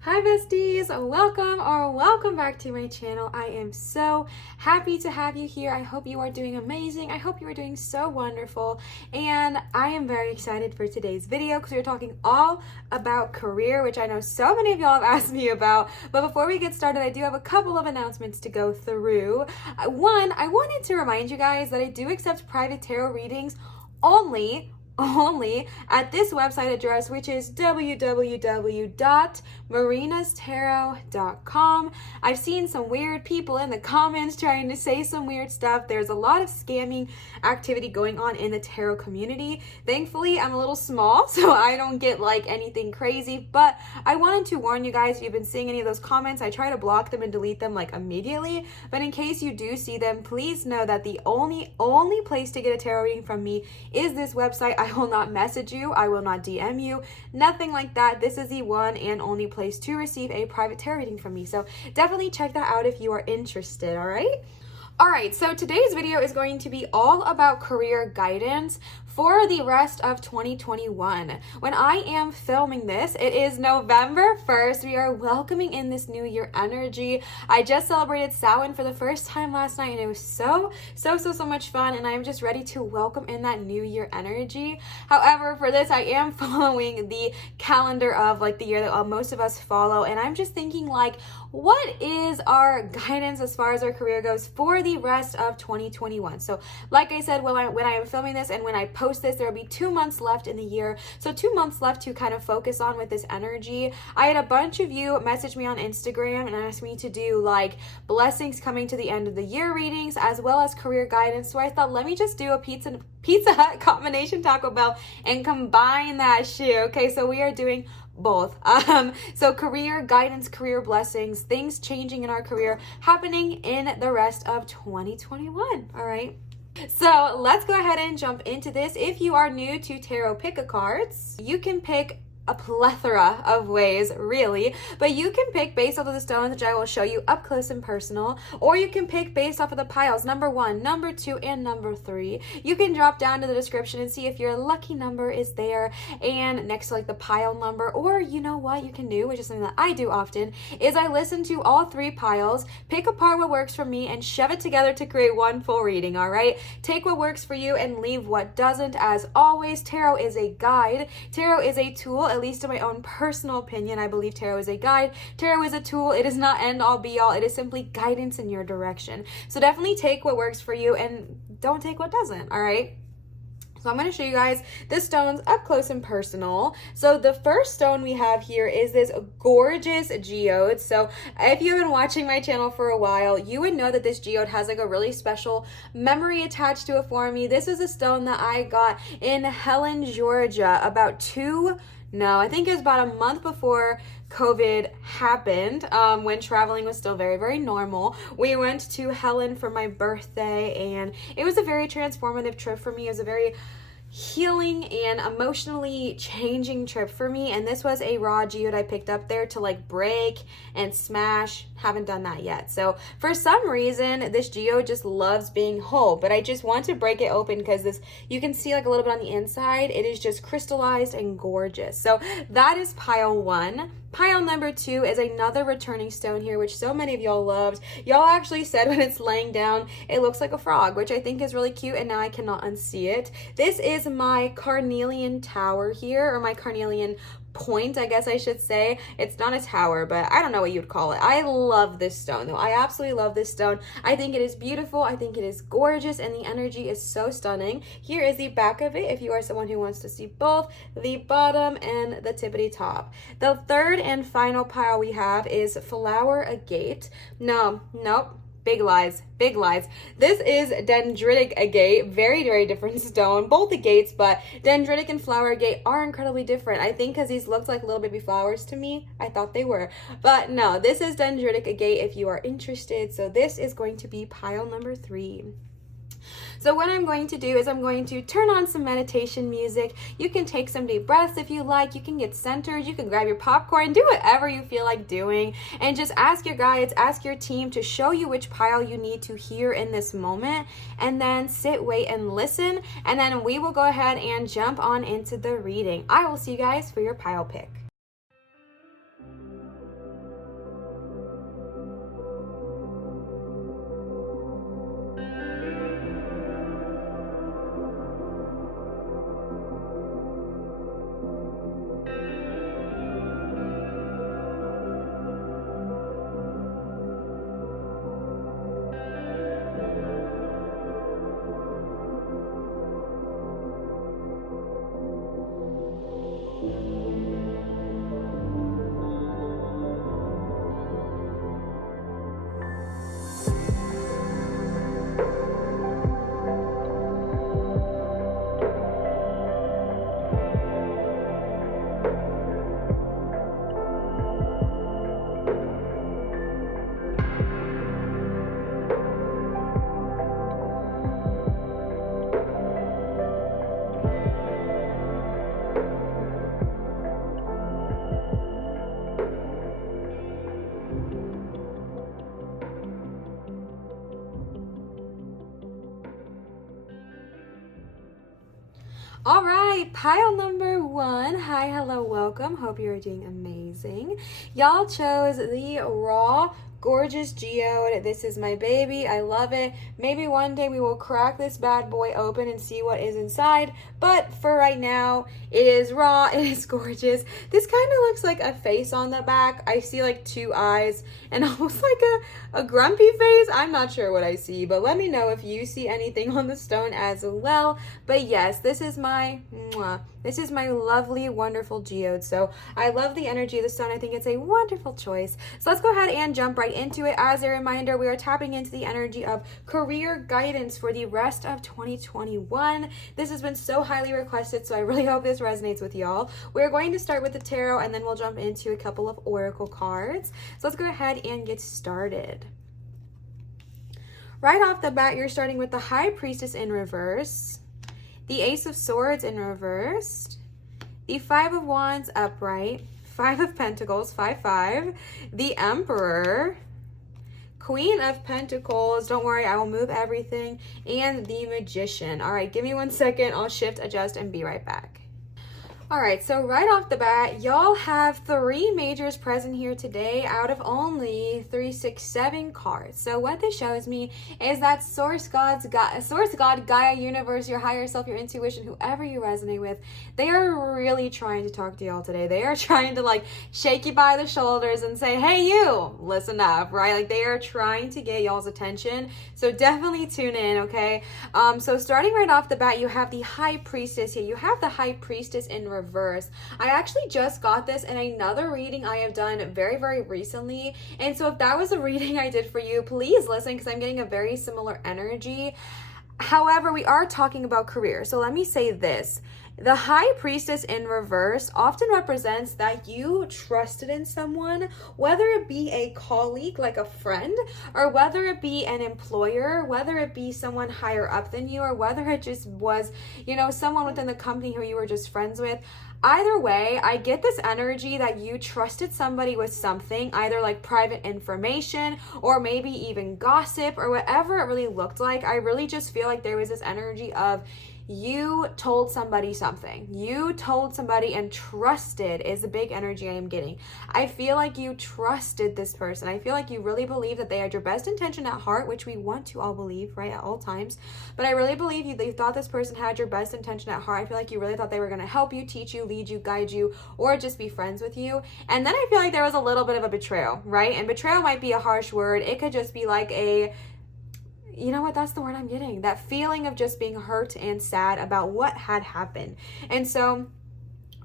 Hi besties, welcome back to my channel. I am so happy to have you here. I hope you are doing amazing. I hope you are doing so wonderful, and I am very excited for today's video because we're talking all about career, which I know so many of y'all have asked me about. But before we get started, I do have a couple of announcements to go through. One, I wanted to remind you guys that I do accept private tarot readings only at this website address, which is www.marinastarot.com. I've seen some weird people in the comments trying to say some weird stuff. There's a lot of scamming activity going on in the tarot community. Thankfully, I'm a little small, so I don't get like anything crazy, but I wanted to warn you guys, if you've been seeing any of those comments, I try to block them and delete them like immediately, but in case you do see them, please know that the only place to get a tarot reading from me is this website. I will not message you, I will not DM you, nothing like that. This is the one and only place to receive a private tarot reading from me, so definitely check that out if you are interested. All right, so today's video is going to be all about career guidance for the rest of 2021. When I am filming this, it is November 1st. We are welcoming in this new year energy. I just celebrated Samhain for the first time last night, and it was so much fun, and I'm just ready to welcome in that new year energy. However, for this, I am following the calendar of like the year that most of us follow, and I'm just thinking like, what is our guidance as far as our career goes for the rest of 2021? So like I said, when I am filming this and when I post this, there will be 2 months left in the year. So 2 months left to kind of focus on with this energy. I had a bunch of you message me on Instagram and ask me to do like blessings coming to the end of the year readings as well as career guidance. So I thought, let me just do a Pizza Hut combination Taco Bell and combine that shit. Okay, so we are doing both. So career guidance, career blessings, things changing in our career happening in the rest of 2021. All right. So let's go ahead and jump into this. If you are new to tarot pick-a-cards, you can pick a plethora of ways, really, but you can pick based off of the stones, which I will show you up close and personal, or you can pick based off of the piles, number 1, number 2, and number 3. You can drop down to the description and see if your lucky number is there and next to like the pile number, or you know what you can do, which is something that I do often, is I listen to all 3 piles, pick apart what works for me, and shove it together to create one full reading. All right, take what works for you and leave what doesn't. As always, tarot is a guide. Tarot is a tool. At least in my own personal opinion, I believe tarot is a guide. Tarot is a tool. It is not end all be all. It is simply guidance in your direction. So definitely take what works for you and don't take what doesn't. All right. So I'm going to show you guys the stones up close and personal. So the first stone we have here is this gorgeous geode. So if you've been watching my channel for a while, you would know that this geode has like a really special memory attached to it for me. This is a stone that I got in Helen, Georgia I think it was about a month before COVID happened, when traveling was still very normal. We went to Helen for my birthday, and it was a very transformative trip for me. It was a very healing and emotionally changing trip for me, and this was a raw geode I picked up there to like break and smash. Haven't done that yet. So for some reason this geode just loves being whole, but I just want to break it open because this, you can see like a little bit on the inside, it is just crystallized and gorgeous. So that is pile 1. Pile number 2 is another returning stone here, which so many of y'all loved. Y'all actually said when it's laying down, it looks like a frog, which I think is really cute, and now I cannot unsee it. This is my carnelian tower here, or my carnelian point, I guess I should say. It's not a tower, but I don't know what you'd call it. I love this stone though. I absolutely love this stone. I think it is beautiful. I think it is gorgeous, and the energy is so stunning. Here is the back of it if you are someone who wants to see both the bottom and the tippity top. The third and final pile we have is flower agate. Nope. Big lies. This is dendritic agate, very different stone. Both agates, but dendritic and flower agate are incredibly different. I think because these looked like little baby flowers to me. I thought they were, but no, this is dendritic agate if you are interested. So this is going to be pile number 3. So what I'm going to do is I'm going to turn on some meditation music. You can take some deep breaths if you like. You can get centered. You can grab your popcorn, do whatever you feel like doing, and just ask your guides, ask your team to show you which pile you need to hear in this moment, and then sit, wait, and listen, and then we will go ahead and jump on into the reading. I will see you guys for your pile pick. All right, pile number 1. Hi, hello, welcome. Hope you're doing amazing. Y'all chose the raw, gorgeous geode. This is my baby. I love it. Maybe one day we will crack this bad boy open and see what is inside. But for right now, it is raw. It is gorgeous. This kind of looks like a face on the back. I see like 2 eyes and almost like a grumpy face. I'm not sure what I see, but let me know if you see anything on the stone as well. But yes, this is my lovely, wonderful geode. So I love the energy of the stone. I think it's a wonderful choice. So let's go ahead and jump right into it. As a reminder, we are tapping into the energy of career guidance for the rest of 2021. This has been so highly requested, so I really hope this resonates with y'all. We're going to start with the tarot, and then we'll jump into a couple of oracle cards. So let's go ahead and get started. Right off the bat, you're starting with the High Priestess in reverse, the Ace of Swords in reverse, the Five of Wands upright, Five of Pentacles, 5-5, the Emperor, Queen of Pentacles, don't worry, I will move everything, and the Magician. All right, give me 1 second. I'll shift, adjust, and be right back. All right, so right off the bat, y'all have 3 majors present here today out of only 3, 6, 7 cards. So what this shows me is that Source God, Gaia, Universe, your higher self, your intuition, whoever you resonate with, they are really trying to talk to y'all today. They are trying to like shake you by the shoulders and say, hey, you, listen up, right? Like they are trying to get y'all's attention. So definitely tune in, okay? So starting right off the bat, you have the High Priestess here. You have the High Priestess in reverse. I actually just got this in another reading I have done very, very recently. And so if that was a reading I did for you, please listen because I'm getting a very similar energy. However, we are talking about career. So let me say this. The High Priestess in reverse often represents that you trusted in someone, whether it be a colleague, like a friend, or whether it be an employer, whether it be someone higher up than you, or whether it just was, you know, someone within the company who you were just friends with. Either way, I get this energy that you trusted somebody with something, either like private information or maybe even gossip or whatever it really looked like. I really just feel like there was this energy of you told somebody something. You told somebody and trusted is the big energy I am getting. I feel like you trusted this person. I feel like you really believe that they had your best intention at heart, which we want to all believe, right, at all times. But I really believe you thought this person had your best intention at heart. I feel like you really thought they were going to help you, teach you, lead you, guide you, or just be friends with you. And then I feel like there was a little bit of a betrayal, right? And betrayal might be a harsh word. It could just be like you know what, that's the word I'm getting. That feeling of just being hurt and sad about what had happened. And so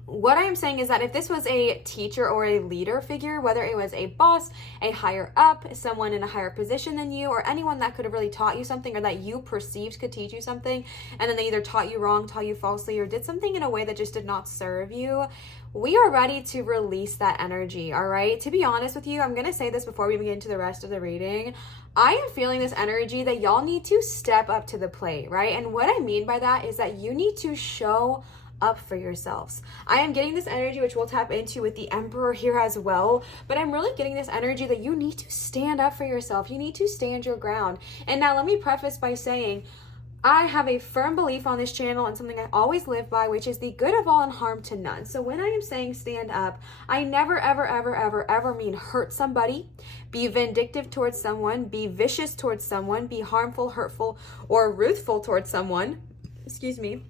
What I am saying is that if this was a teacher or a leader figure, whether it was a boss, a higher up, someone in a higher position than you, or anyone that could have really taught you something or that you perceived could teach you something, and then they either taught you wrong, taught you falsely, or did something in a way that just did not serve you, we are ready to release that energy, all right? To be honest with you, I'm going to say this before we get into the rest of the reading. I am feeling this energy that y'all need to step up to the plate, right? And what I mean by that is that you need to show up for yourselves. I am getting this energy, which we'll tap into with the Emperor here as well, but I'm really getting this energy that you need to stand up for yourself. You need to stand your ground. And now let me preface by saying, I have a firm belief on this channel and something I always live by, which is the good of all and harm to none. So when I am saying stand up, I never, ever, ever, ever, ever mean hurt somebody, be vindictive towards someone, be vicious towards someone, be harmful, hurtful, or ruthful towards someone. Excuse me.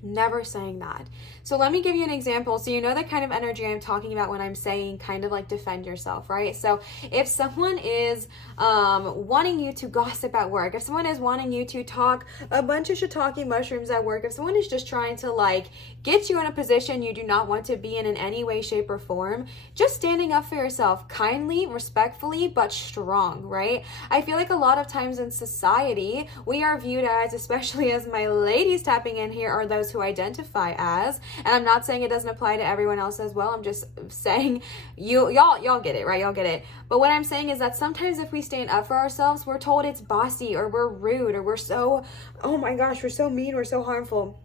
Never saying that. So let me give you an example so you know the kind of energy I'm talking about when I'm saying kind of like defend yourself, right? So if someone is wanting you to gossip at work, if someone is wanting you to talk a bunch of shiitake mushrooms at work, if someone is just trying to like get you in a position you do not want to be in any way, shape, or form, just standing up for yourself kindly, respectfully, but strong, right? I feel like a lot of times in society, we are viewed as, especially as my ladies tapping in here, are those who identify as, and I'm not saying it doesn't apply to everyone else as well. I'm just saying y'all get it, right? Y'all get it. But what I'm saying is that sometimes if we stand up for ourselves, we're told it's bossy or we're rude or we're so, oh my gosh, we're so mean, we're so harmful.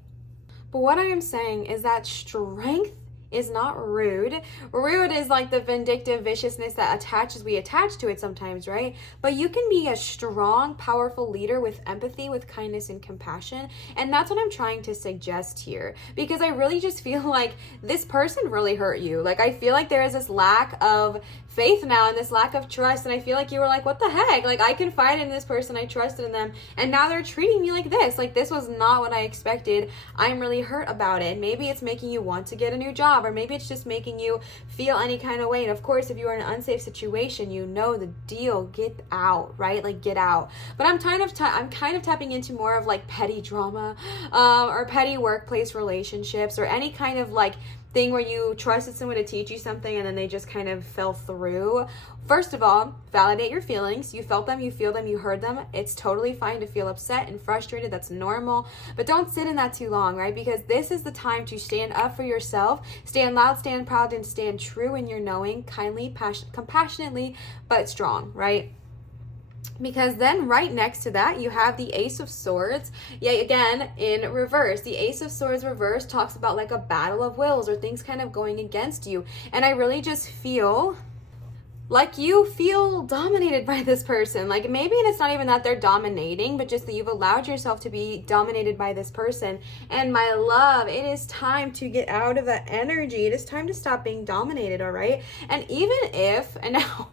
But what I am saying is that strength is not rude. Rude is like the vindictive viciousness that we attach to it sometimes, right? But you can be a strong, powerful leader with empathy, with kindness and compassion. And that's what I'm trying to suggest here, because I really just feel like this person really hurt you. Like, I feel like there is this lack of faith now and this lack of trust, and I feel like you were like, what the heck? Like, I confided in this person, I trusted in them, and now they're treating me like this. Like, this was not what I expected. I'm really hurt about it. Maybe it's making you want to get a new job, or maybe it's just making you feel any kind of way. And of course, if you are in an unsafe situation, you know the deal. Get out, right? Like, get out. But I'm kind of tapping into more of like petty drama, or petty workplace relationships, or any kind of like thing where you trusted someone to teach you something and then they just kind of fell through. First of all, validate your feelings. You felt them, you feel them, you heard them. It's totally fine to feel upset and frustrated. That's normal. But don't sit in that too long, right? Because this is the time to stand up for yourself, stand loud, stand proud, and stand true in your knowing, kindly, compassionately, but strong, right? Because then right next to that, you have the Ace of Swords, yet again in reverse. The Ace of Swords reverse talks about like a battle of wills or things kind of going against you. And I really just feel like you feel dominated by this person. Like, maybe it's not even that they're dominating, but just that you've allowed yourself to be dominated by this person. And my love, it is time to get out of that energy. It is time to stop being dominated, all right? And even if, and now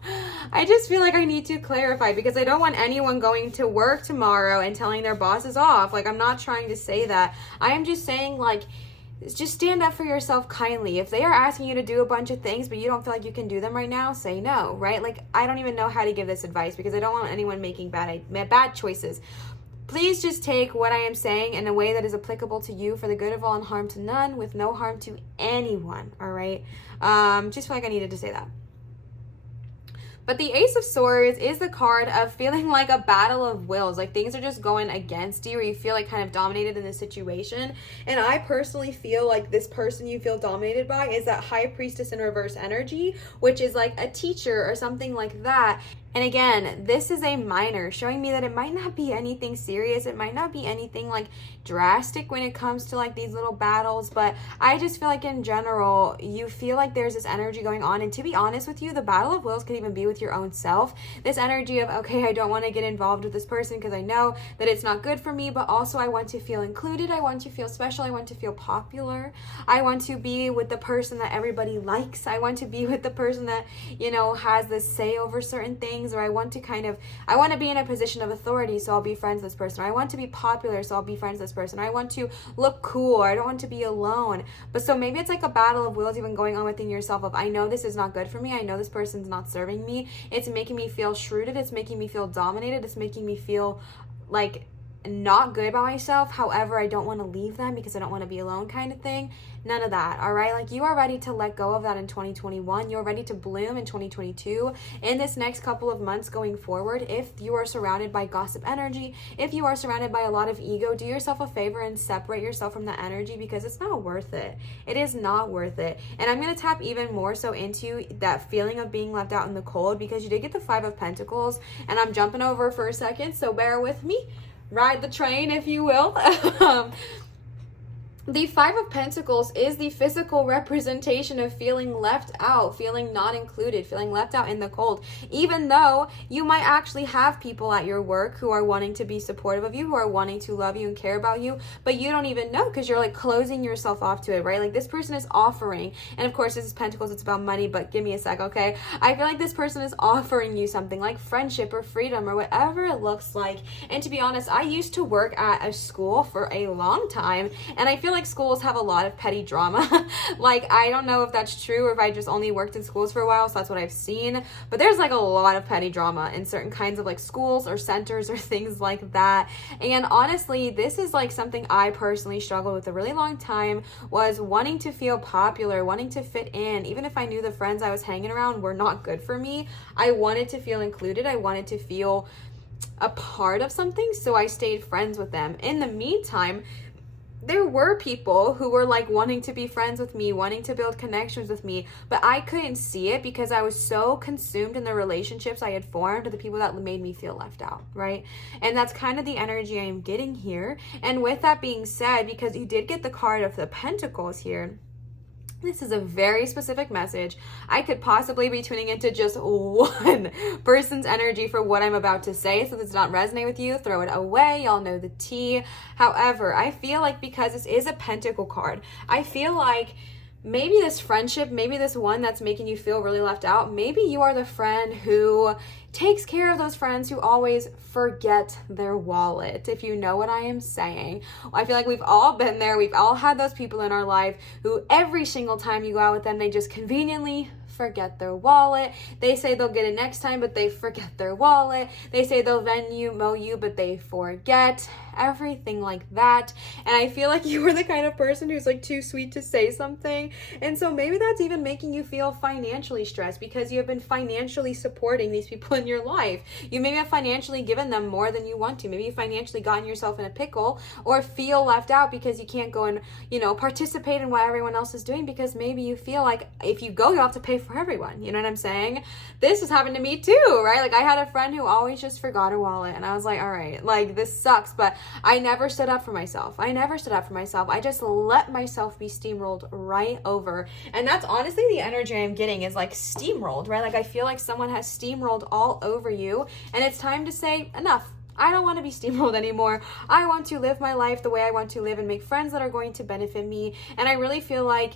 I just feel like I need to clarify, because I don't want anyone going to work tomorrow and telling their bosses off. Like, I'm not trying to say that. I am just saying, like, just stand up for yourself kindly. If they are asking you to do a bunch of things, but you don't feel like you can do them right now, say no, right? Like, I don't even know how to give this advice, because I don't want anyone making bad choices. Please just take what I am saying in a way that is applicable to you for the good of all and harm to none, with no harm to anyone, all right? Just feel like I needed to say that. But the Ace of Swords is the card of feeling like a battle of wills. Like, things are just going against you, or you feel like kind of dominated in this situation. And I personally feel like this person you feel dominated by is that High Priestess in reverse energy, which is like a teacher or something like that. And again, this is a minor, showing me that it might not be anything serious. It might not be anything like drastic when it comes to like these little battles, but I just feel like in general, you feel like there's this energy going on. And to be honest with you, the battle of wills could even be with your own self. This energy of, okay, I don't want to get involved with this person because I know that it's not good for me, but also I want to feel included. I want to feel special. I want to feel popular. I want to be with the person that everybody likes. I want to be with the person that, you know, has this say over certain things. Or I want to be in a position of authority, so I'll be friends with this person. Or I want to be popular, so I'll be friends with this person. Or I want to look cool, or I don't want to be alone. But so maybe it's like a battle of wills even going on within yourself of, I know this is not good for me. I know this person's not serving me. It's making me feel shrewded. It's making me feel dominated. It's making me feel like not good about myself. However, I don't want to leave them because I don't want to be alone kind of thing. None of that, all right? Like, you are ready to let go of that in 2021. You're ready to bloom in 2022. In this next couple of months going forward, if you are surrounded by gossip energy, if you are surrounded by a lot of ego, do yourself a favor and separate yourself from that energy, because it's not worth it. It is not worth it. And I'm going to tap even more so into that feeling of being left out in the cold, because you did get the 5 of Pentacles, and I'm jumping over for a second, so bear with me. Ride the train, if you will. The 5 of Pentacles is the physical representation of feeling left out, feeling not included, feeling left out in the cold. Even though you might actually have people at your work who are wanting to be supportive of you, who are wanting to love you and care about you, but you don't even know because you're like closing yourself off to it, right? Like, this person is offering, and of course this is Pentacles, it's about money, but give me a sec, okay? I feel like this person is offering you something like friendship or freedom or whatever it looks like. And to be honest, I used to work at a school for a long time, and I feel like schools have a lot of petty drama. Like, I don't know if that's true or if I just only worked in schools for a while, so that's what I've seen, but there's like a lot of petty drama in certain kinds of like schools or centers or things like that. And honestly, this is like something I personally struggled with a really long time, was wanting to feel popular, wanting to fit in. Even if I knew the friends I was hanging around were not good for me, I wanted to feel included. I wanted to feel a part of something, so I stayed friends with them. In the meantime, there were people who were like wanting to be friends with me, wanting to build connections with me, but I couldn't see it because I was so consumed in the relationships I had formed with the people that made me feel left out, right? And that's kind of the energy I am getting here. And with that being said, because you did get the card of the Pentacles here, this is a very specific message. I could possibly be tuning into just one person's energy for what I'm about to say. So if this does not resonate with you, throw it away. Y'all know the tea. However, I feel like because this is a Pentacle card, I feel like maybe this friendship, maybe this one that's making you feel really left out, maybe you are the friend who takes care of those friends who always forget their wallet, if you know what I am saying. I feel like we've all been there. We've all had those people in our life who every single time you go out with them, they just conveniently forget their wallet. They say they'll get it next time, but they forget their wallet. They say they'll VENMO you, but they forget. Everything like that. And I feel like you were the kind of person who's like too sweet to say something. And so maybe that's even making you feel financially stressed because you have been financially supporting these people in your life. You maybe have financially given them more than you want to. Maybe you financially gotten yourself in a pickle or feel left out because you can't go and, participate in what everyone else is doing because maybe you feel like if you go, you have to pay for everyone. You know what I'm saying? This has happened to me too, right? Like, I had a friend who always just forgot her wallet and I was like, all right, like, this sucks, but I never stood up for myself. I just let myself be steamrolled right over. And that's honestly the energy I'm getting, is like steamrolled, right? Like, I feel like someone has steamrolled all over you and it's time to say enough. I don't want to be steamrolled anymore. I want to live my life the way I want to live and make friends that are going to benefit me. And I really feel like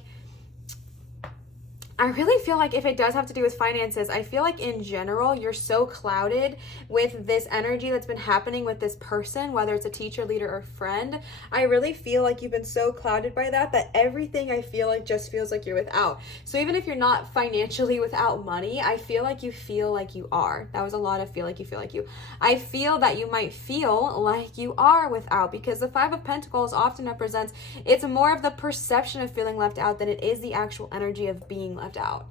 if it does have to do with finances, I feel like in general, you're so clouded with this energy that's been happening with this person, whether it's a teacher, leader, or friend. I really feel like you've been so clouded by that everything I feel like just feels like you're without. So even if you're not financially without money, I feel like you are. That was a lot of feel like you. I feel that you might feel like you are without, because the 5 of Pentacles often represents, it's more of the perception of feeling left out than it is the actual energy of being left out.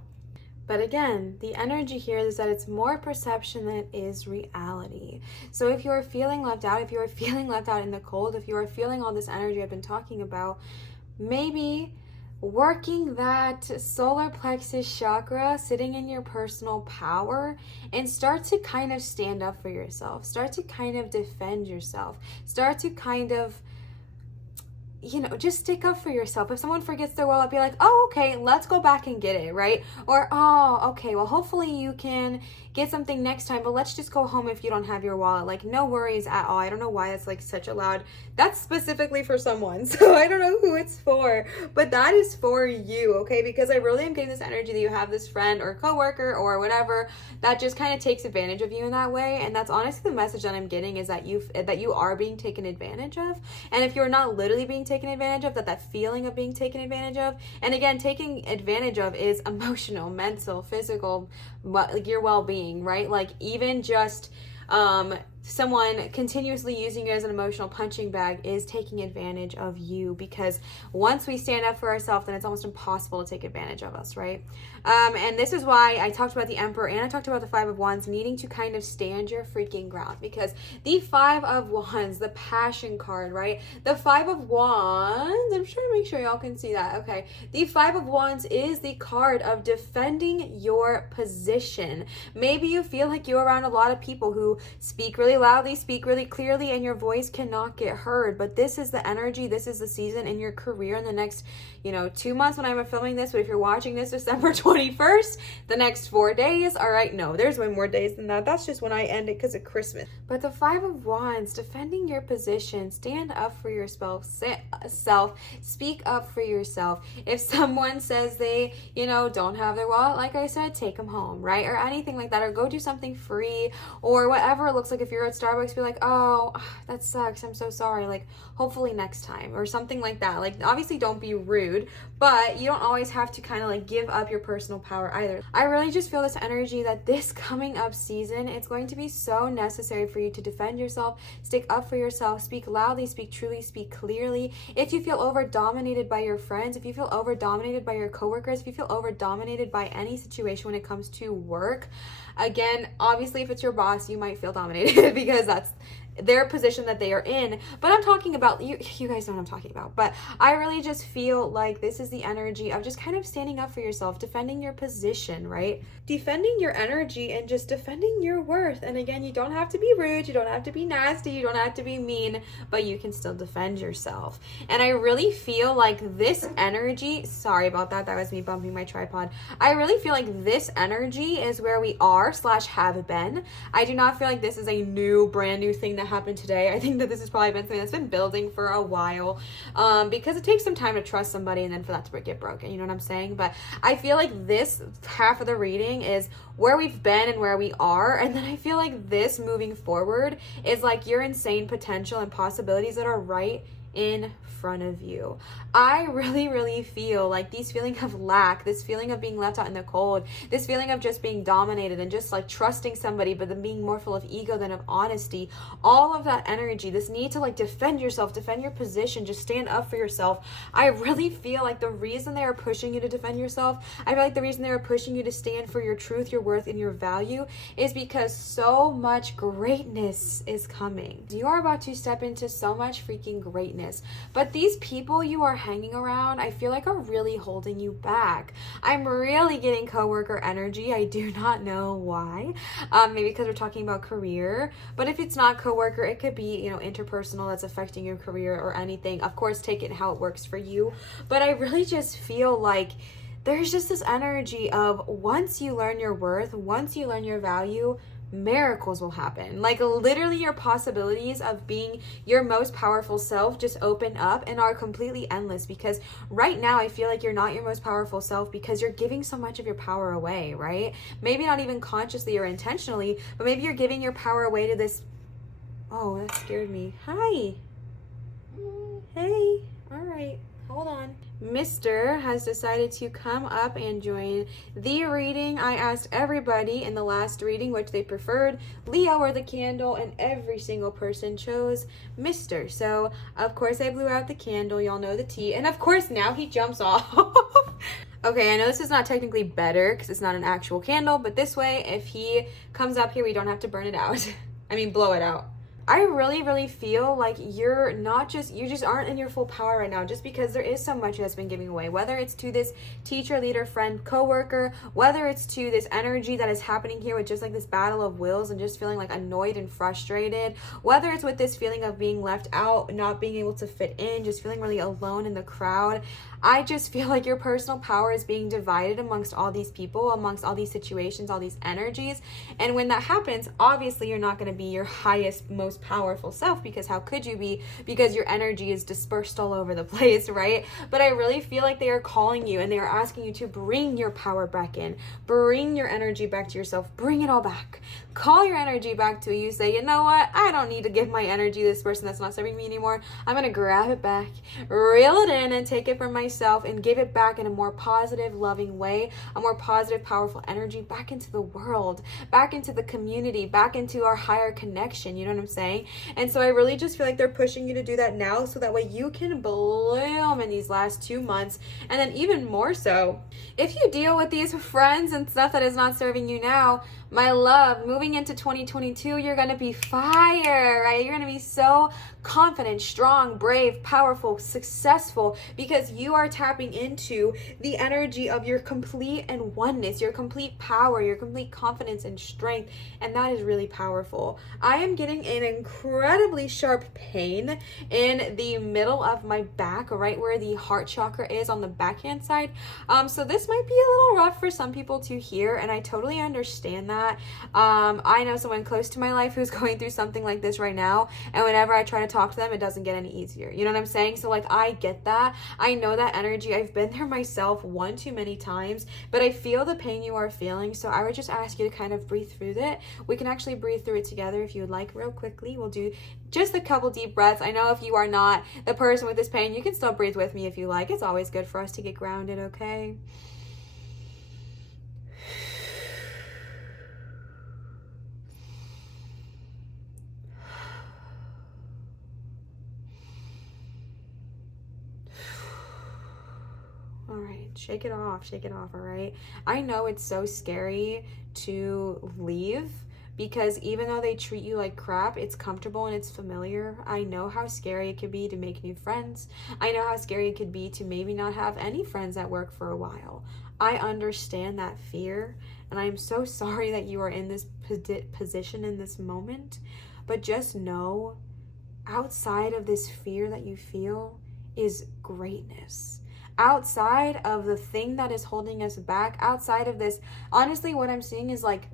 But again, the energy here is that it's more perception than it is reality. So if you're feeling left out, if you're feeling left out in the cold, if you are feeling all this energy I've been talking about, maybe working that solar plexus chakra, sitting in your personal power, and start to kind of stand up for yourself, start to kind of defend yourself, start to kind of just stick up for yourself. If someone forgets their wallet, be like, oh, okay, let's go back and get it, right? Or, oh, okay, well, hopefully you can get something next time, but let's just go home if you don't have your wallet. Like, no worries at all. I don't know why it's like such a loud, that's specifically for someone. So I don't know who it's for, but that is for you, okay? Because I really am getting this energy that you have this friend or coworker or whatever that just kind of takes advantage of you in that way. And that's honestly the message that I'm getting, is that you are being taken advantage of. And if you're not literally being taken advantage of, that feeling of being taken advantage of, and again, taking advantage of is emotional, mental, physical, like your well-being, right? Like, even just someone continuously using you as an emotional punching bag is taking advantage of you, because once we stand up for ourselves, then it's almost impossible to take advantage of us, right? And this is why I talked about the Emperor and I talked about the Five of Wands needing to kind of stand your freaking ground, because the Five of Wands, the passion card, right? The Five of Wands, I'm trying to make sure y'all can see that. Okay. The Five of Wands is the card of defending your position. Maybe you feel like you're around a lot of people who speak really loudly, speak really clearly, and your voice cannot get heard. But this is the energy, this is the season in your career in the next, 2 months when I'm filming this. But if you're watching this December 21st, the next 4 days, all right, no, there's way more days than that. That's just when I end it because of Christmas. But the Five of Wands, defending your position, stand up for yourself, speak up for yourself. If someone says they, don't have their wallet, like I said, take them home, right? Or anything like that, or go do something free, or whatever it looks like. If you're at Starbucks, be like, oh, that sucks, I'm so sorry, like, hopefully next time, or something like that. Like, obviously don't be rude, but you don't always have to kind of like give up your personal power either. I really just feel this energy that this coming up season, it's going to be so necessary for you to defend yourself, stick up for yourself, speak loudly, speak truly, speak clearly. If you feel over dominated by your friends, if you feel over dominated by your coworkers, if you feel over dominated by any situation when it comes to work, again, obviously if it's your boss, you might feel dominated because that's their position that they are in. But I'm talking about you guys know what I'm talking about. But I really just feel like this is the energy of just kind of standing up for yourself, defending your position, right? Defending your energy and just defending your worth. And again, you don't have to be rude, you don't have to be nasty, you don't have to be mean, but you can still defend yourself. And I really feel like this energy, sorry about that, that was me bumping my tripod. I really feel like this energy is where we are / have been. I do not feel like this is a brand new thing that happened today. I think that this has probably been something that's been building for a while, because it takes some time to trust somebody and then for that to get broken, you know what I'm saying? But I feel like this half of the reading is where we've been and where we are, and then I feel like this moving forward is like your insane potential and possibilities that are right in front of you. I really feel like these feeling of lack, this feeling of being left out in the cold, this feeling of just being dominated and just like trusting somebody but then being more full of ego than of honesty, all of that energy, this need to like defend yourself, defend your position, just stand up for yourself. I really feel like the reason they are pushing you to defend yourself, I feel like the reason they are pushing you to stand for your truth, your worth, and your value is because so much greatness is coming. You are about to step into so much freaking greatness. But these people you are hanging around, I feel like are really holding you back. I'm really getting coworker energy. I do not know why. Maybe because we're talking about career. But if it's not coworker, it could be, interpersonal that's affecting your career or anything. Of course, take it how it works for you. But I really just feel like there's just this energy of once you learn your worth, once you learn your value, miracles will happen. Like literally your possibilities of being your most powerful self just open up and are completely endless, because right now I feel like you're not your most powerful self because you're giving so much of your power away, right? Maybe not even consciously or intentionally, but maybe you're giving your power away to this. Oh, that scared me. Hi. Hey. All right. Hold on. Mr. has decided to come up and join the reading. I asked everybody in the last reading which they preferred, Leo or the candle, and every single person chose Mr. So, of course, I blew out the candle. Y'all know the tea. And, of course, now he jumps off. Okay, I know this is not technically better because it's not an actual candle, but this way, if he comes up here, we don't have to burn it out. I mean, blow it out. I really feel like you just aren't in your full power right now, just because there is so much that's been giving away, whether it's to this teacher, leader, friend, coworker, whether it's to this energy that is happening here with just like this battle of wills and just feeling like annoyed and frustrated, whether it's with this feeling of being left out, not being able to fit in, just feeling really alone in the crowd. I just feel like your personal power is being divided amongst all these people, amongst all these situations, all these energies. And when that happens, obviously you're not going to be your highest, most most powerful self, because how could you be? Because your energy is dispersed all over the place, right? But I really feel like they are calling you and they are asking you to bring your power back in, bring your energy back to yourself, bring it all back. Call your energy back to you. Say, you know what? I don't need to give my energy to this person that's not serving me anymore. I'm going to grab it back, reel it in, and take it from myself and give it back in a more positive, loving way, a more positive, powerful energy back into the world, back into the community, back into our higher connection. You know what I'm saying? And so I really just feel like they're pushing you to do that now, so that way you can bloom in these last 2 months. And then even more so, if you deal with these friends and stuff that is not serving you now, my love, moving into 2022, you're going to be fire, right? You're going to be so confident, strong, brave, powerful, successful, because you are tapping into the energy of your complete and oneness, your complete power, your complete confidence and strength. And that is really powerful. I am getting an incredibly sharp pain in the middle of my back, right where the heart chakra is on the backhand side. So this might be a little rough for some people to hear, and I totally understand that. I know someone close to my life who's going through something like this right now, and whenever I try to talk to them, it doesn't get any easier. You know what I'm saying? So like, I get that. I know that energy. I've been there myself one too many times, but I feel the pain you are feeling. So I would just ask you to kind of breathe through it. We can actually breathe through it together if you would like. Real quickly, we'll do just a couple deep breaths. I know if you are not the person with this pain, you can still breathe with me if you like. It's always good for us to get grounded, okay? All right, shake it off, all right? I know it's so scary to leave, because even though they treat you like crap, it's comfortable and it's familiar. I know how scary it could be to make new friends. I know how scary it could be to maybe not have any friends at work for a while. I understand that fear, and I am so sorry that you are in this position in this moment. But just know, outside of this fear that you feel is greatness. Outside of the thing that is holding us back, outside of this, honestly, what I'm seeing is like,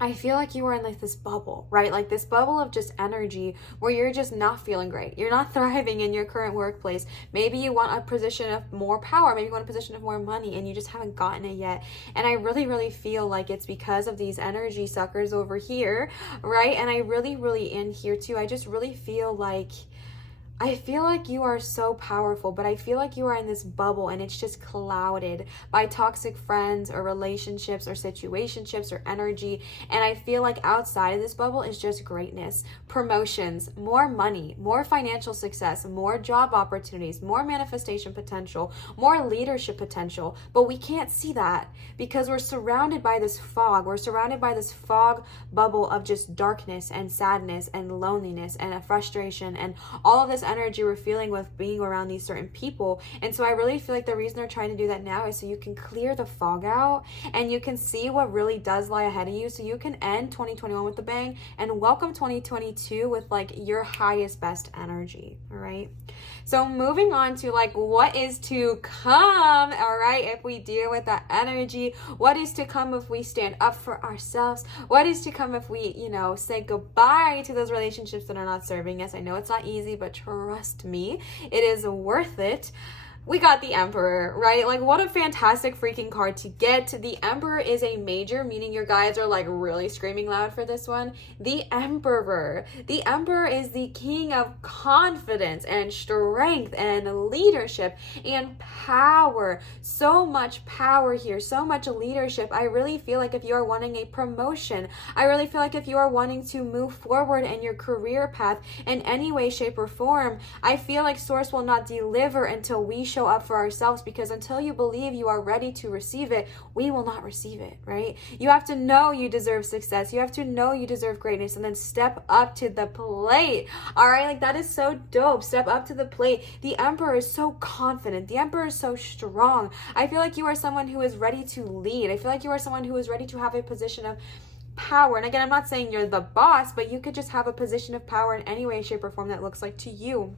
I feel like you are in like this bubble, right? Like this bubble of just energy where you're just not feeling great. You're not thriving in your current workplace. Maybe you want a position of more power. Maybe you want a position of more money and you just haven't gotten it yet. And I really, really feel like it's because of these energy suckers over here, right? And I really, really in here too. I just really feel like you are so powerful, but I feel like you are in this bubble and it's just clouded by toxic friends or relationships or situationships or energy. And I feel like outside of this bubble is just greatness, promotions, more money, more financial success, more job opportunities, more manifestation potential, more leadership potential. But we can't see that because we're surrounded by this fog. We're surrounded by this fog bubble of just darkness and sadness and loneliness and a frustration and all of this energy we're feeling with being around these certain people. And so I really feel like the reason they're trying to do that now is so you can clear the fog out and you can see what really does lie ahead of you, so you can end 2021 with a bang and welcome 2022 with like your highest, best energy. All right, so moving on to like what is to come. All right, if we deal with that energy, what is to come if we stand up for ourselves? What is to come if we, say goodbye to those relationships that are not serving us? I know it's not easy, but trust me, it is worth it. We got the Emperor, right? Like, what a fantastic freaking card to get. The Emperor is a major, meaning your guys are like really screaming loud for this one. The Emperor. The Emperor is the king of confidence and strength and leadership and power. So much power here, so much leadership. I really feel like if you are wanting a promotion, I really feel like if you are wanting to move forward in your career path in any way, shape, or form, I feel like Source will not deliver until we show up for ourselves, because until you believe you are ready to receive it, we will not receive it, right? You have to know you deserve success. You have to know you deserve greatness and then step up to the plate. All right, like that is so dope. Step up to the plate. The Emperor is so confident. The Emperor is so strong. I feel like you are someone who is ready to lead. I feel like you are someone who is ready to have a position of power. And again, I'm not saying you're the boss, but you could just have a position of power in any way, shape, or form that looks like to you.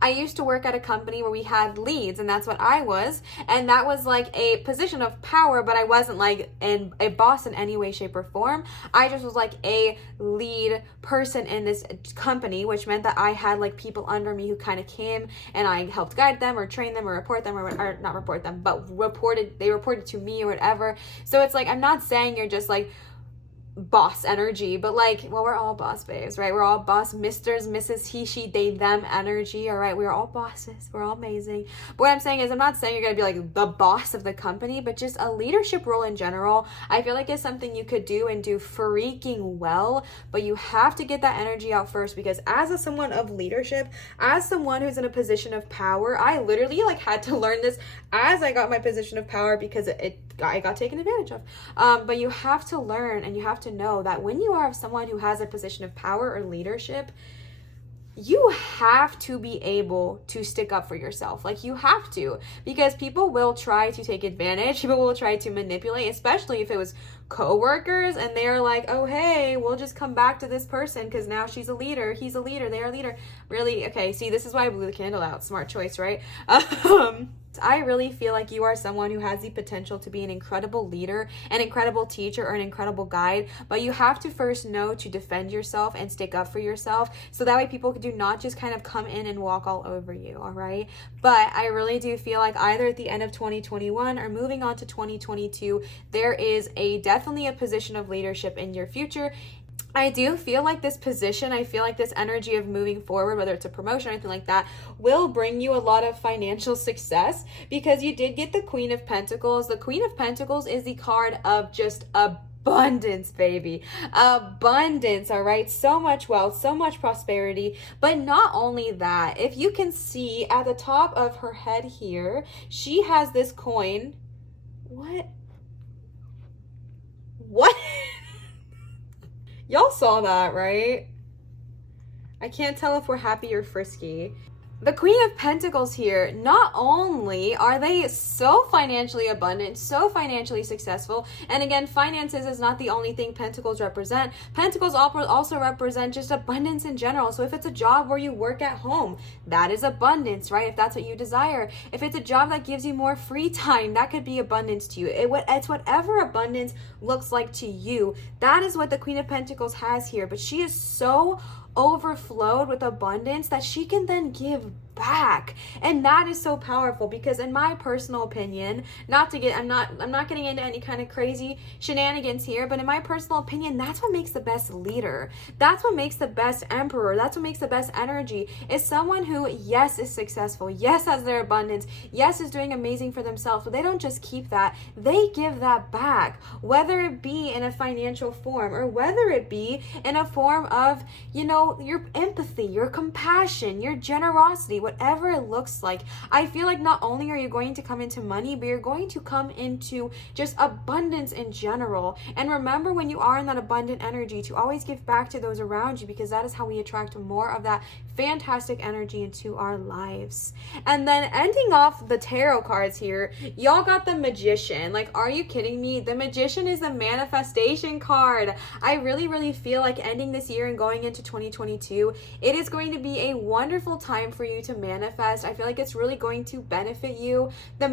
I used to work at a company where we had leads, and that's what I was. And that was like a position of power, but I wasn't like a boss in any way, shape, or form. I just was like a lead person in this company, which meant that I had like people under me who kind of came and I helped guide them or train them or report them or not report them, but they reported to me or whatever. So it's like, I'm not saying you're just like boss energy, but like, well, we're all boss babes, right? We're all boss misters, Mrs. He, she, they, them energy, all right? We're all bosses. We're all amazing. But what I'm saying is, I'm not saying you're going to be like the boss of the company, but just a leadership role in general, I feel like it's something you could do and do freaking well, but you have to get that energy out first, because as someone of leadership, as someone who's in a position of power, I literally like had to learn this as I got my position of power, because I got taken advantage of. But you have to learn, and you have to know that when you are someone who has a position of power or leadership, you have to be able to stick up for yourself. Like, you have to, because people will try to take advantage. People will try to manipulate, especially if it was coworkers and they're like, oh, hey, we'll just come back to this person because now she's a leader, he's a leader, they're a leader. Really? Okay, see, this is why I blew the candle out. Smart choice, right? I really feel like you are someone who has the potential to be an incredible leader, an incredible teacher, or an incredible guide, but you have to first know to defend yourself and stick up for yourself, so that way people do not just kind of come in and walk all over you, all right? But I really do feel like either at the end of 2021 or moving on to 2022, there is definitely a position of leadership in your future. I do feel like this position, I feel like this energy of moving forward, whether it's a promotion or anything like that, will bring you a lot of financial success, because you did get the Queen of Pentacles. The Queen of Pentacles is the card of just abundance, baby. Abundance, all right? So much wealth, so much prosperity. But not only that, if you can see at the top of her head here, she has this coin. What? Y'all saw that, right? I can't tell if we're happy or frisky. The Queen of Pentacles here, not only are they so financially abundant, so financially successful, and again, finances is not the only thing Pentacles represent. Pentacles also represent just abundance in general. So if it's a job where you work at home, that is abundance, right? If that's what you desire. If it's a job that gives you more free time, that could be abundance to you. It's whatever abundance looks like to you. That is what the Queen of Pentacles has here. But she is so overflowed with abundance that she can then give back, and that is so powerful, because in my personal opinion, I'm not getting into any kind of crazy shenanigans here, but in my personal opinion, that's what makes the best leader. That's what makes the best emperor. That's what makes the best energy, is someone who, yes, is successful, yes, has their abundance, yes, is doing amazing for themselves, but they don't just keep that, they give that back, whether it be in a financial form or whether it be in a form of, your empathy, your compassion, your generosity, whatever it looks like. I feel like not only are you going to come into money, but you're going to come into just abundance in general. And remember, when you are in that abundant energy, to always give back to those around you, because that is how we attract more of that fantastic energy into our lives. And then ending off the tarot cards here, y'all got the Magician. Like, are you kidding me? The Magician is the manifestation card. I really, really feel like ending this year and going into 2022, it is going to be a wonderful time for you to manifest. I feel like it's really going to benefit you. The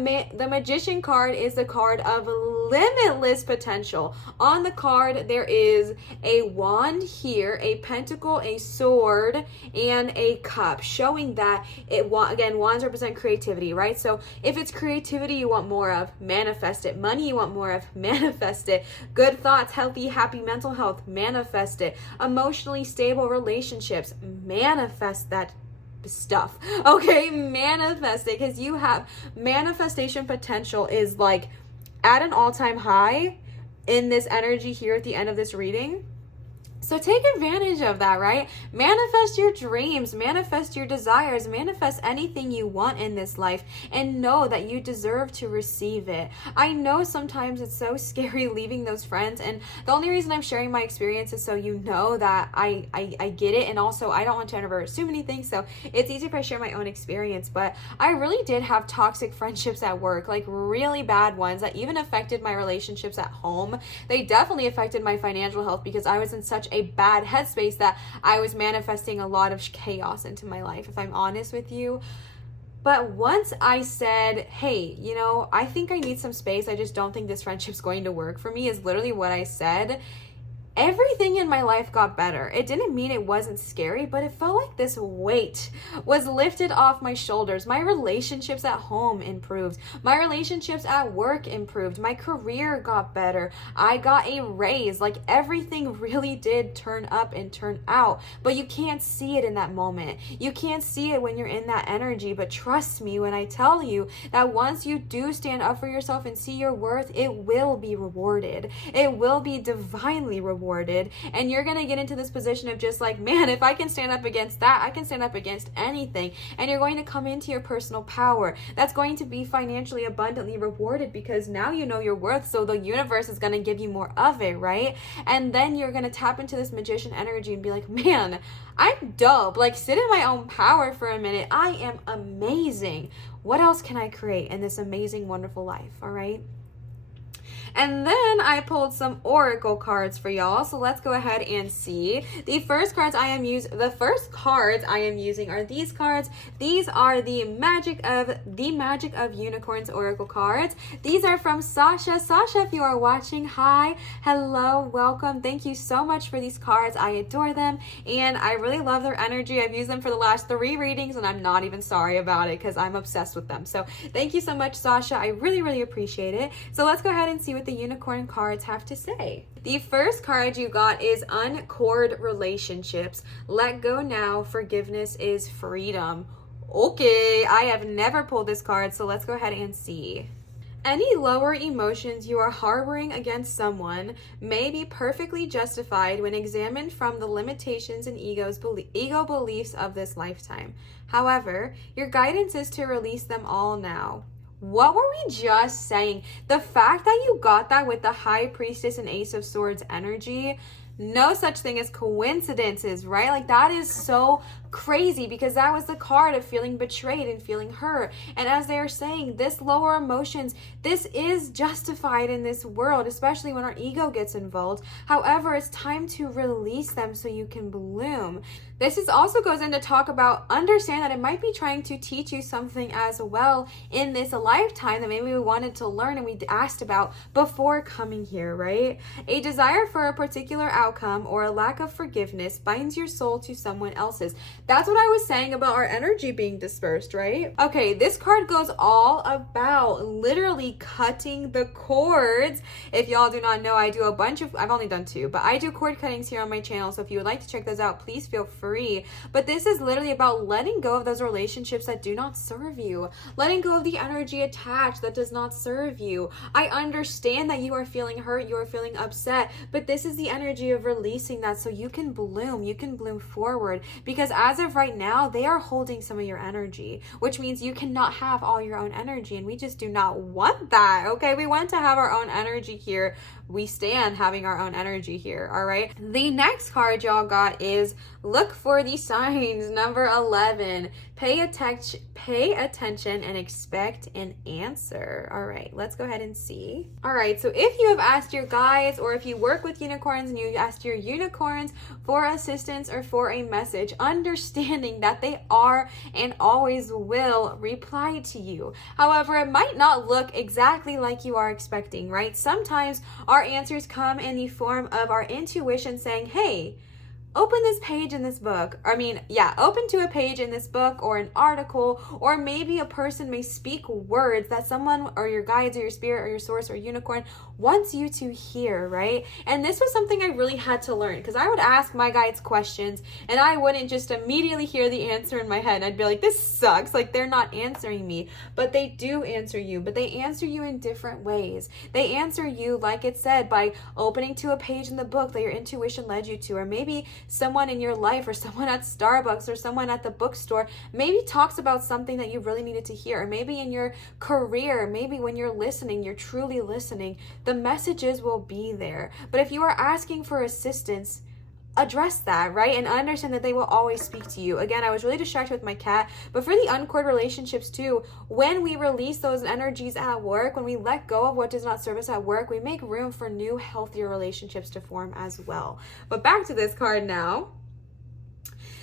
Magician card is the card of limitless potential. On the card, there is a wand here, a pentacle, a sword, and a cup, showing that again, wands represent creativity, right? So if it's creativity you want more of, manifest it. Money you want more of, manifest it. Good thoughts, healthy, happy mental health, manifest it. Emotionally stable relationships, manifest that stuff. Okay, manifest it, because you have manifestation potential is like at an all-time high in this energy here at the end of this reading. So take advantage of that, right? Manifest your dreams, manifest your desires, manifest anything you want in this life, and know that you deserve to receive it. I know sometimes it's so scary leaving those friends, and the only reason I'm sharing my experience is so you know that I get it, and also I don't want to ever assume anything, so it's easy if I share my own experience. But I really did have toxic friendships at work, like really bad ones that even affected my relationships at home. They definitely affected my financial health, because I was in such a bad headspace that I was manifesting a lot of chaos into my life, if I'm honest with you. But once I said, hey, I think I need some space, I just don't think this friendship's going to work for me, is literally what I said. Everything in my life got better. It didn't mean it wasn't scary, but it felt like this weight was lifted off my shoulders. My relationships at home improved. My relationships at work improved. My career got better. I got a raise. Like, everything really did turn up and turn out, but you can't see it in that moment. You can't see it when you're in that energy, but trust me when I tell you that once you do stand up for yourself and see your worth, it will be rewarded. It will be divinely rewarded. And you're going to get into this position of just like, man, if I can stand up against that, I can stand up against anything. And you're going to come into your personal power. That's going to be financially abundantly rewarded because now you know your worth. So the universe is going to give you more of it, right? And then you're going to tap into this magician energy and be like, man, I'm dope. Like, sit in my own power for a minute. I am amazing. What else can I create in this amazing, wonderful life? All right. And then I pulled some oracle cards for y'all. So let's go ahead and see. The first cards I am using are these cards. These are the Magic of Unicorns oracle cards. These are from Sasha. Sasha, if you are watching, hi, hello, welcome. Thank you so much for these cards. I adore them and I really love their energy. I've used them for the last 3 readings and I'm not even sorry about it because I'm obsessed with them. So thank you so much, Sasha. I really, really appreciate it. So let's go ahead and see what the unicorn cards have to say. The first card you got is Uncord Relationships. Let go now. Forgiveness is freedom. Okay, I have never pulled this card, so let's go ahead and see. Any lower emotions you are harboring against someone may be perfectly justified when examined from the limitations and ego beliefs of this lifetime. However, your guidance is to release them all now. What were we just saying? The fact that you got that with the High Priestess and Ace of Swords energy, no such thing as coincidences, right? Like, that is so crazy because that was the card of feeling betrayed and feeling hurt. And as they are saying, this lower emotions, this is justified in this world, especially when our ego gets involved. However, it's time to release them so you can bloom. This also goes in to talk about, understand that it might be trying to teach you something as well in this lifetime that maybe we wanted to learn and we asked about before coming here, right? A desire for a particular outcome or a lack of forgiveness binds your soul to someone else's. That's what I was saying about our energy being dispersed, right? Okay, this card goes all about literally cutting the cords. If y'all do not know, I do a bunch of, I've only done 2, but I do cord cuttings here on my channel. So if you would like to check those out, please feel free. But this is literally about letting go of those relationships that do not serve you. Letting go of the energy attached that does not serve you. I understand that you are feeling hurt, you are feeling upset, but this is the energy of releasing that so you can bloom forward. Because as of right now, they are holding some of your energy, which means you cannot have all your own energy, and we just do not want that, okay? We want to have our own energy here. We stand having our own energy here, all right? The next card y'all got is look for the signs, number 11. Pay attention and expect an answer. All right, let's go ahead and see. All right, so if you have asked your guides or if you work with unicorns and you asked your unicorns for assistance or for a message, understanding that they are and always will reply to you. However, it might not look exactly like you are expecting, right? Sometimes our answers come in the form of our intuition saying, hey, open this page in this book. Open to a page in this book or an article, or maybe a person may speak words that someone or your guides or your spirit or your source or unicorn wants you to hear, right? And this was something I really had to learn because I would ask my guides questions and I wouldn't just immediately hear the answer in my head. I'd be like, this sucks. Like, they're not answering me, but they do answer you, but they answer you in different ways. They answer you, like it said, by opening to a page in the book that your intuition led you to, or maybe someone in your life or someone at Starbucks or someone at the bookstore maybe talks about something that you really needed to hear, or maybe in your career, maybe when you're listening, you're truly listening, the messages will be there. But if you are asking for assistance, address that, right? And understand that they will always speak to you. Again, I was really distracted with my cat, but for the uncored relationships too, when we release those energies at work, when we let go of what does not serve us at work, we make room for new, healthier relationships to form as well. But back to this card now.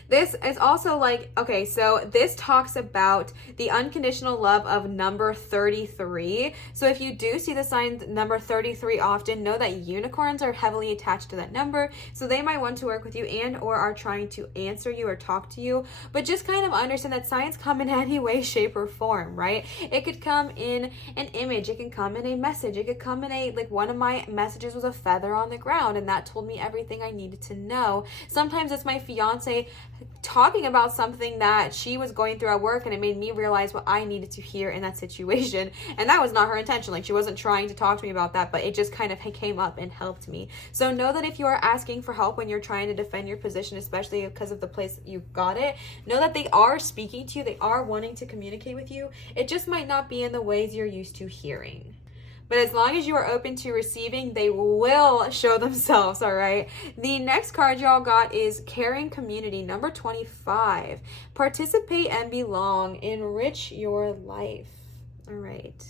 This is also like, okay, so this talks about the unconditional love of number 33. So if you do see the sign number 33 often, know that unicorns are heavily attached to that number. So they might want to work with you and or are trying to answer you or talk to you. But just kind of understand that signs come in any way, shape, or form, right? It could come in an image. It can come in a message. It could come in a, like one of my messages was a feather on the ground and that told me everything I needed to know. Sometimes it's my fiance talking about something that she was going through at work and it made me realize what I needed to hear in that situation, and that was not her intention. Like, she wasn't trying to talk to me about that, but it just kind of came up and helped me. So know that if you are asking for help when you're trying to defend your position, especially because of the place you got it, know that they are speaking to you, they are wanting to communicate with you. It just might not be in the ways you're used to hearing. But as long as you are open to receiving, they will show themselves, all right? The next card y'all got is Caring Community, number 25. Participate and belong. Enrich your life. All right.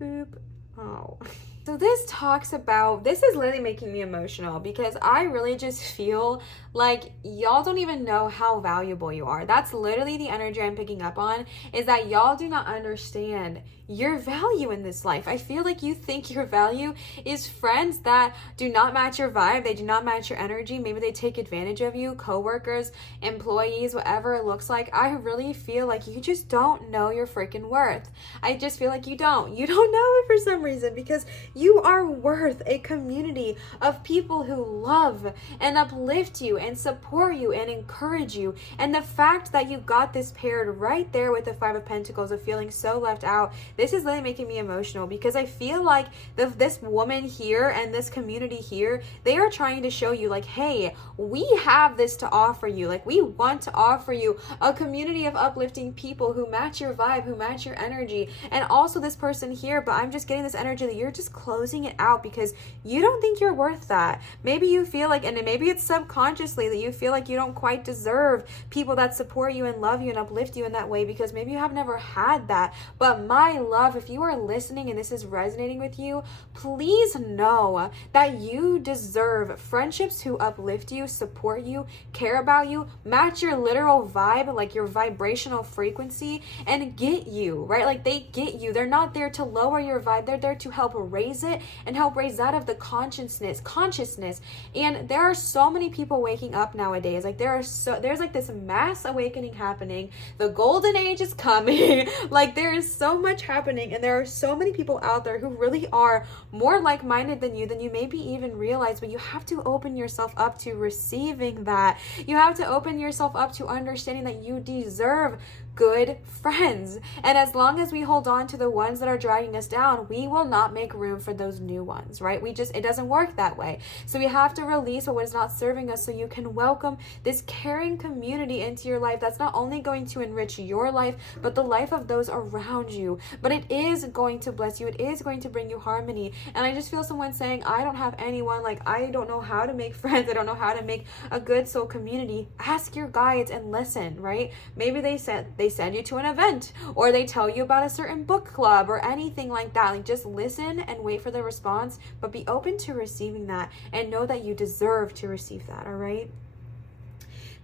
Boop. Oh. So this talks about, this is literally making me emotional because I really just feel like y'all don't even know how valuable you are. That's literally the energy I'm picking up on, is that y'all do not understand your value in this life. I feel like you think your value is friends that do not match your vibe, they do not match your energy, maybe they take advantage of you, coworkers, employees, whatever it looks like. I really feel like you just don't know your freaking worth. I just feel like you don't know it for some reason, because you are worth a community of people who love and uplift you and support you and encourage you. And the fact that you got this paired right there with the Five of Pentacles of feeling so left out, this is really making me emotional, because I feel like this woman here and this community here, they are trying to show you like, hey, we have this to offer you. Like, we want to offer you a community of uplifting people who match your vibe, who match your energy. And also this person here, but I'm just getting this energy that you're just closing it out because you don't think you're worth that. Maybe you feel like, and maybe it's subconsciously that you feel like you don't quite deserve people that support you and love you and uplift you in that way, because maybe you have never had that. But my love, if you are listening and this is resonating with you, please know that you deserve friendships who uplift you, support you, care about you, match your literal vibe, like your vibrational frequency, and get you, right? Like, they get you. They're not there to lower your vibe. They're there to help raise it and help raise that of the consciousness. And there are so many people waking up nowadays. Like, there's like this mass awakening happening. The golden age is coming. Like, there is so much happening, and there are so many people out there who really are more like-minded than you maybe even realize. But you have to open yourself up to receiving that. You have to open yourself up to understanding that you deserve good friends. And as long as we hold on to the ones that are dragging us down, we will not make room for those new ones, right? It doesn't work that way. So we have to release what is not serving us so you can welcome this caring community into your life that's not only going to enrich your life, but the life of those around you. But it is going to bless you. It is going to bring you harmony. And I just feel someone saying, I don't have anyone, like, I don't know how to make friends. I don't know how to make a good soul community. Ask your guides and listen, right? Maybe they send you to an event, or they tell you about a certain book club or anything like that. Like, just listen and wait for the response, but be open to receiving that and know that you deserve to receive that, all right?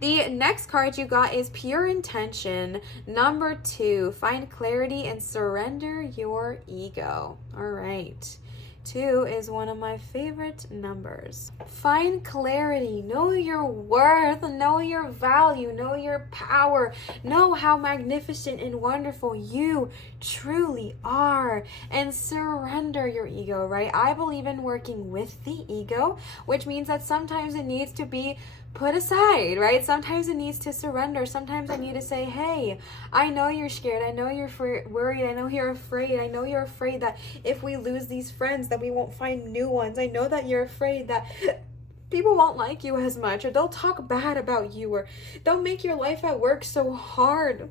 The next card you got is Pure Intention, number 2. Find clarity and surrender your ego. All right. 2 is one of my favorite numbers. Find clarity, know your worth, know your value, know your power, know how magnificent and wonderful you truly are, and surrender your ego, right? I believe in working with the ego, which means that sometimes it needs to be put aside, right? Sometimes it needs to surrender. Sometimes I need to say, hey, I know you're scared. I know you're worried. I know you're afraid. I know you're afraid that if we lose these friends that we won't find new ones. I know that you're afraid that people won't like you as much, or they'll talk bad about you, or they'll make your life at work so hard.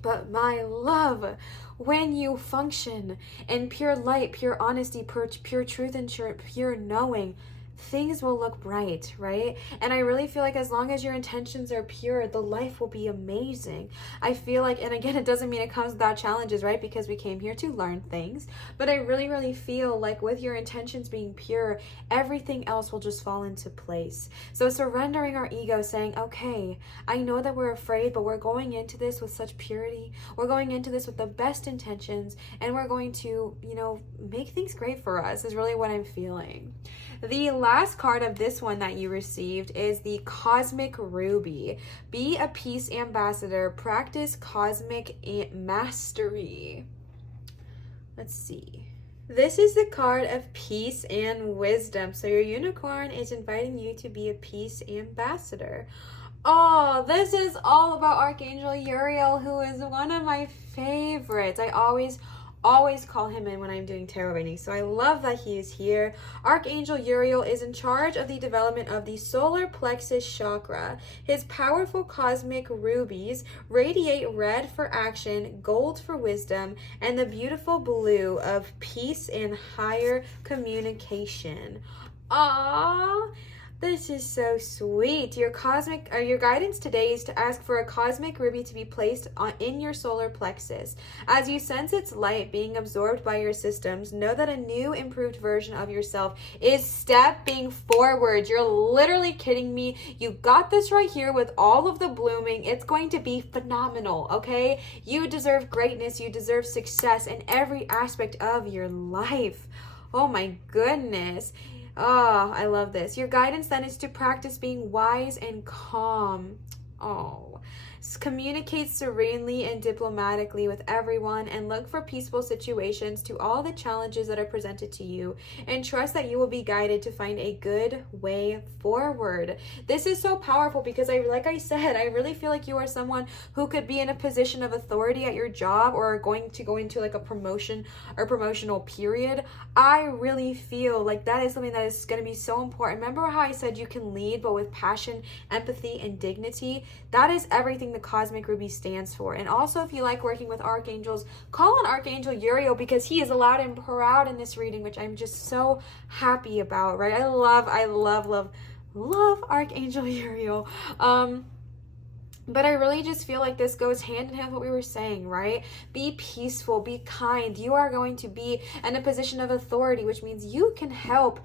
But my love, when you function in pure light, pure honesty, pure truth, and pure knowing, things will look bright, right? And I really feel like as long as your intentions are pure, the life will be amazing. I feel like, and again, it doesn't mean it comes without challenges, right? Because we came here to learn things. But I really, really feel like with your intentions being pure, everything else will just fall into place. So surrendering our ego, saying, okay, I know that we're afraid, but we're going into this with such purity. We're going into this with the best intentions, and we're going to, make things great for us, is really what I'm feeling. The last card of this one that you received is the Cosmic Ruby. Be a peace ambassador. Practice cosmic mastery. Let's see. This is the card of peace and wisdom. So your unicorn is inviting you to be a peace ambassador. Oh, this is all about Archangel Uriel, who is one of my favorites. I always call him in when I'm doing tarot readings, so I love that he is here. Archangel Uriel is in charge of the development of the solar plexus chakra. His powerful cosmic rubies radiate red for action, gold for wisdom, and the beautiful blue of peace and higher communication. Aww. This is so sweet. Your guidance today is to ask for a cosmic ruby to be placed in your solar plexus. As you sense its light being absorbed by your systems, know that a new, improved version of yourself is stepping forward. You're literally kidding me. You got this right here with all of the blooming. It's going to be phenomenal, okay? You deserve greatness. You deserve success in every aspect of your life. Oh my goodness. Oh, I love this. Your guidance then is to practice being wise and calm. Oh, communicate serenely and diplomatically with everyone, and look for peaceful situations to all the challenges that are presented to you, and trust that you will be guided to find a good way forward. This is so powerful because like I said, I really feel like you are someone who could be in a position of authority at your job, or going to go into like a promotion or promotional period. I really feel like that is something that is going to be so important. Remember how I said you can lead, but with passion, empathy, and dignity? That is everything the Cosmic Ruby stands for. And also, if you like working with archangels, call on Archangel Uriel, because he is loud and proud in this reading, which I'm just so happy about, right? I love Archangel Uriel. But I really just feel like this goes hand in hand with what we were saying, right? Be peaceful, be kind. You are going to be in a position of authority, which means you can help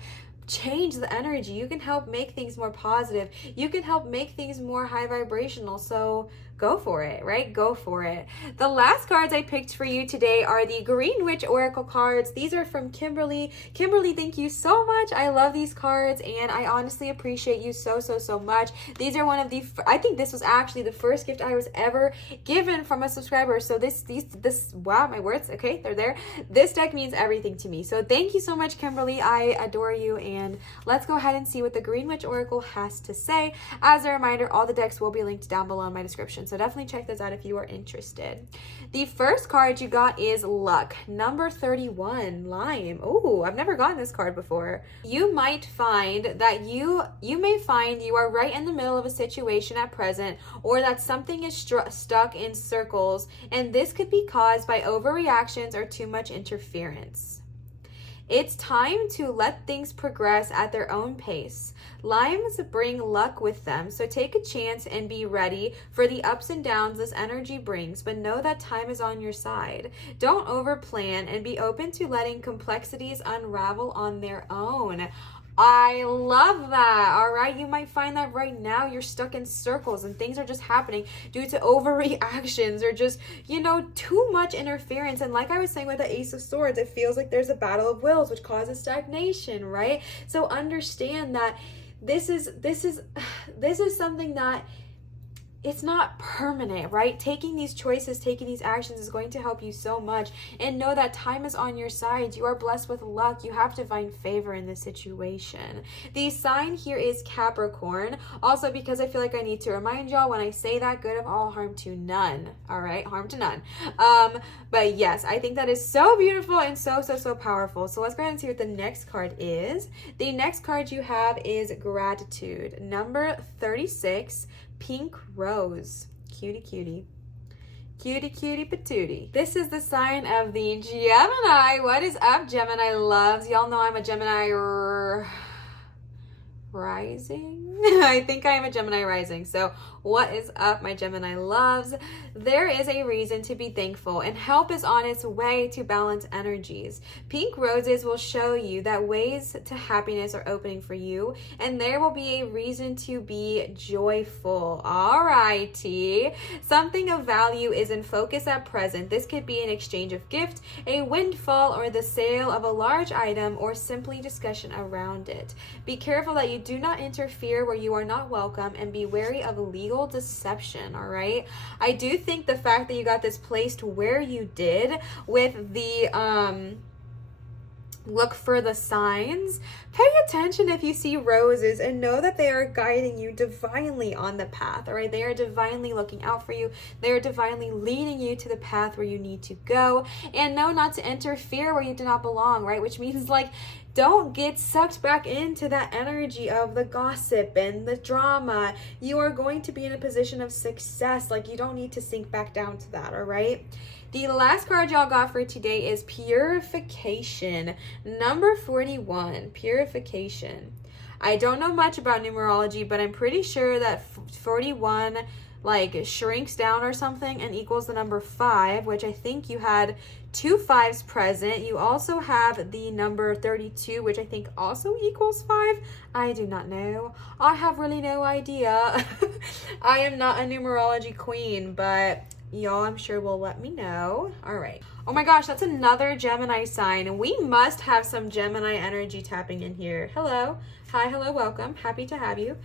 change the energy. You can help make things more positive. You can help make things more high vibrational. So go for it, right? Go for it. The last cards I picked for you today are the Green Witch Oracle cards. These are from Kimberly. Kimberly, thank you so much. I love these cards, and I honestly appreciate you so much. These are one of the, I think this was actually the first gift I was ever given from a subscriber. So this, wow, my words, okay, they're there. This deck means everything to me. So thank you so much, Kimberly. I adore you, and let's go ahead and see what the Green Witch Oracle has to say. As a reminder, all the decks will be linked down below in my description. So definitely check those out if you are interested. The first card you got is Luck, number 31, Lime. Oh, I've never gotten this card before. You might find that you may find you are right in the middle of a situation at present, or that something is stuck in circles, and this could be caused by overreactions or too much interference. It's time to let things progress at their own pace. Limes bring luck with them, so take a chance and be ready for the ups and downs this energy brings, but know that time is on your side. Don't overplan, and be open to letting complexities unravel on their own. I love that. All right, you might find that right now you're stuck in circles and things are just happening due to overreactions or just, too much interference. And like I was saying with the Ace of Swords, it feels like there's a battle of wills, which causes stagnation, right? So understand that this is something that it's not permanent, right? Taking these choices, taking these actions is going to help you so much. And know that time is on your side. You are blessed with luck. You have divine favor in this situation. The sign here is Capricorn. Also, because I feel like I need to remind y'all when I say that, good of all, harm to none. All right, harm to none. But yes, I think that is so beautiful and so powerful. So let's go ahead and see what the next card is. The next card you have is Gratitude, number 36, Pink Rose. Cutie patootie. This is the sign of the Gemini. What is up, Gemini loves? Y'all know I'm a Gemini rising. I think I am a Gemini rising. So what is up, my Gemini loves? There is a reason to be thankful, and help is on its way to balance energies. Pink roses will show you that ways to happiness are opening for you, and there will be a reason to be joyful. Alrighty. Something of value is in focus at present. This could be an exchange of gift, a windfall, or the sale of a large item, or simply discussion around it. Be careful that you do not interfere where you are not welcome, and be wary of legal deception. All right, I do think the fact that you got this placed where you did with the look for the signs, pay attention if you see roses, and know that they are guiding you divinely on the path. All right, they are divinely looking out for you. They are divinely leading you to the path where you need to go, and know not to interfere where you do not belong, right? Which means, like, don't get sucked back into that energy of the gossip and the drama. You are going to be in a position of success. Like, you don't need to sink back down to that, all right? The last card y'all got for today is Purification. Number 41, Purification. I don't know much about numerology, but I'm pretty sure that 41 like shrinks down or something and equals the number 5, which I think you had 2 5s present. You also have the number 32, which I think also equals 5. I do not know. I have really no idea. I am not a numerology queen, but y'all, I'm sure will let me know. All right. Oh my gosh, that's another Gemini sign. We must have some Gemini energy tapping in here. Hello. Hi, hello, welcome. Happy to have you.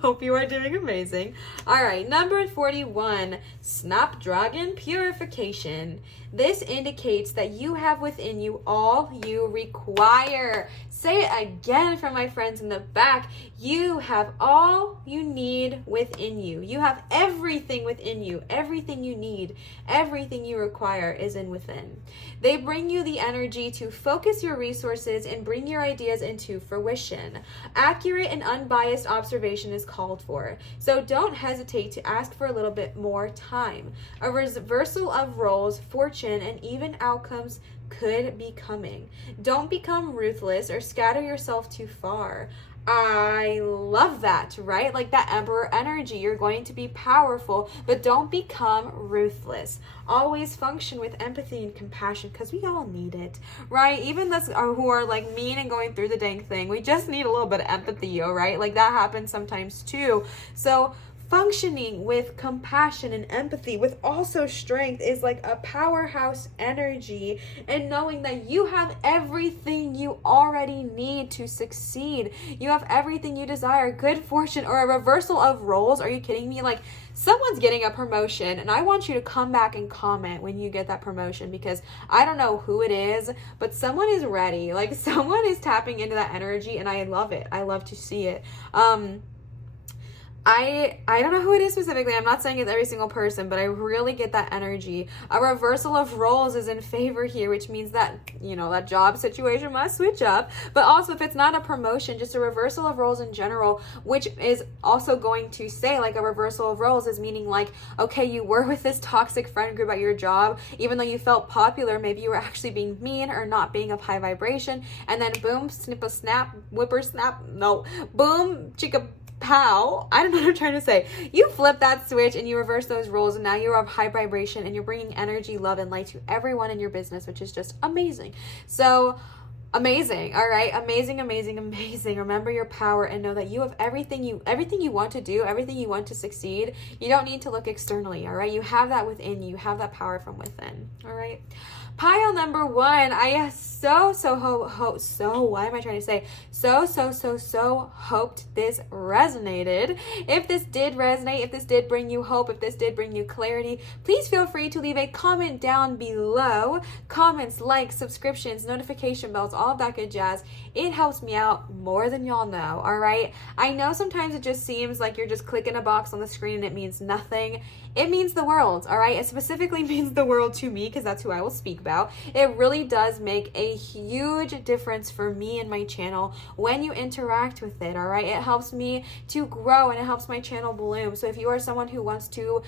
Hope you are doing amazing. All right, number 41, Snapdragon Purification. This indicates that you have within you all you require. Say it again for my friends in the back. You have all you need within you. You have everything within you. Everything you need, everything you require is in within. They bring you the energy to focus your resources and bring your ideas into fruition. Accurate and unbiased observation is called for, so don't hesitate to ask for a little bit more time. A reversal of roles, fortune, and even outcomes could be coming. Don't become ruthless or scatter yourself too far. I love that, right? Like that Emperor energy. You're going to be powerful, but don't become ruthless. Always function with empathy and compassion, because we all need it, right? Even those who are like mean and going through the dang thing, we just need a little bit of empathy, all right? Like that happens sometimes too. So functioning with compassion and empathy with also strength is like a powerhouse energy, and knowing that you have everything you already need to succeed. You have everything you desire. Good fortune or a reversal of roles. Are you kidding me? Like, someone's getting a promotion, and I want you to come back and comment when you get that promotion, because I don't know who it is, but someone is ready. Like, someone is tapping into that energy, and I love it. I love to see it. I don't know who it is specifically. I'm not saying it's every single person, but I really get that energy. A reversal of roles is in favor here, which means that, you know, that job situation must switch up. But also, if it's not a promotion, just a reversal of roles in general, which is also going to say, like, a reversal of roles is meaning like, okay, you were with this toxic friend group at your job, even though you felt popular, maybe you were actually being mean or not being of high vibration, and then boom, snip a snap, whipper snap, no, boom, chicka pow, I don't know what I'm trying to say. You flip that switch and you reverse those roles, and now you're of high vibration and you're bringing energy, love, and light to everyone in your business, which is just amazing. So amazing. All right, amazing, amazing, amazing. Remember your power and know that you have everything you want to do, everything you want to succeed. You don't need to look externally. All right, you have that within you. You have that power from within. All right. Pile number 1, I so hoped this resonated. If this did resonate, if this did bring you hope, if this did bring you clarity, please feel free to leave a comment down below. Comments, likes, subscriptions, notification bells, all of that good jazz. It helps me out more than y'all know, all right? I know sometimes it just seems like you're just clicking a box on the screen and it means nothing. It means the world, all right? It specifically means the world to me, because that's who I will speak about. It really does make a huge difference for me and my channel when you interact with it, all right? It helps me to grow and it helps my channel bloom. So if you are someone who wants to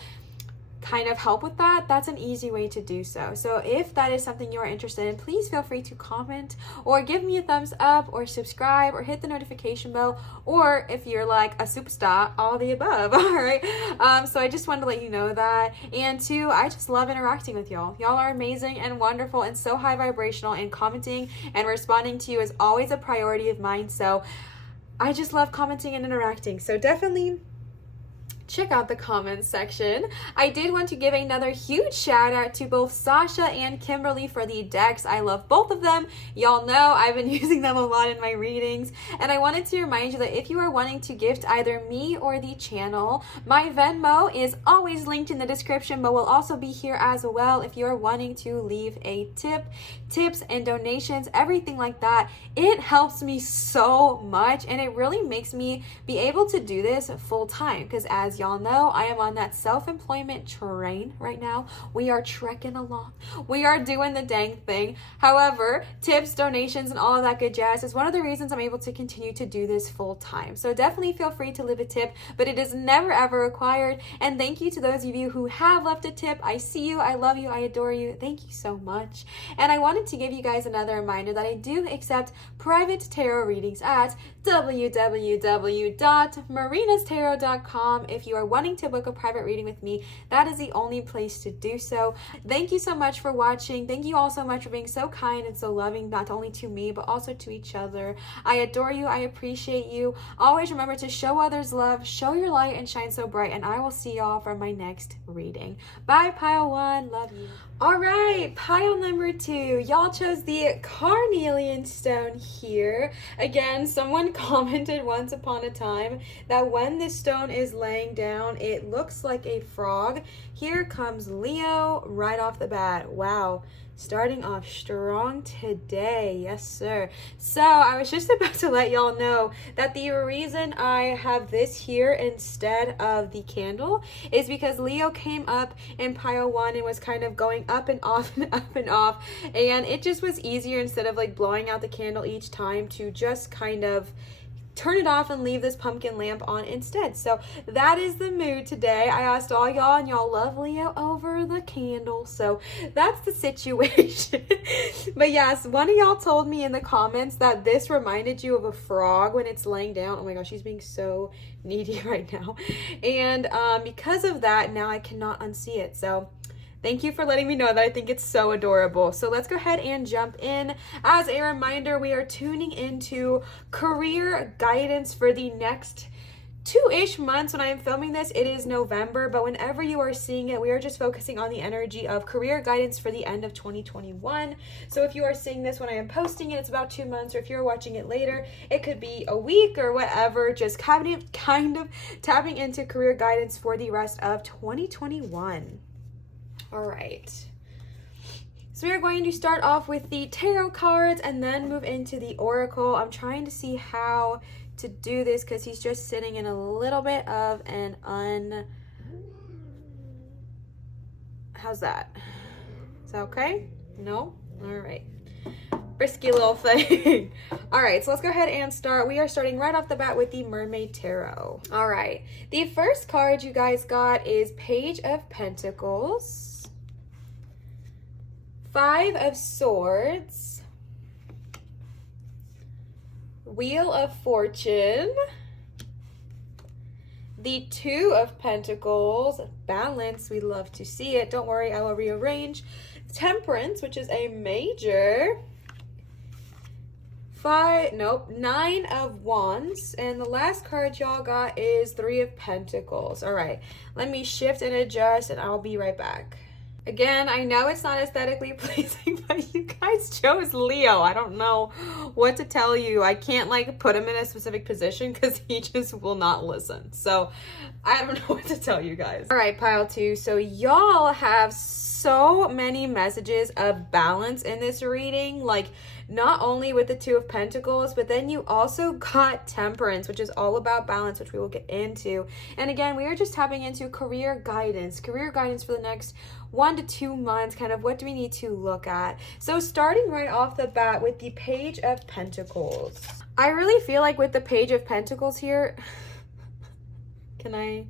kind of help with that, that's an easy way to do so. So if that is something you are interested in, please feel free to comment or give me a thumbs up or subscribe or hit the notification bell, or if you're like a superstar, all the above. All right. So I just wanted to let you know that. And two, I just love interacting with y'all. Y'all are amazing and wonderful and so high vibrational, and commenting and responding to you is always a priority of mine. So I just love commenting and interacting. So definitely check out the comments section. I did want to give another huge shout out to both Sasha and Kimberly for the decks. I love both of them. Y'all know I've been using them a lot in my readings, and I wanted to remind you that if you are wanting to gift either me or the channel, my Venmo is always linked in the description, but will also be here as well if you are wanting to leave a tip, tips and donations, everything like that. It helps me so much, and it really makes me be able to do this full time, because as y'all know, I am on that self-employment train right now. We are trekking along. We are doing the dang thing. However, tips, donations, and all of that good jazz is one of the reasons I'm able to continue to do this full time. So definitely feel free to leave a tip, but it is never ever required. And thank you to those of you who have left a tip. I see you, I love you, I adore you. Thank you so much. And I wanted to give you guys another reminder that I do accept private tarot readings at www.marinastarot.com. If you are wanting to book a private reading with me, that is the only place to do so. Thank you so much for watching. Thank you all so much for being so kind and so loving, not only to me, but also to each other. I adore you. I appreciate you. Always remember to show others love, show your light, and shine so bright. And I will see y'all for my next reading. Bye, pile one. Love you. All right, pile number 2. Y'all chose the carnelian stone here. Again, someone commented once upon a time that when this stone is laying down, it looks like a frog. Here comes Leo right off the bat. Wow. Starting off strong today. Yes, sir. So I was just about to let y'all know that the reason I have this here instead of the candle is because Leo came up in pile 1 and was kind of going up and off and up and off. And it just was easier, instead of like blowing out the candle each time, to just kind of turn it off and leave this pumpkin lamp on instead. So that is the mood today. I asked all y'all, and y'all love Leo over the candle, so that's the situation. But yes, one of y'all told me in the comments that this reminded you of a frog when it's laying down. Oh my gosh, she's being so needy right now. And because of that, now I cannot unsee it. So thank you for letting me know that. I think it's so adorable. So let's go ahead and jump in. As a reminder, we are tuning into career guidance for the next 2-ish months. When I am filming this, it is November, but whenever you are seeing it, we are just focusing on the energy of career guidance for the end of 2021. So if you are seeing this when I am posting it, it's about 2 months, or if you're watching it later, it could be a week or whatever, just kind of tapping into career guidance for the rest of 2021. All right, so we are going to start off with the tarot cards and then move into the oracle. I'm trying to see how to do this because he's just sitting in a little bit of an how's that? Is that okay? No? All right. Frisky little thing. All right, so let's go ahead and start. We are starting right off the bat with the Mermaid Tarot. All right, the first card you guys got is Page of Pentacles, 5 of Swords, Wheel of Fortune, the 2 of Pentacles, Balance, we love to see it. Don't worry, I will rearrange. Temperance, which is a major, 9 of Wands, and the last card y'all got is 3 of Pentacles. All right, let me shift and adjust, and I'll be right back. Again, I know it's not aesthetically pleasing, but you guys chose Leo. I don't know what to tell you. I can't like put him in a specific position because he just will not listen. So I don't know what to tell you guys. All right, pile 2. So y'all have so many messages of balance in this reading, like not only with the 2 of Pentacles, but then you also got Temperance, which is all about balance, which we will get into. And again, we are just tapping into career guidance for the next 1 to 2 months. Kind of what do we need to look at? So starting right off the bat with the Page of Pentacles, I really feel like with the Page of Pentacles here, can I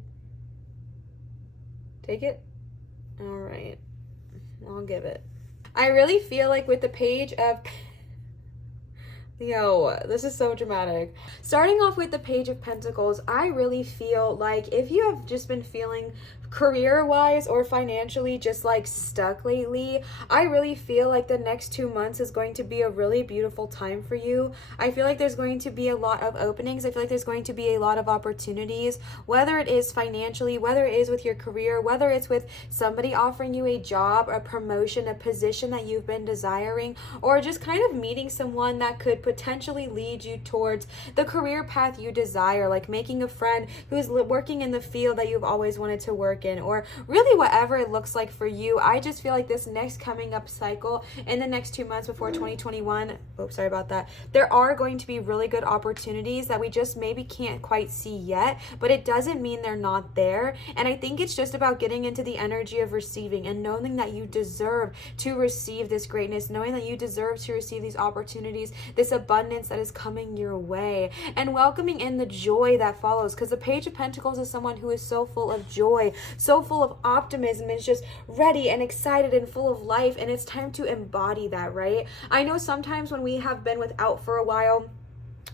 take it? All right, I'll give it. I really feel like with the Page of... Yo, this is so dramatic. Starting off with the Page of Pentacles, I really feel like if you have just been feeling career-wise or financially just like stuck lately, I really feel like the next 2 months is going to be a really beautiful time for you. I feel like there's going to be a lot of openings. I feel like there's going to be a lot of opportunities, whether it is financially, whether it is with your career, whether it's with somebody offering you a job, a promotion, a position that you've been desiring, or just kind of meeting someone that could potentially lead you towards the career path you desire, like making a friend who's working in the field that you've always wanted to work in, or really whatever it looks like for you. I just feel like this next coming up cycle in the next 2 months before 2021, oops, sorry about that, there are going to be really good opportunities that we just maybe can't quite see yet, but it doesn't mean they're not there. And I think it's just about getting into the energy of receiving and knowing that you deserve to receive this greatness, knowing that you deserve to receive these opportunities, this abundance that is coming your way, and welcoming in the joy that follows, because the Page of Pentacles is someone who is so full of joy, so full of optimism, and is just ready and excited and full of life, and it's time to embody that, right? I know sometimes when we have been without for a while,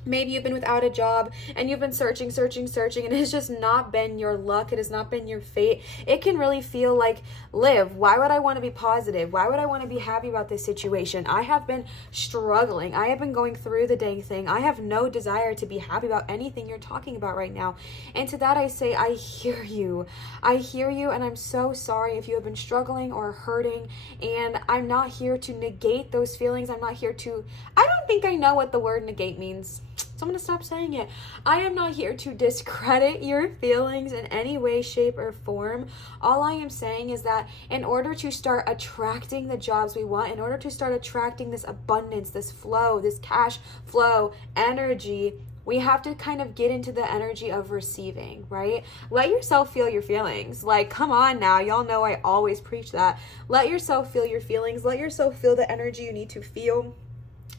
maybe you've been without a job and you've been searching, and it has just not been your luck. It has not been your fate. It can really feel like, Liv, why would I want to be positive? Why would I want to be happy about this situation? I have been struggling. I have been going through the dang thing. I have no desire to be happy about anything you're talking about right now. And to that I say, I hear you. I hear you, and I'm so sorry if you have been struggling or hurting, and I'm not here to negate those feelings. I'm not here to... I don't think I know what the word negate means, so I'm going to stop saying it. I am not here to discredit your feelings in any way, shape, or form. All I am saying is that in order to start attracting the jobs we want, in order to start attracting this abundance, this flow, this cash flow energy, we have to kind of get into the energy of receiving, right? Let yourself feel your feelings. Like, come on now. Y'all know I always preach that. Let yourself feel your feelings. Let yourself feel the energy you need to feel.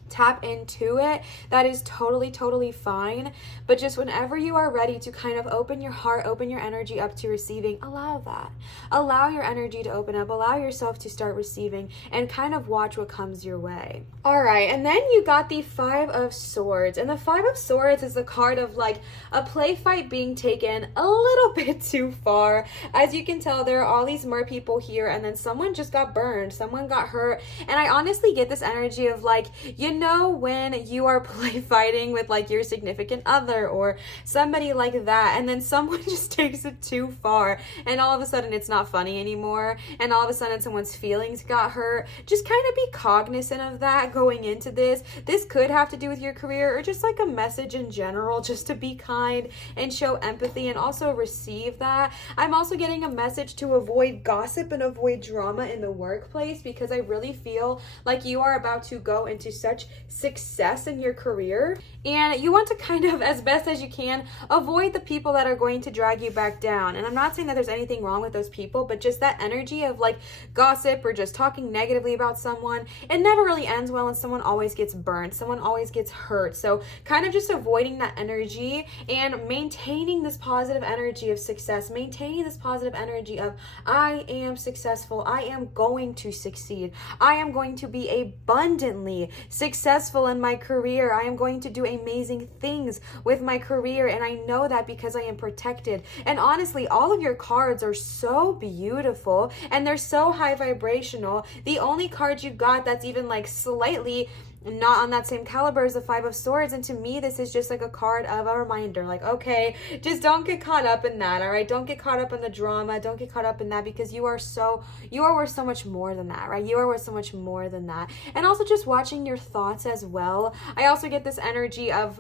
Tap into it. That is totally fine. But just whenever you are ready to kind of open your heart, open your energy up to receiving, allow that. Allow your energy to open up. Allow yourself to start receiving and kind of watch what comes your way. All right, and then you got the Five of Swords. And the Five of Swords is the card of like a play fight being taken a little bit too far. As you can tell, there are all these more people here, and then someone just got burned. Someone got hurt. And I honestly get this energy of like, you know, when you are play fighting with like your significant other or somebody like that, and then someone just takes it too far, and all of a sudden it's not funny anymore, and all of a sudden someone's feelings got hurt. Just kind of be cognizant of that going into this. This could have to do with your career or just like a message in general, just to be kind and show empathy and also receive that. I'm also getting a message to avoid gossip and avoid drama in the workplace, because I really feel like you are about to go into such success in your career, and you want to kind of, as best as you can, avoid the people that are going to drag you back down. And I'm not saying that there's anything wrong with those people, but just that energy of like gossip or just talking negatively about someone, it never really ends well, and someone always gets burned, someone always gets hurt. So kind of just avoiding that energy and maintaining this positive energy of success, maintaining this positive energy of I am successful, I am going to succeed, I am going to be abundantly successful in my career, I am going to do amazing things with my career, and I know that because I am protected. And honestly, all of your cards are so beautiful and they're so high vibrational. The only card you got that's even like slightly not on that same caliber is the Five of Swords, and to me this is just like a card of a reminder, like, okay, just don't get caught up in that, all right? Don't get caught up in the drama, don't get caught up in that, because you are worth so much more than that, right? You are worth so much more than that. And also just watching your thoughts as well. I also get this energy of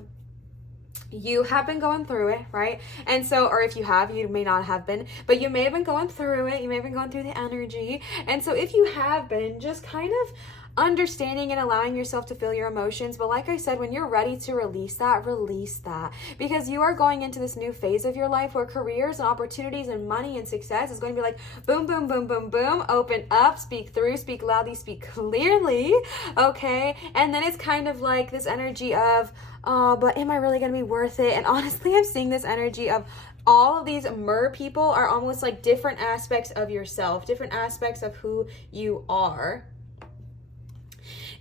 you have been going through it, right? And so, or if you have, you may not have been, but you may have been going through it, you may have been going through the energy, and so if you have been, just kind of understanding and allowing yourself to feel your emotions. But like I said, when you're ready to release that, because you are going into this new phase of your life where careers and opportunities and money and success is going to be like boom, boom, boom, boom, boom, open up, speak through, speak loudly, speak clearly, okay? And then it's kind of like this energy of, oh, but am I really going to be worth it? And honestly, I'm seeing this energy of all of these mer people are almost like different aspects of yourself, different aspects of who you are.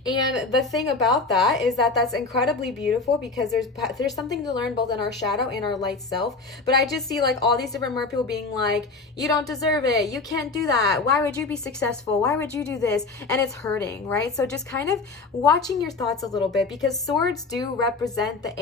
And the thing about that is that that's incredibly beautiful, because there's something to learn both in our shadow and our light self. But I just see like all these different mer people being like, you don't deserve it, you can't do that, why would you be successful, why would you do this? And it's hurting, right? So just kind of watching your thoughts a little bit, because swords do represent the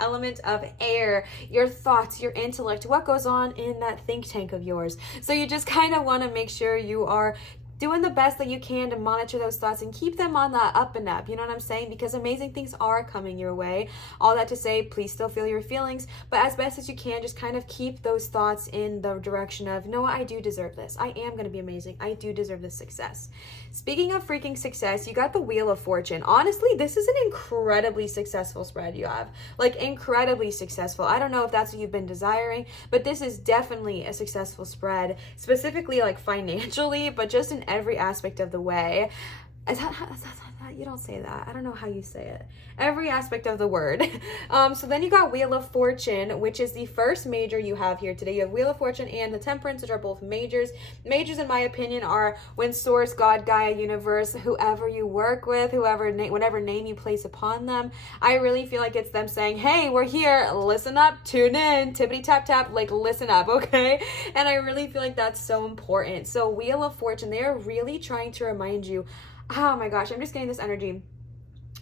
element of air, your thoughts, your intellect, what goes on in that think tank of yours. So you just kind of want to make sure you are doing the best that you can to monitor those thoughts and keep them on the up and up, you know what I'm saying? Because amazing things are coming your way. All that to say, please still feel your feelings, but as best as you can, just kind of keep those thoughts in the direction of, no, I do deserve this. I am going to be amazing. I do deserve this success. Speaking of freaking success, you got the Wheel of Fortune. Honestly, this is an incredibly successful spread you have. Like, incredibly successful. I don't know if that's what you've been desiring, but this is definitely a successful spread, specifically like financially, but just in every aspect of the way. You don't say that. I don't know how you say it. Every aspect of the word. So then you got Wheel of Fortune, which is the first major you have here today. You have Wheel of Fortune and the Temperance, which are both majors. Majors, in my opinion, are when Source, God, Gaia, Universe, whoever you work with, whatever name you place upon them, I really feel like it's them saying, hey, we're here, listen up, tune in, tippity tap tap, like listen up, okay? And I really feel like that's so important. So Wheel of Fortune, they are really trying to remind you, oh my gosh, I'm just getting this energy.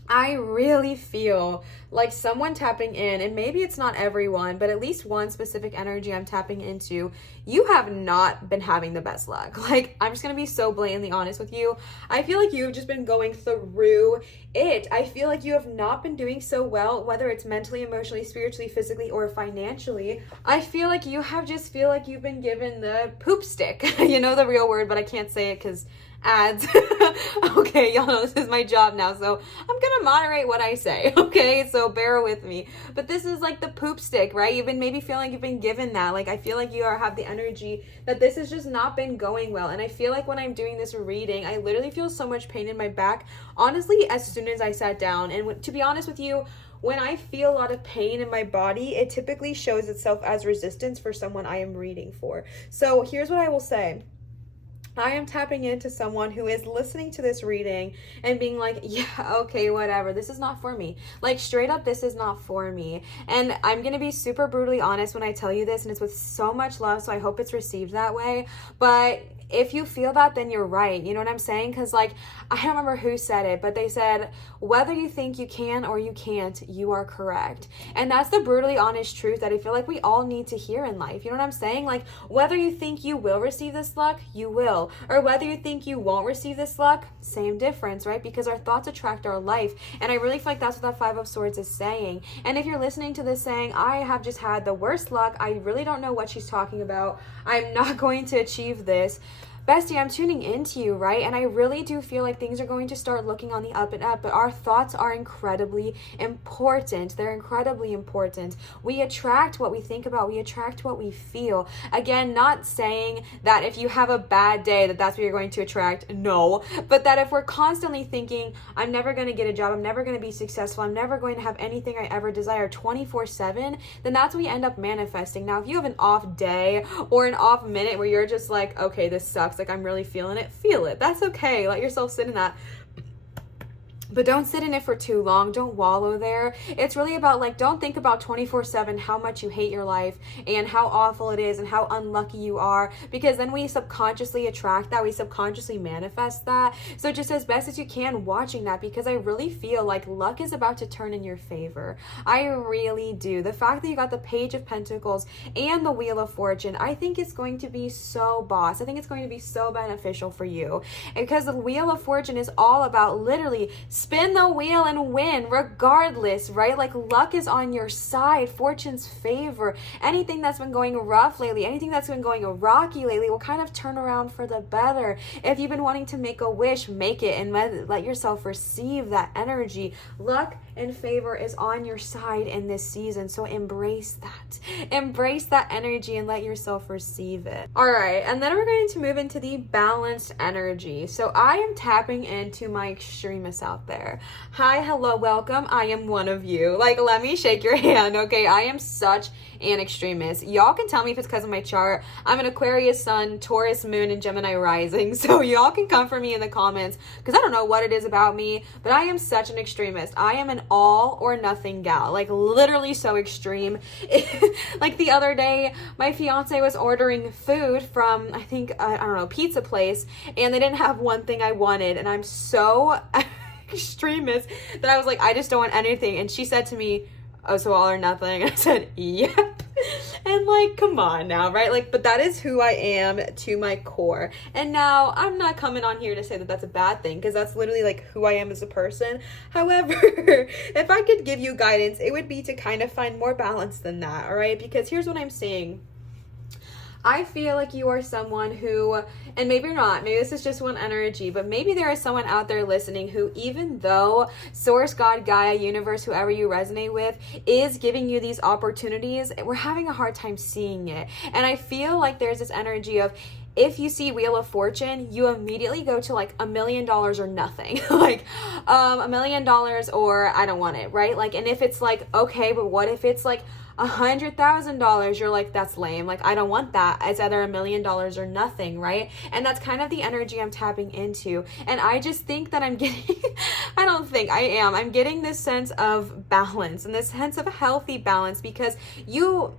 I really feel like someone tapping in, and maybe it's not everyone, but at least one specific energy I'm tapping into, you have not been having the best luck. Like, I'm just going to be so blatantly honest with you. I feel like you've just been going through it. I feel like you have not been doing so well, whether it's mentally, emotionally, spiritually, physically, or financially. I feel like you've been given the poop stick. You know the real word, but I can't say it because ads. Okay, y'all know this is my job now, so I'm gonna moderate what I say, okay? So bear with me. But this is like the poop stick, right? You've been maybe feeling like you've been given that. Like, I feel like you have the energy that this has just not been going well. And I feel like when I'm doing this reading, I literally feel so much pain in my back, honestly, as soon as I sat down. And to be honest with you, when I feel a lot of pain in my body, it typically shows itself as resistance for someone I am reading for. So here's what I will say. I am tapping into someone who is listening to this reading and being like, yeah, okay, whatever. This is not for me. Like, straight up, this is not for me. And I'm going to be super brutally honest when I tell you this, and it's with so much love, so I hope it's received that way. But if you feel that, then you're right. You know what I'm saying? Because, like, I don't remember who said it, but they said, whether you think you can or you can't, you are correct. And that's the brutally honest truth that I feel like we all need to hear in life. You know what I'm saying? Like, whether you think you will receive this luck, you will. Or whether you think you won't receive this luck, same difference, right? Because our thoughts attract our life. And I really feel like that's what that Five of Swords is saying. And if you're listening to this saying, I have just had the worst luck, I really don't know what she's talking about, I'm not going to achieve this, bestie, I'm tuning into you, right? And I really do feel like things are going to start looking on the up and up, but our thoughts are incredibly important. They're incredibly important. We attract what we think about. We attract what we feel. Again, not saying that if you have a bad day that that's what you're going to attract. No. But that if we're constantly thinking, I'm never going to get a job, I'm never going to be successful, I'm never going to have anything I ever desire 24/7, then that's what we end up manifesting. Now, if you have an off day or an off minute where you're just like, okay, this sucks, like I'm really feeling it, feel it. That's okay. Let yourself sit in that. But don't sit in it for too long. Don't wallow there. It's really about, like, don't think about 24/7 how much you hate your life and how awful it is and how unlucky you are, because then we subconsciously attract that. We subconsciously manifest that. So just as best as you can watching that, because I really feel like luck is about to turn in your favor. I really do. The fact that you got the Page of Pentacles and the Wheel of Fortune, I think it's going to be so boss. I think it's going to be so beneficial for you, because the Wheel of Fortune is all about literally spin the wheel and win regardless, right? Like luck is on your side, fortune's favor. Anything that's been going rough lately, anything that's been going rocky lately will kind of turn around for the better. If you've been wanting to make a wish, make it and let yourself receive that energy. Luck and favor is on your side in this season, so embrace that. Embrace that energy and let yourself receive it. All right, and then we're going to move into the balanced energy. So I am tapping into my extremists out there. Hi, hello, welcome. I am one of you. Like, let me shake your hand, okay? I am such an extremist. Y'all can tell me if it's because of my chart. I'm an Aquarius sun, Taurus moon, and Gemini rising. So y'all can come for me in the comments because I don't know what it is about me, but I am such an extremist. I am an all or nothing gal, like literally so extreme. Like the other day, my fiance was ordering food from, I think, I don't know, pizza place, and they didn't have one thing I wanted, and I'm so extremist that I was like, I just don't want anything. And she said to me, oh, so all or nothing? And I said, yep. And like, come on now, right? Like, but that is who I am to my core. And now I'm not coming on here to say that that's a bad thing, because that's literally like who I am as a person. However, if I could give you guidance, it would be to kind of find more balance than that, all right? Because here's what I'm saying. I feel like you are someone who, and maybe you're not, maybe this is just one energy, but maybe there is someone out there listening who, even though source, God, Gaia, universe, whoever you resonate with, is giving you these opportunities, we're having a hard time seeing it. And I feel like there's this energy of, if you see Wheel of Fortune, you immediately go to like $1 million or nothing. Like $1 million or I don't want it, right? Like, and if it's like, okay, but what if it's like $100,000, you're like, that's lame. Like, I don't want that. It's either $1 million or nothing, right? And that's kind of the energy I'm tapping into. And I just think that I'm getting, I'm getting this sense of balance and this sense of a healthy balance, because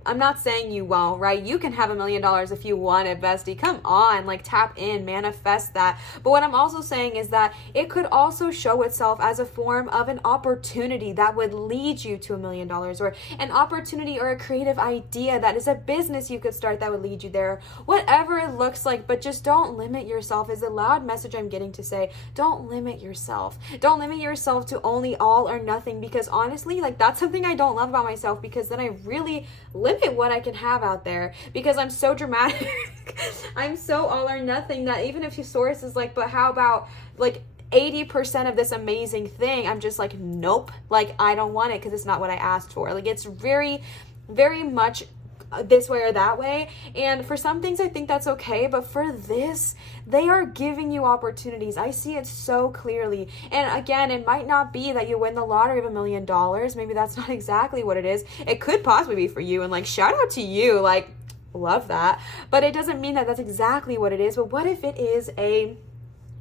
I'm not saying you won't, right? You can have $1 million if you want it, bestie. Come on, like tap in, manifest that. But what I'm also saying is that it could also show itself as a form of an opportunity that would lead you to $1 million, or an opportunity or a creative idea that is a business you could start that would lead you there. Whatever it looks like, but just don't limit yourself is the loud message I'm getting to say. Don't limit yourself. Don't limit yourself to only all or nothing, because honestly, like that's something I don't love about myself, because then I really limit what I can have out there, because I'm so dramatic. I'm so all or nothing that even if your source is like, but how about like 80% of this amazing thing, I'm just like, nope, like I don't want it because it's not what I asked for. Like it's very, very much this way or that way. And for some things I think that's okay, but for this, they are giving you opportunities. I see it so clearly. And again, it might not be that you win the lottery of $1 million. Maybe that's not exactly what it is. It could possibly be for you, and like shout out to you, like love that. But it doesn't mean that that's exactly what it is. But what if it is a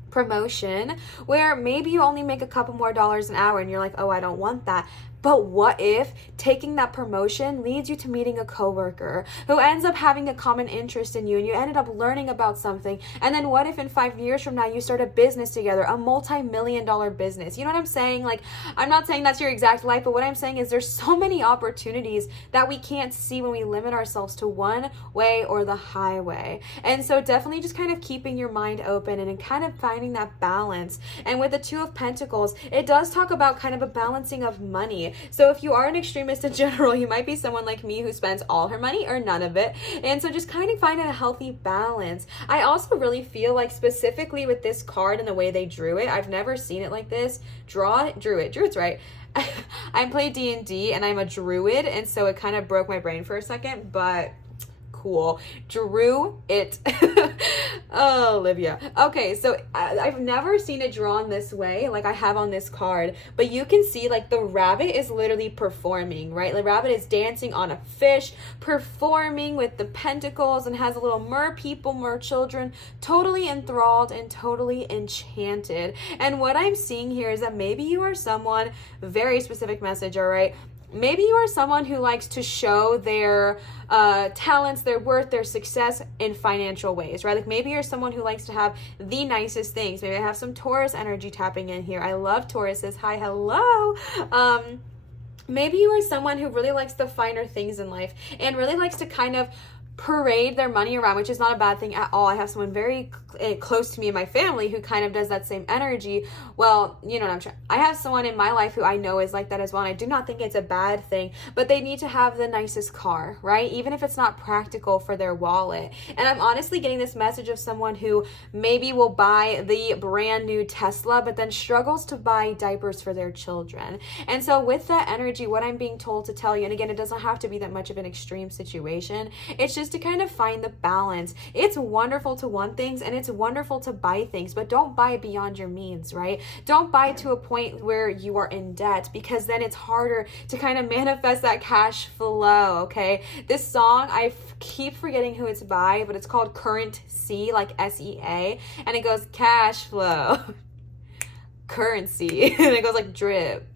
promotion where maybe you only make a couple more dollars an hour and you're like, oh, I don't want that. But what if taking that promotion leads you to meeting a coworker who ends up having a common interest in you, and you ended up learning about something? And then what if in 5 years from now you start a business together, a multi-million-dollar business? You know what I'm saying? Like, I'm not saying that's your exact life, but what I'm saying is there's so many opportunities that we can't see when we limit ourselves to one way or the highway. And so definitely just kind of keeping your mind open and kind of finding that balance. And with the Two of Pentacles, it does talk about kind of a balancing of money. So if you are an extremist in general, you might be someone like me who spends all her money or none of it. And so just kind of finding a healthy balance. I also really feel like specifically with this card and the way they drew it, I've never seen it like this. Druid's right. I play D&D and I'm a druid, and so it kind of broke my brain for a second, but cool. Drew it. Oh, Olivia. Okay, so I've never seen it drawn this way like I have on this card, but you can see like the rabbit is literally performing, right? The rabbit is dancing on a fish, performing with the pentacles, and has a little mer people, mer children, totally enthralled and totally enchanted. And what I'm seeing here is that maybe you are someone, very specific message, all right? Maybe you are someone who likes to show their talents, their worth, their success in financial ways, right? Like maybe you're someone who likes to have the nicest things. Maybe I have some Taurus energy tapping in here. I love Tauruses. Hi, hello. Maybe you are someone who really likes the finer things in life and really likes to kind of parade their money around, which is not a bad thing at all. I have someone very close to me in my family who kind of does that same energy. Well, you know what I'm trying. I have someone in my life who I know is like that as well, and I do not think it's a bad thing, but they need to have the nicest car, right? Even if it's not practical for their wallet. And I'm honestly getting this message of someone who maybe will buy the brand new Tesla, but then struggles to buy diapers for their children. And so with that energy, what I'm being told to tell you, and again, it doesn't have to be that much of an extreme situation, it's just to kind of find the balance. It's wonderful to want things and it's wonderful to buy things, but don't buy beyond your means, right? Don't buy to a point where you are in debt, because then it's harder to kind of manifest that cash flow, okay? This song, I keep forgetting who it's by, but it's called Currency, like SEA, and it goes cash flow, currency, and it goes like drip,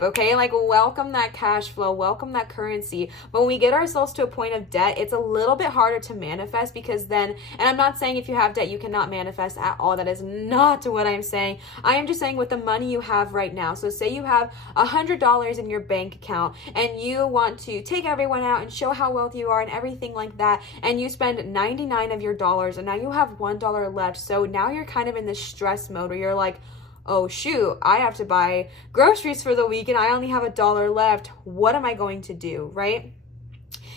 okay? Like, welcome that cash flow, welcome that currency. But when we get ourselves to a point of debt, it's a little bit harder to manifest, because then, and I'm not saying if you have debt you cannot manifest at all, that is not what I'm saying. I am just saying with the money you have right now. So say you have $100 in your bank account and you want to take everyone out and show how wealthy you are and everything like that, and you spend 99 of your dollars and now you have $1 left. So now you're kind of in this stress mode where you're like, oh shoot, I have to buy groceries for the week and I only have $1 left. What am I going to do, right?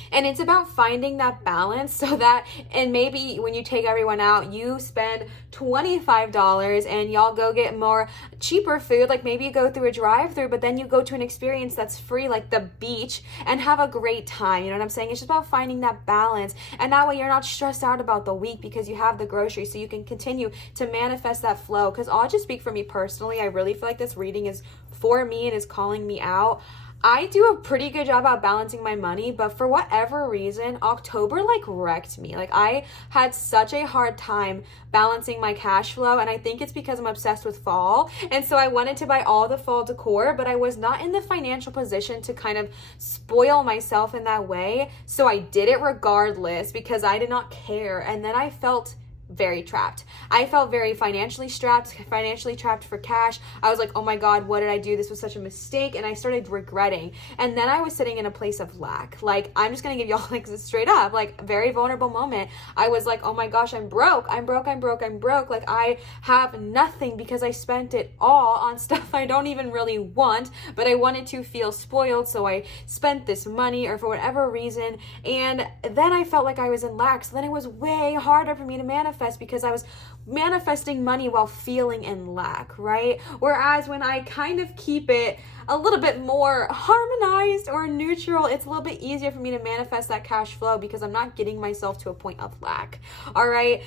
And it's about finding that balance so that, and maybe when you take everyone out, you spend $25 and y'all go get more cheaper food. Like maybe you go through a drive-through, but then you go to an experience that's free, like the beach, and have a great time. You know what I'm saying? It's just about finding that balance. And that way you're not stressed out about the week because you have the groceries, so you can continue to manifest that flow. Because I'll just speak for me personally. I really feel like this reading is for me and is calling me out. I do a pretty good job at balancing my money, but for whatever reason, October like wrecked me. Like I had such a hard time balancing my cash flow, and I think it's because I'm obsessed with fall. And so I wanted to buy all the fall decor, but I was not in the financial position to kind of spoil myself in that way. So I did it regardless because I did not care. And then I felt very trapped. I felt very financially trapped for cash. I was like, oh my God, what did I do? This was such a mistake. And I started regretting. And then I was sitting in a place of lack. Like, I'm just going to give y'all like straight up, like very vulnerable moment. I was like, oh my gosh, I'm broke. Like I have nothing because I spent it all on stuff I don't even really want, but I wanted to feel spoiled. So I spent this money or for whatever reason. And then I felt like I was in lack. So then it was way harder for me to manifest because I was manifesting money while feeling in lack, right? Whereas when I kind of keep it a little bit more harmonized or neutral, it's a little bit easier for me to manifest that cash flow because I'm not getting myself to a point of lack. All right.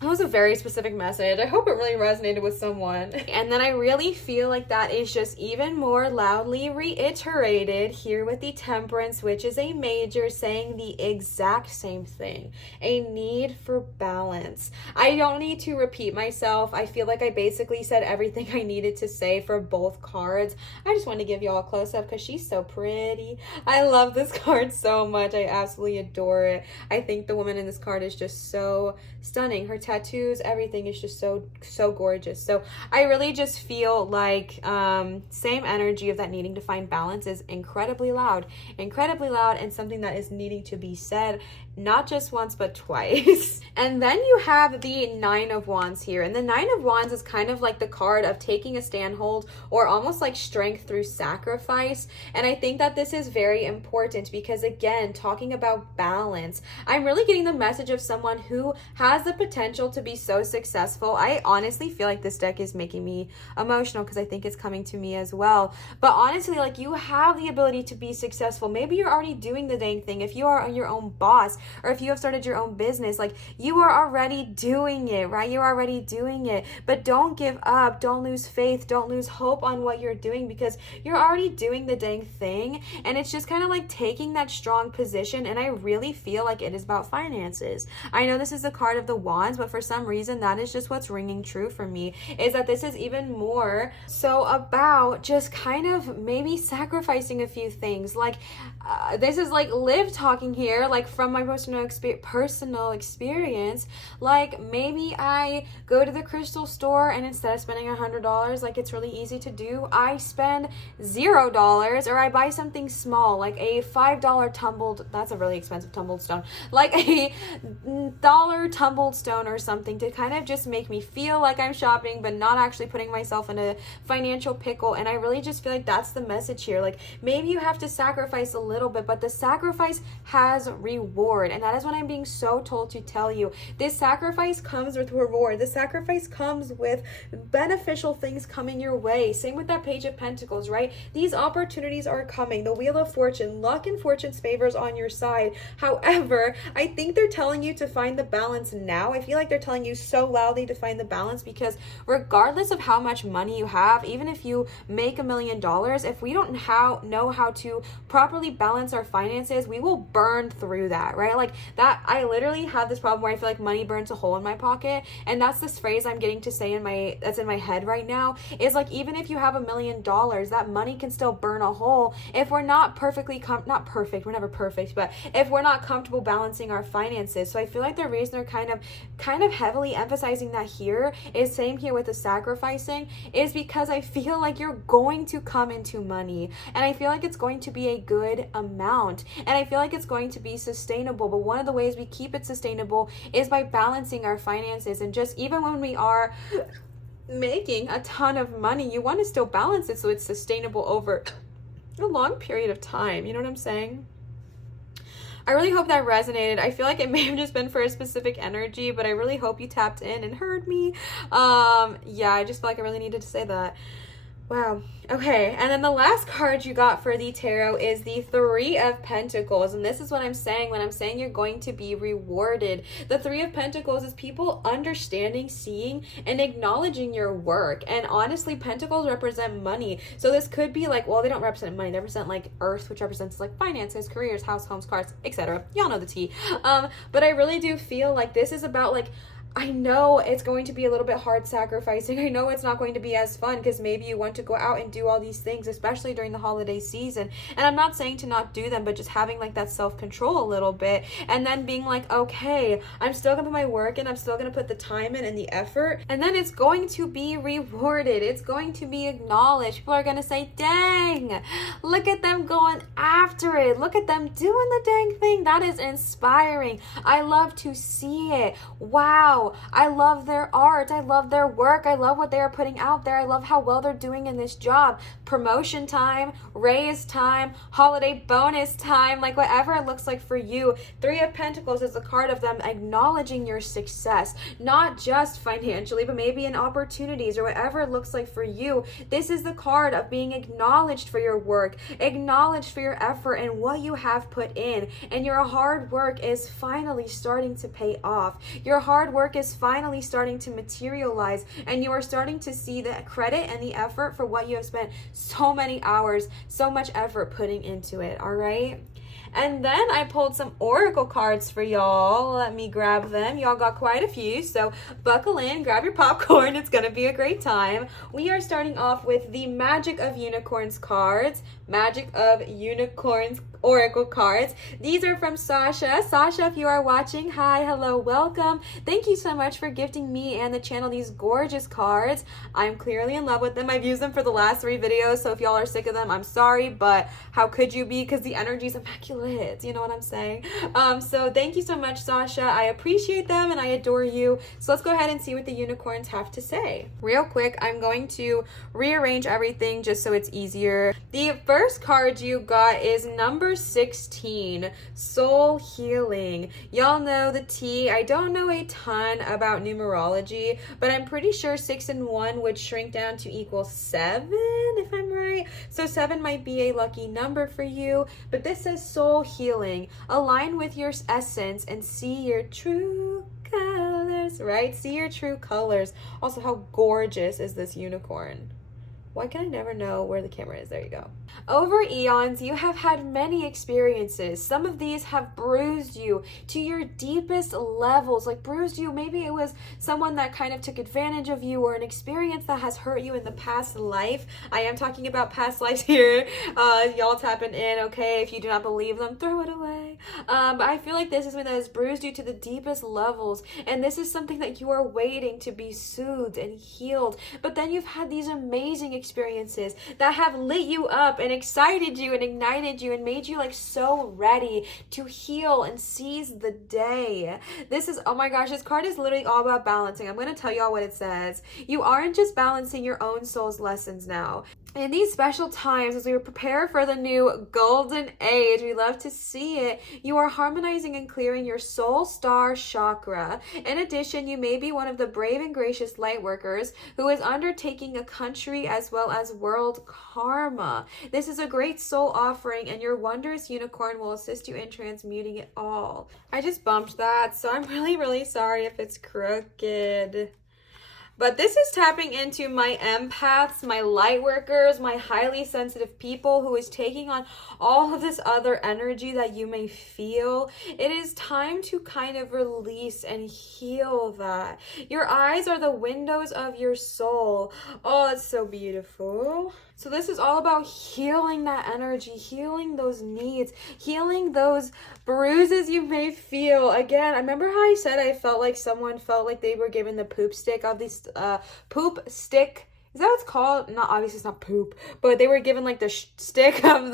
That was a very specific message. I hope it really resonated with someone. And then I really feel like that is just even more loudly reiterated here with the Temperance, which is a major, saying the exact same thing. A need for balance. I don't need to repeat myself. I feel like I basically said everything I needed to say for both cards. I just want to give y'all a close-up because she's so pretty. I love this card so much. I absolutely adore it. I think the woman in this card is just so stunning. Her tattoos, everything is just so gorgeous. So I really just feel like same energy of that needing to find balance is incredibly loud, and something that is needing to be said, not just once but twice. And then you have the Nine of Wands here, and the Nine of Wands is kind of like the card of taking a standhold or almost like strength through sacrifice. And I think that this is very important because, again, talking about balance, I'm really getting the message of someone who has the potential to be so successful. I honestly feel like this deck is making me emotional because I think it's coming to me as well. But honestly, like, you have the ability to be successful. Maybe you're already doing the dang thing. If you are your own boss, or if you have started your own business, like, you are already doing it, right? You're already doing it. But don't give up. Don't lose faith. Don't lose hope on what you're doing because you're already doing the dang thing. And it's just kind of like taking that strong position. And I really feel like it is about finances. I know this is the card of the Wands, but for some reason that is just what's ringing true for me, is that this is even more so about just kind of maybe sacrificing a few things. Like this is like Liv talking here, like from my personal experience. Like maybe I go to the crystal store and instead of spending $100, like it's really easy to do, I spend $0, or I buy something small like a $5 tumbled, that's a really expensive tumbled stone, like a $1 tumbled stone or something, to kind of just make me feel like I'm shopping but not actually putting myself in a financial pickle. And I really just feel like that's the message here. Like maybe you have to sacrifice a little bit, but the sacrifice has reward, and that is what I'm being so told to tell you. This sacrifice comes with reward. The sacrifice comes with beneficial things coming your way. Same with that Page of Pentacles, right? These opportunities are coming. The Wheel of Fortune, luck and fortune's favors on your side. However, I think they're telling you to find the balance now. I feel like they're telling you so loudly to find the balance, because regardless of how much money you have, even if you make $1 million, if we don't know how to properly balance our finances, we will burn through that, right? Like that, I literally have this problem where I feel like money burns a hole in my pocket, and that's this phrase I'm getting to say that's in my head right now, is like, even if you have $1 million, that money can still burn a hole if we're not perfectly not perfect, we're never perfect, but if we're not comfortable balancing our finances. So I feel like the reason they're kind of heavily emphasizing that here is, same here with the sacrificing, is because I feel like you're going to come into money, and I feel like it's going to be a good amount, and I feel like it's going to be sustainable. But one of the ways we keep it sustainable is by balancing our finances. And just even when we are making a ton of money, you want to still balance it so it's sustainable over a long period of time. You know what I'm saying? I really hope that resonated. I feel like it may have just been for a specific energy, but I really hope you tapped in and heard me. Yeah, I just feel like I really needed to say that. Wow. Okay, and then the last card you got for the tarot is the Three of Pentacles, and this is what I'm saying when I'm saying you're going to be rewarded. The Three of Pentacles is people understanding, seeing, and acknowledging your work. And honestly, Pentacles represent money, so this could be like, well, they don't represent money, they represent like Earth, which represents like finances, careers, house, homes, cars, etc. Y'all know the tea. But I really do feel like this is about, like, I know it's going to be a little bit hard sacrificing. I know it's not going to be as fun, because maybe you want to go out and do all these things, especially during the holiday season. And I'm not saying to not do them, but just having like that self-control a little bit, and then being like, okay, I'm still gonna put my work in, I'm still gonna put the time in and the effort, and then it's going to be rewarded. It's going to be acknowledged. People are gonna say, dang, look at them going after it. Look at them doing the dang thing. That is inspiring. I love to see it. Wow. I love their art. I love their work. I love what they are putting out there. I love how well they're doing in this job. Promotion time, raise time, holiday bonus time, like whatever it looks like for you. Three of Pentacles is a card of them acknowledging your success, not just financially, but maybe in opportunities or whatever it looks like for you. This is the card of being acknowledged for your work, acknowledged for your effort and what you have put in. And your hard work is finally starting to pay off. Your hard work is finally starting to materialize, and you are starting to see the credit and the effort for what you have spent so many hours, so much effort putting into it. All right. And then I pulled some oracle cards for y'all. Let me grab them. Y'all got quite a few, so buckle in, grab your popcorn. It's gonna be a great time. We are starting off with the Magic of Unicorns cards. Magic of Unicorns oracle cards. These are from Sasha. Sasha, if you are watching, hi, hello, welcome. Thank you so much for gifting me and the channel these gorgeous cards. I'm clearly in love with them. I've used them for the last 3 videos, so if y'all are sick of them, I'm sorry, but how could you be? Because the energy is immaculate. You know what I'm saying? So thank you so much, Sasha. I appreciate them and I adore you. So let's go ahead and see what the unicorns have to say. Real quick, I'm going to rearrange everything just so it's easier. The first card you got is number 16, Soul Healing. Y'all know the tea. I don't know a ton about numerology, but I'm pretty sure 6 and 1 would shrink down to equal 7, if I'm right. So 7 might be a lucky number for you, but this says Soul Healing. Align with your essence and see your true colors, right? See your true colors. Also, how gorgeous is this unicorn? Why can I never know where the camera is? There you go. Over eons, you have had many experiences. Some of these have bruised you to your deepest levels, like bruised you. Maybe it was someone that kind of took advantage of you, or an experience that has hurt you in the past life. I am talking about past lives here. Y'all tapping in, okay? If you do not believe them, throw it away. But I feel like this is one that has bruised you to the deepest levels, and this is something that you are waiting to be soothed and healed. But then you've had these amazing experiences that have lit you up and excited you and ignited you and made you like so ready to heal and seize the day. This is, oh my gosh, this card is literally all about balancing. I'm going to tell y'all what it says. You aren't just balancing your own soul's lessons now. In these special times, as we prepare for the new golden age, we love to see it, you are harmonizing and clearing your soul star chakra. In addition, you may be one of the brave and gracious light workers who is undertaking a country as well as world karma. This is a great soul offering, and your wondrous unicorn will assist you in transmuting it all. I just bumped that, so I'm really sorry if it's crooked. But this is tapping into my empaths, my light workers, my highly sensitive people who is taking on all of this other energy that you may feel. It is time to kind of release and heal that. Your eyes are the windows of your soul. Oh, it's so beautiful. So this is all about healing that energy, healing those needs, healing those bruises you may feel. Again, I remember how I said I felt like someone felt like they were given the poop stick of these poop stick. Is that what it's called? Not obviously it's not poop, but they were given like the stick of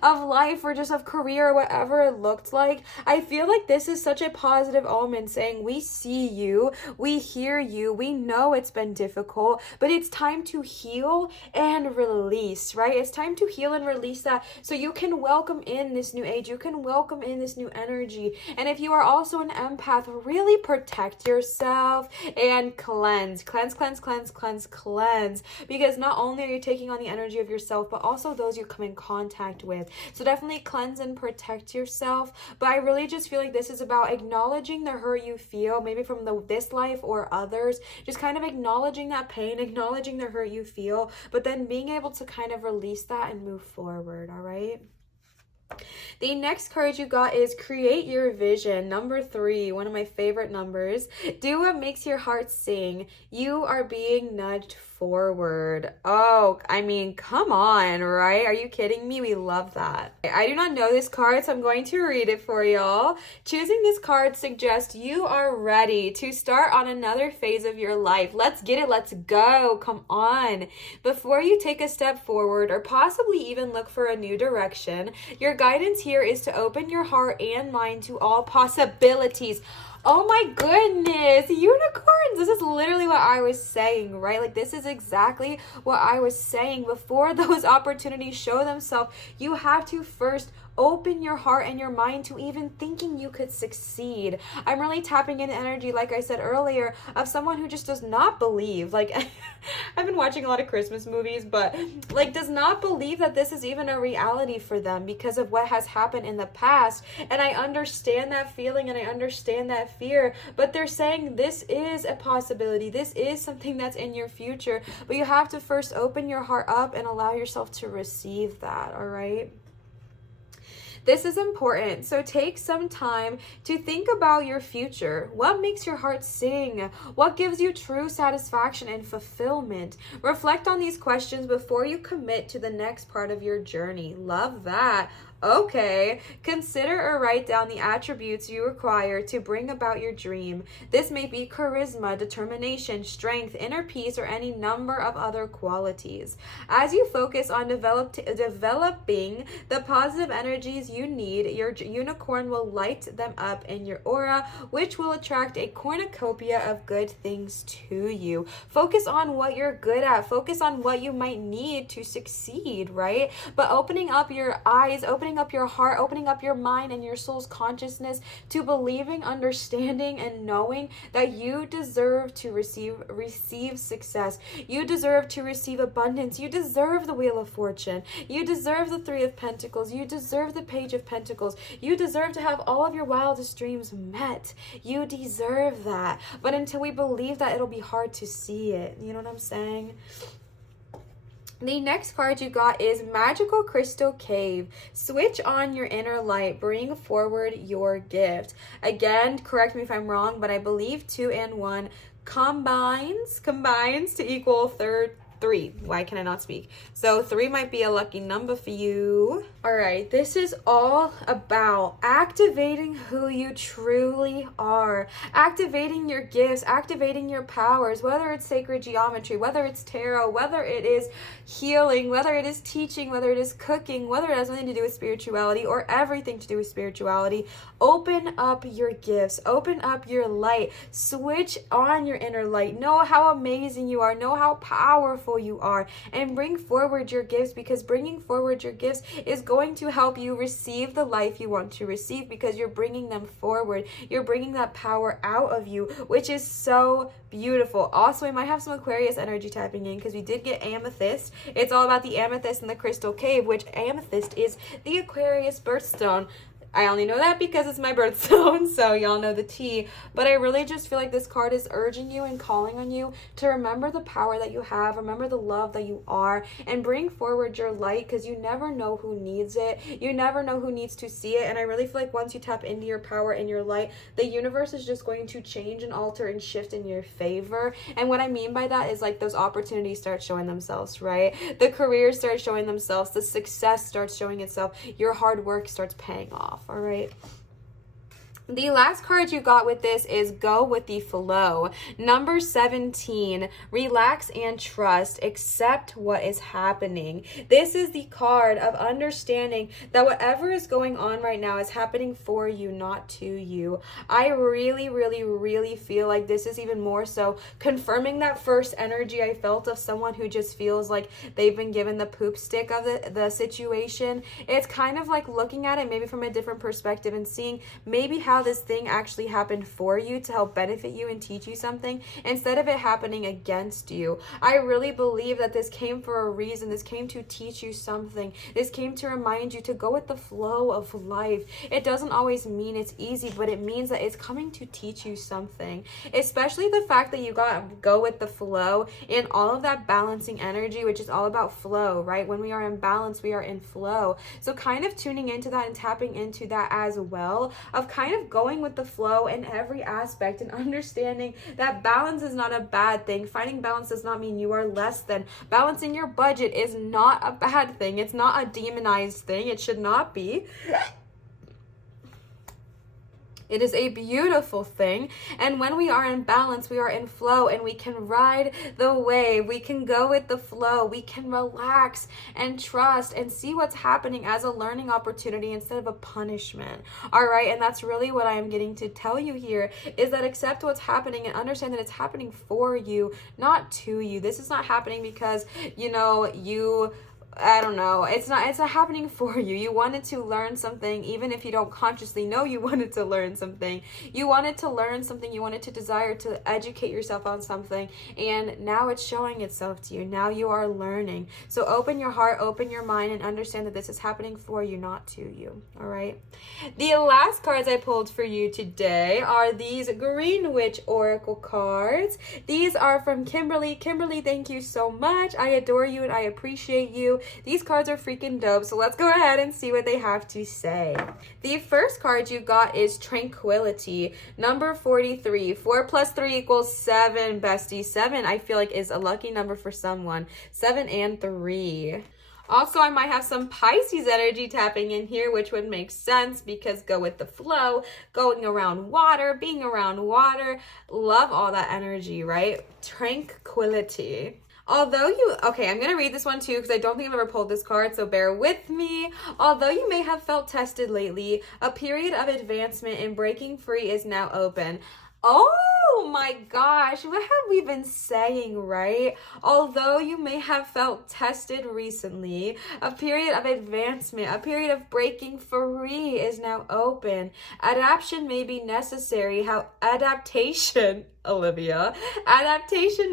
life or just of career or whatever it looked like. I feel like this is such a positive omen, saying we see you, we hear you, we know it's been difficult, but it's time to heal and release, right? It's time to heal and release that so you can welcome in this new age, you can welcome in this new energy. And if you are also an empath, really protect yourself and cleanse, because not only are you taking on the energy of yourself, but also those you come in contact with. So definitely cleanse and protect yourself. But I really just feel like this is about acknowledging the hurt you feel, maybe from this life or others, just kind of acknowledging that pain, acknowledging the hurt you feel, but then being able to kind of release that and move forward, all right? The next card you got is Create Your Vision, number 3, one of my favorite numbers. Do what makes your heart sing. You are being nudged forward. Oh, I mean, come on, right? Are you kidding me? We love that. I do not know this card, so I'm going to read it for y'all. Choosing this card suggests you are ready to start on another phase of your life. Let's get it. Let's go. Come on. Before you take a step forward or possibly even look for a new direction, your guidance here is to open your heart and mind to all possibilities. Oh my goodness, unicorns! This is literally what I was saying, right? Like, this is exactly what I was saying. Before those opportunities show themselves, you have to first open your heart and your mind to even thinking you could succeed. I'm really tapping into energy, like I said earlier, of someone who just does not believe. Like, I've been watching a lot of Christmas movies, but like does not believe that this is even a reality for them because of what has happened in the past. And I understand that feeling and I understand that fear, but they're saying this is a possibility. This is something that's in your future, but you have to first open your heart up and allow yourself to receive that, all right? This is important. So take some time to think about your future. What makes your heart sing? What gives you true satisfaction and fulfillment? Reflect on these questions before you commit to the next part of your journey. Love that. Okay, consider or write down the attributes you require to bring about your dream. This may be charisma, determination, strength, inner peace, or any number of other qualities. As you focus on developing the positive energies you need, your unicorn will light them up in your aura, which will attract a cornucopia of good things to you. Focus on what you're good at. Focus on what you might need to succeed, right? But opening up your eyes, opening up your heart, opening up your mind and your soul's consciousness to believing, understanding, and knowing that you deserve to receive success. You deserve to receive abundance. You deserve the Wheel of Fortune. You deserve the Three of Pentacles. You deserve the Page of Pentacles. You deserve to have all of your wildest dreams met. You deserve that. But until we believe that, it'll be hard to see it. You know what I'm saying? The next card you got is Magical Crystal Cave. Switch on your inner light. Bring forward your gift. Again, correct me if I'm wrong, but I believe 2 and 1 combines to equal 3. Why can I not speak? So 3 might be a lucky number for you. All right, this is all about activating who you truly are, activating your gifts, activating your powers, whether it's sacred geometry, whether it's tarot, whether it is healing, whether it is teaching, whether it is cooking, whether it has something to do with spirituality or everything to do with spirituality. Open up your gifts, open up your light, switch on your inner light. Know how amazing you are, know how powerful you are, and bring forward your gifts, because bringing forward your gifts is going to help you receive the life you want to receive, because you're bringing them forward. You're bringing that power out of you, which is so beautiful. Also, we might have some Aquarius energy tapping in because we did get amethyst. It's all about the amethyst and the crystal cave, which amethyst is the Aquarius birthstone. I only know that because it's my birthstone, so y'all know the tea. But I really just feel like this card is urging you and calling on you to remember the power that you have, remember the love that you are, and bring forward your light, because you never know who needs it. You never know who needs to see it. And I really feel like once you tap into your power and your light, the universe is just going to change and alter and shift in your favor. And what I mean by that is like those opportunities start showing themselves, right? The careers start showing themselves. The success starts showing itself. Your hard work starts paying off. All right. The last card you got with this is Go with the Flow. Number 17, relax and trust. Accept what is happening. This is the card of understanding that whatever is going on right now is happening for you, not to you. I really, really, really feel like this is even more so confirming that first energy I felt of someone who just feels like they've been given the poop stick of the situation. It's kind of like looking at it maybe from a different perspective and seeing maybe how this thing actually happened for you to help benefit you and teach you something instead of it happening against you. I really believe that this came for a reason. This came to teach you something. This came to remind you to go with the flow of life. It doesn't always mean it's easy, but it means that it's coming to teach you something. Especially the fact that you got go with the flow and all of that balancing energy, which is all about flow, right? When we are in balance, we are in flow. So kind of tuning into that and tapping into that as well, of kind of going with the flow in every aspect and understanding that balance is not a bad thing. Finding balance does not mean you are less than. Balancing your budget is not a bad thing. It's not a demonized thing. It should not be. It is a beautiful thing. And when we are in balance, we are in flow, and we can ride the wave. We can go with the flow. We can relax and trust and see what's happening as a learning opportunity instead of a punishment. All right. And that's really what I am getting to tell you here, is that accept what's happening and understand that it's happening for you, not to you. This is not happening because, I don't know. It's not happening for you. You wanted to learn something, even if you don't consciously know you wanted to learn something. You wanted to learn something. You wanted to desire to educate yourself on something. And now it's showing itself to you. Now you are learning. So open your heart, open your mind, and understand that this is happening for you, not to you. All right. The last cards I pulled for you today are these Green Witch Oracle cards. These are from Kimberly. Kimberly, thank you so much. I adore you and I appreciate you. These cards are freaking dope, so let's go ahead and see what they have to say. The first card you got is Tranquility, number 43. 4 plus 3 equals 7, bestie. 7, I feel like, is a lucky number for someone. 7 and 3. Also, I might have some Pisces energy tapping in here, which would make sense because go with the flow, going around water, being around water. Love all that energy, right? Tranquility. Although okay, I'm going to read this one too because I don't think I've ever pulled this card, so bear with me. Although you may have felt tested lately, a period of advancement and breaking free is now open. Oh my gosh, what have we been saying, right? Although you may have felt tested recently, a period of advancement, a period of breaking free is now open. Adaptation may be necessary. Adaptation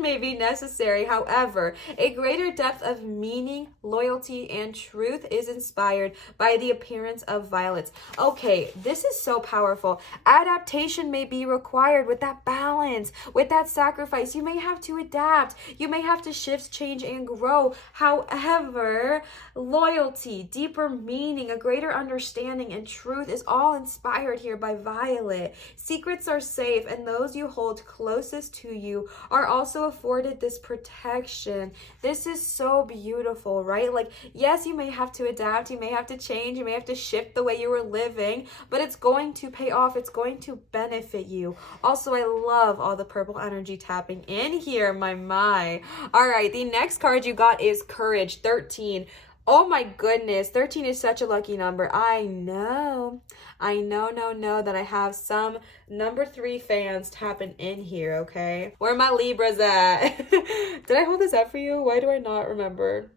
may be necessary. However, a greater depth of meaning, loyalty, and truth is inspired by the appearance of violets. Okay, this is so powerful. Adaptation may be required with that balance balance. With that sacrifice, you may have to adapt. You may have to shift, change, and grow. However, loyalty, deeper meaning, a greater understanding, and truth is all inspired here by Violet. Secrets are safe, and those you hold closest to you are also afforded this protection. This is so beautiful, right? Like, yes, you may have to adapt, you may have to change, you may have to shift the way you were living, but it's going to pay off. It's going to benefit you. Also, I love all the purple energy tapping in here, my. All right, the next card you got is Courage, 13. Oh my goodness, 13 is such a lucky number. I know that I have some number 3 fans tapping in here, okay? Where are my Libras at? Did I hold this up for you? Why do I not remember?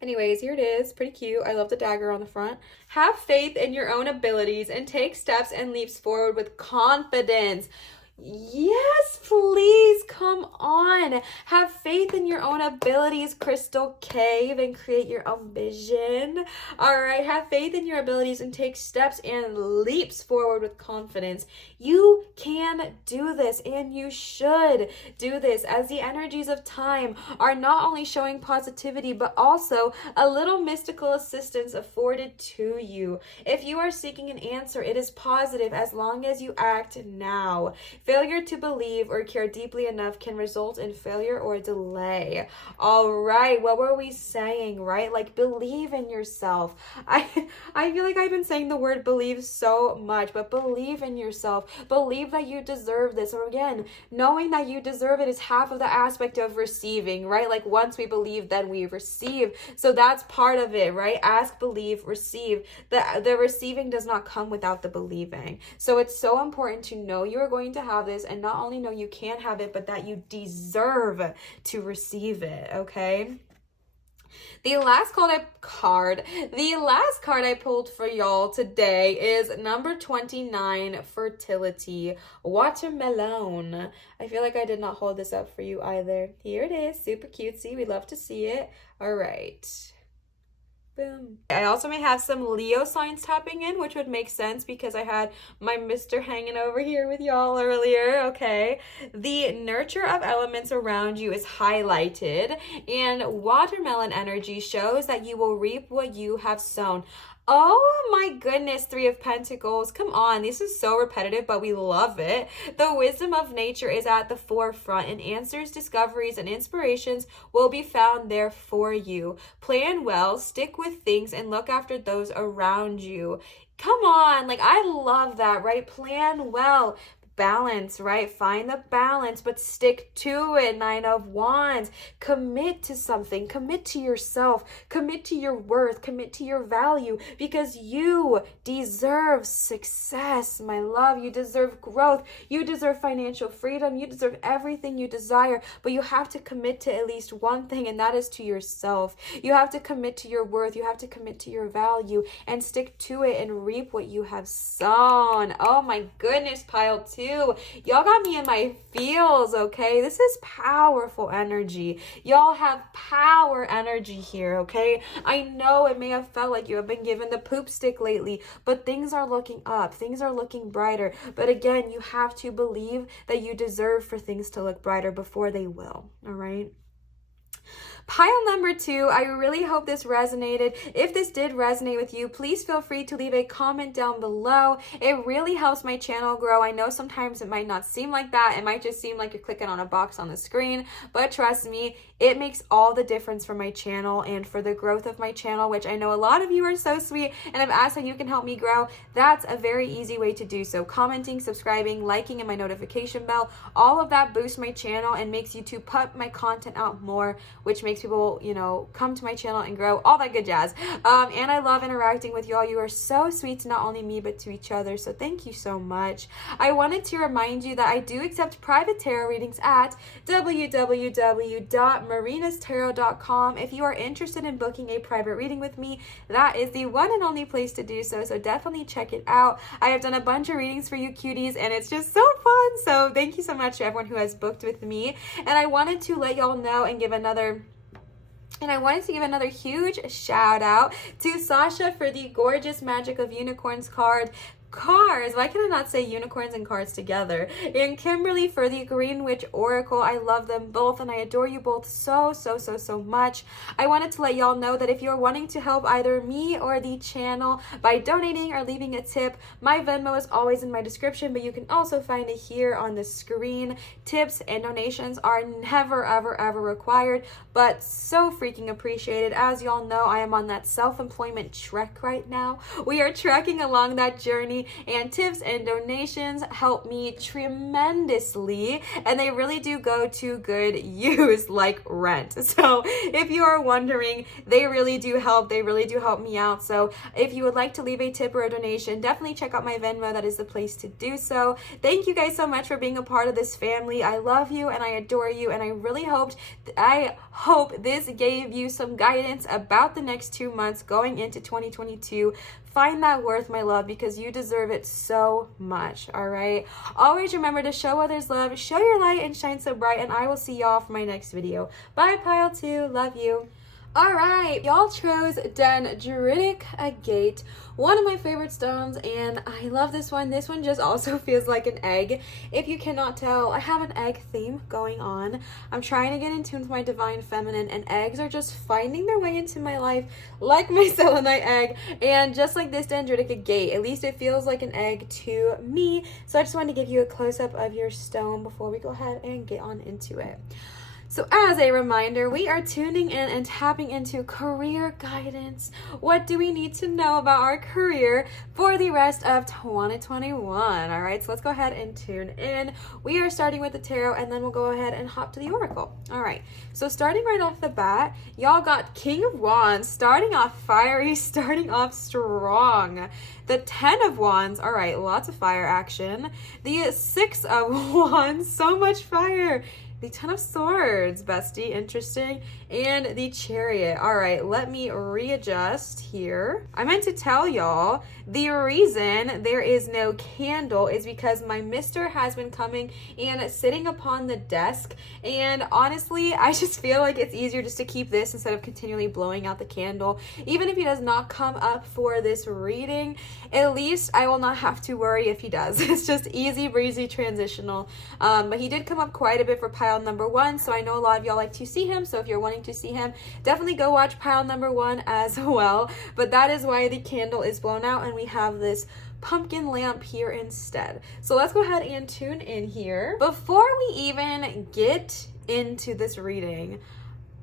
Anyways, here it is. Pretty cute. I love the dagger on the front. Have faith in your own abilities and take steps and leaps forward with confidence. Yes, please, come on. Have faith in your own abilities, Crystal Cave, and create your own vision. All right, have faith in your abilities and take steps and leaps forward with confidence. You can do this, and you should do this, as the energies of time are not only showing positivity, but also a little mystical assistance afforded to you. If you are seeking an answer, it is positive as long as you act now. Failure to believe or care deeply enough can result in failure or delay. All right, what were we saying, right? Like, believe in yourself. I feel like I've been saying the word believe so much, but believe in yourself. Believe that you deserve this. Or again, knowing that you deserve it is half of the aspect of receiving, right? Like, once we believe, then we receive. So that's part of it, right? Ask, believe, receive. The receiving does not come without the believing. So it's so important to know you are going to have this, and not only know you can have it, but that you deserve to receive it, okay? The last card I pulled for y'all today is number 29, Fertility, Watermelon. I feel like I did not hold this up for you either. Here it is, super cutesy. We love to see it. All right. Boom. I also may have some Leo signs tapping in, which would make sense because I had my Mr. hanging over here with y'all earlier, okay? The nurture of elements around you is highlighted, and watermelon energy shows that you will reap what you have sown. Oh my goodness, 3 of Pentacles. Come on, this is so repetitive, but we love it. The wisdom of nature is at the forefront, and answers, discoveries, and inspirations will be found there for you. Plan well, stick with things, and look after those around you. Come on, like, I love that, right? Plan well. Balance, right? Find the balance, but stick to it. 9 of Wands. Commit to something. Commit to yourself. Commit to your worth. Commit to your value, because you deserve success, my love. You deserve growth. You deserve financial freedom. You deserve everything you desire, but you have to commit to at least one thing, and that is to yourself. You have to commit to your worth. You have to commit to your value and stick to it and reap what you have sown. Oh my goodness, pile 2. Y'all got me in my feels, okay? This is powerful energy. Y'all have power energy here, okay? I know it may have felt like you have been given the poop stick lately, but things are looking up. Things are looking brighter. But again, you have to believe that you deserve for things to look brighter before they will, all right? Pile number 2, I really hope this resonated. If this did resonate with you, please feel free to leave a comment down below. It really helps my channel grow. I know sometimes it might not seem like that. It might just seem like you're clicking on a box on the screen, but trust me, it makes all the difference for my channel and for the growth of my channel, which I know a lot of you are so sweet and have asked how you can help me grow. That's a very easy way to do so. Commenting, subscribing, liking, and my notification bell, all of that boosts my channel and makes YouTube put my content out more, which makes people, you know, come to my channel and grow, all that good jazz. And I love interacting with y'all. You are so sweet to not only me, but to each other. So thank you so much. I wanted to remind you that I do accept private tarot readings at www.marinatarot.com. If you are interested in booking a private reading with me, that is the one and only place to do so. So definitely check it out. I have done a bunch of readings for you cuties, and it's just so fun. So thank you so much to everyone who has booked with me. And I wanted to let y'all know and give another huge shout out to Sasha for the gorgeous Magic of Unicorns card. cars. Why can I not say unicorns and cars together? And Kimberly for the Green Witch Oracle. I love them both and I adore you both so much. I wanted to let y'all know that if you're wanting to help either me or the channel by donating or leaving a tip, my Venmo is always in my description, but you can also find it here on the screen. Tips and donations are never ever required, but so freaking appreciated. As y'all know, I am on that self-employment trek right now. We are trekking along that journey, and tips and donations help me tremendously, and they really do go to good use, like rent. So if you are wondering, they really do help. They really do help me out. So if you would like to leave a tip or a donation, definitely check out my Venmo. That is the place to do so. Thank you guys so much for being a part of this family. I love you and I adore you, and I really hope this gave you some guidance about the next 2 months going into 2022. Find that worth, my love, because you deserve it so much. All right, always remember to show others love, show your light, and shine so bright, and I will see y'all for my next video. Bye, pile 2. Love you. All right, y'all chose dendritic agate, one of my favorite stones, and I love this one. This one just also feels like an egg. If you cannot tell, I have an egg theme going on. I'm trying to get in tune with my divine feminine, and eggs are just finding their way into my life like my selenite egg. And just like this dendritic agate, at least it feels like an egg to me. So I just wanted to give you a close-up of your stone before we go ahead and get on into it. So as a reminder, we are tuning in and tapping into career guidance. What do we need to know about our career for the rest of 2021? All right, so let's go ahead and tune in. We are starting with the tarot, and then we'll go ahead and hop to the oracle. All right, so starting right off the bat, y'all got King of Wands, starting off fiery, starting off strong. The 10 of Wands, all right, lots of fire action. The 6 of Wands, so much fire. The 10 of Swords, bestie, interesting. And the Chariot. All right, let me readjust here. I meant to tell y'all, the reason there is no candle is because my mister has been coming and sitting upon the desk. And honestly, I just feel like it's easier just to keep this instead of continually blowing out the candle. Even if he does not come up for this reading, at least I will not have to worry if he does. It's just easy breezy transitional. But he did come up quite a bit for pile number 1, so I know a lot of y'all like to see him. So if you're wanting to see him, definitely go watch pile number 1 as well. But that is why the candle is blown out and we have this pumpkin lamp here instead. So let's go ahead and tune in here. Before we even get into this reading,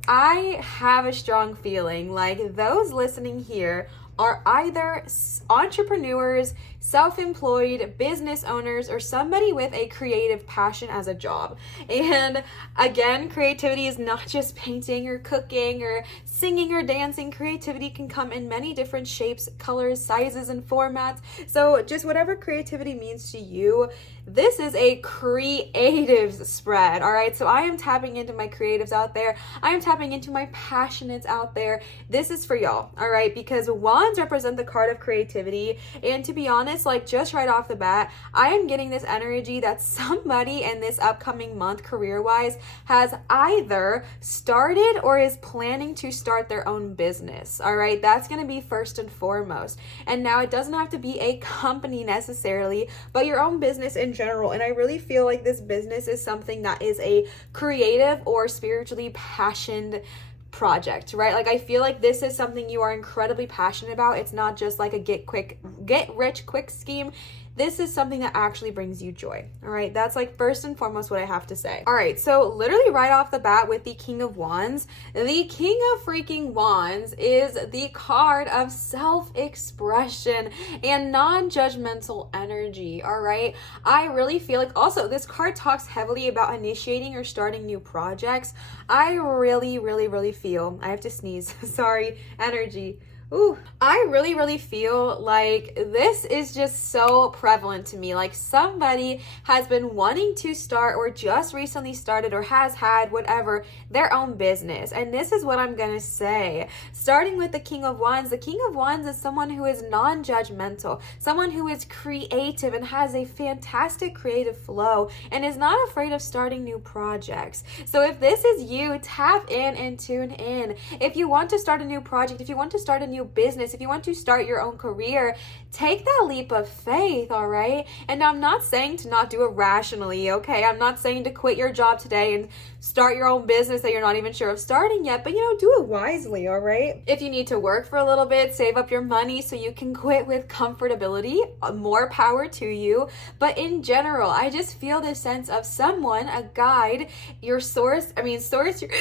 I have a strong feeling like those listening here are either entrepreneurs, self-employed, business owners, or somebody with a creative passion as a job. And again, creativity is not just painting or cooking or singing or dancing. Creativity can come in many different shapes, colors, sizes, and formats. So just whatever creativity means to you, this is a creatives spread, all right? So I am tapping into my creatives out there. I am tapping into my passionates out there. This is for y'all, all right? Because wands represent the card of creativity. And to be honest, like just right off the bat, I am getting this energy that somebody in this upcoming month career-wise has either started or is planning to start their own business, all right? That's going to be first and foremost. And now it doesn't have to be a company necessarily, but your own business in general. And I really feel like this business is something that is a creative or spiritually passionate project, right? Like I feel like this is something you are incredibly passionate about. It's not just like a get rich quick scheme. This is something that actually brings you joy. All right, that's like first and foremost what I have to say. All right, so literally right off the bat with the King of Wands, the King of freaking Wands is the card of self-expression and non-judgmental energy. All right, I really feel like also this card talks heavily about initiating or starting new projects. I really feel, I have to sneeze, sorry, energy. Ooh, I really feel like this is just so prevalent to me. Like somebody has been wanting to start or just recently started or has had whatever their own business. And this is what I'm gonna say. Starting with the King of Wands. The King of Wands is someone who is non-judgmental, someone who is creative and has a fantastic creative flow and is not afraid of starting new projects. So if this is you, tap in and tune in. If you want to start a new project, if you want to start a new new business, if you want to start your own career, take that leap of faith, all right? And I'm not saying to not do it rationally, okay? I'm not saying to quit your job today and start your own business that you're not even sure of starting yet, but do it wisely, all right? If you need to work for a little bit, save up your money so you can quit with comfortability, more power to you. But in general, I just feel this sense of someone, a guide, your source, your,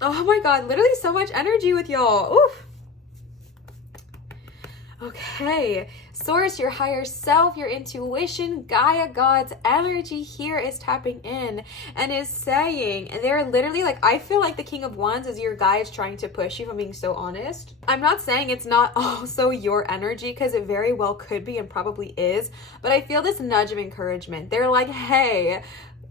oh my God, literally so much energy with y'all. Oof. Okay, source, your higher self, your intuition, Gaia, God's energy here is tapping in and is saying, and they're literally like, I feel like the King of Wands is your guide trying to push you, if I'm being so honest. I'm not saying it's not also your energy, because it very well could be and probably is, but I feel this nudge of encouragement. They're like, hey,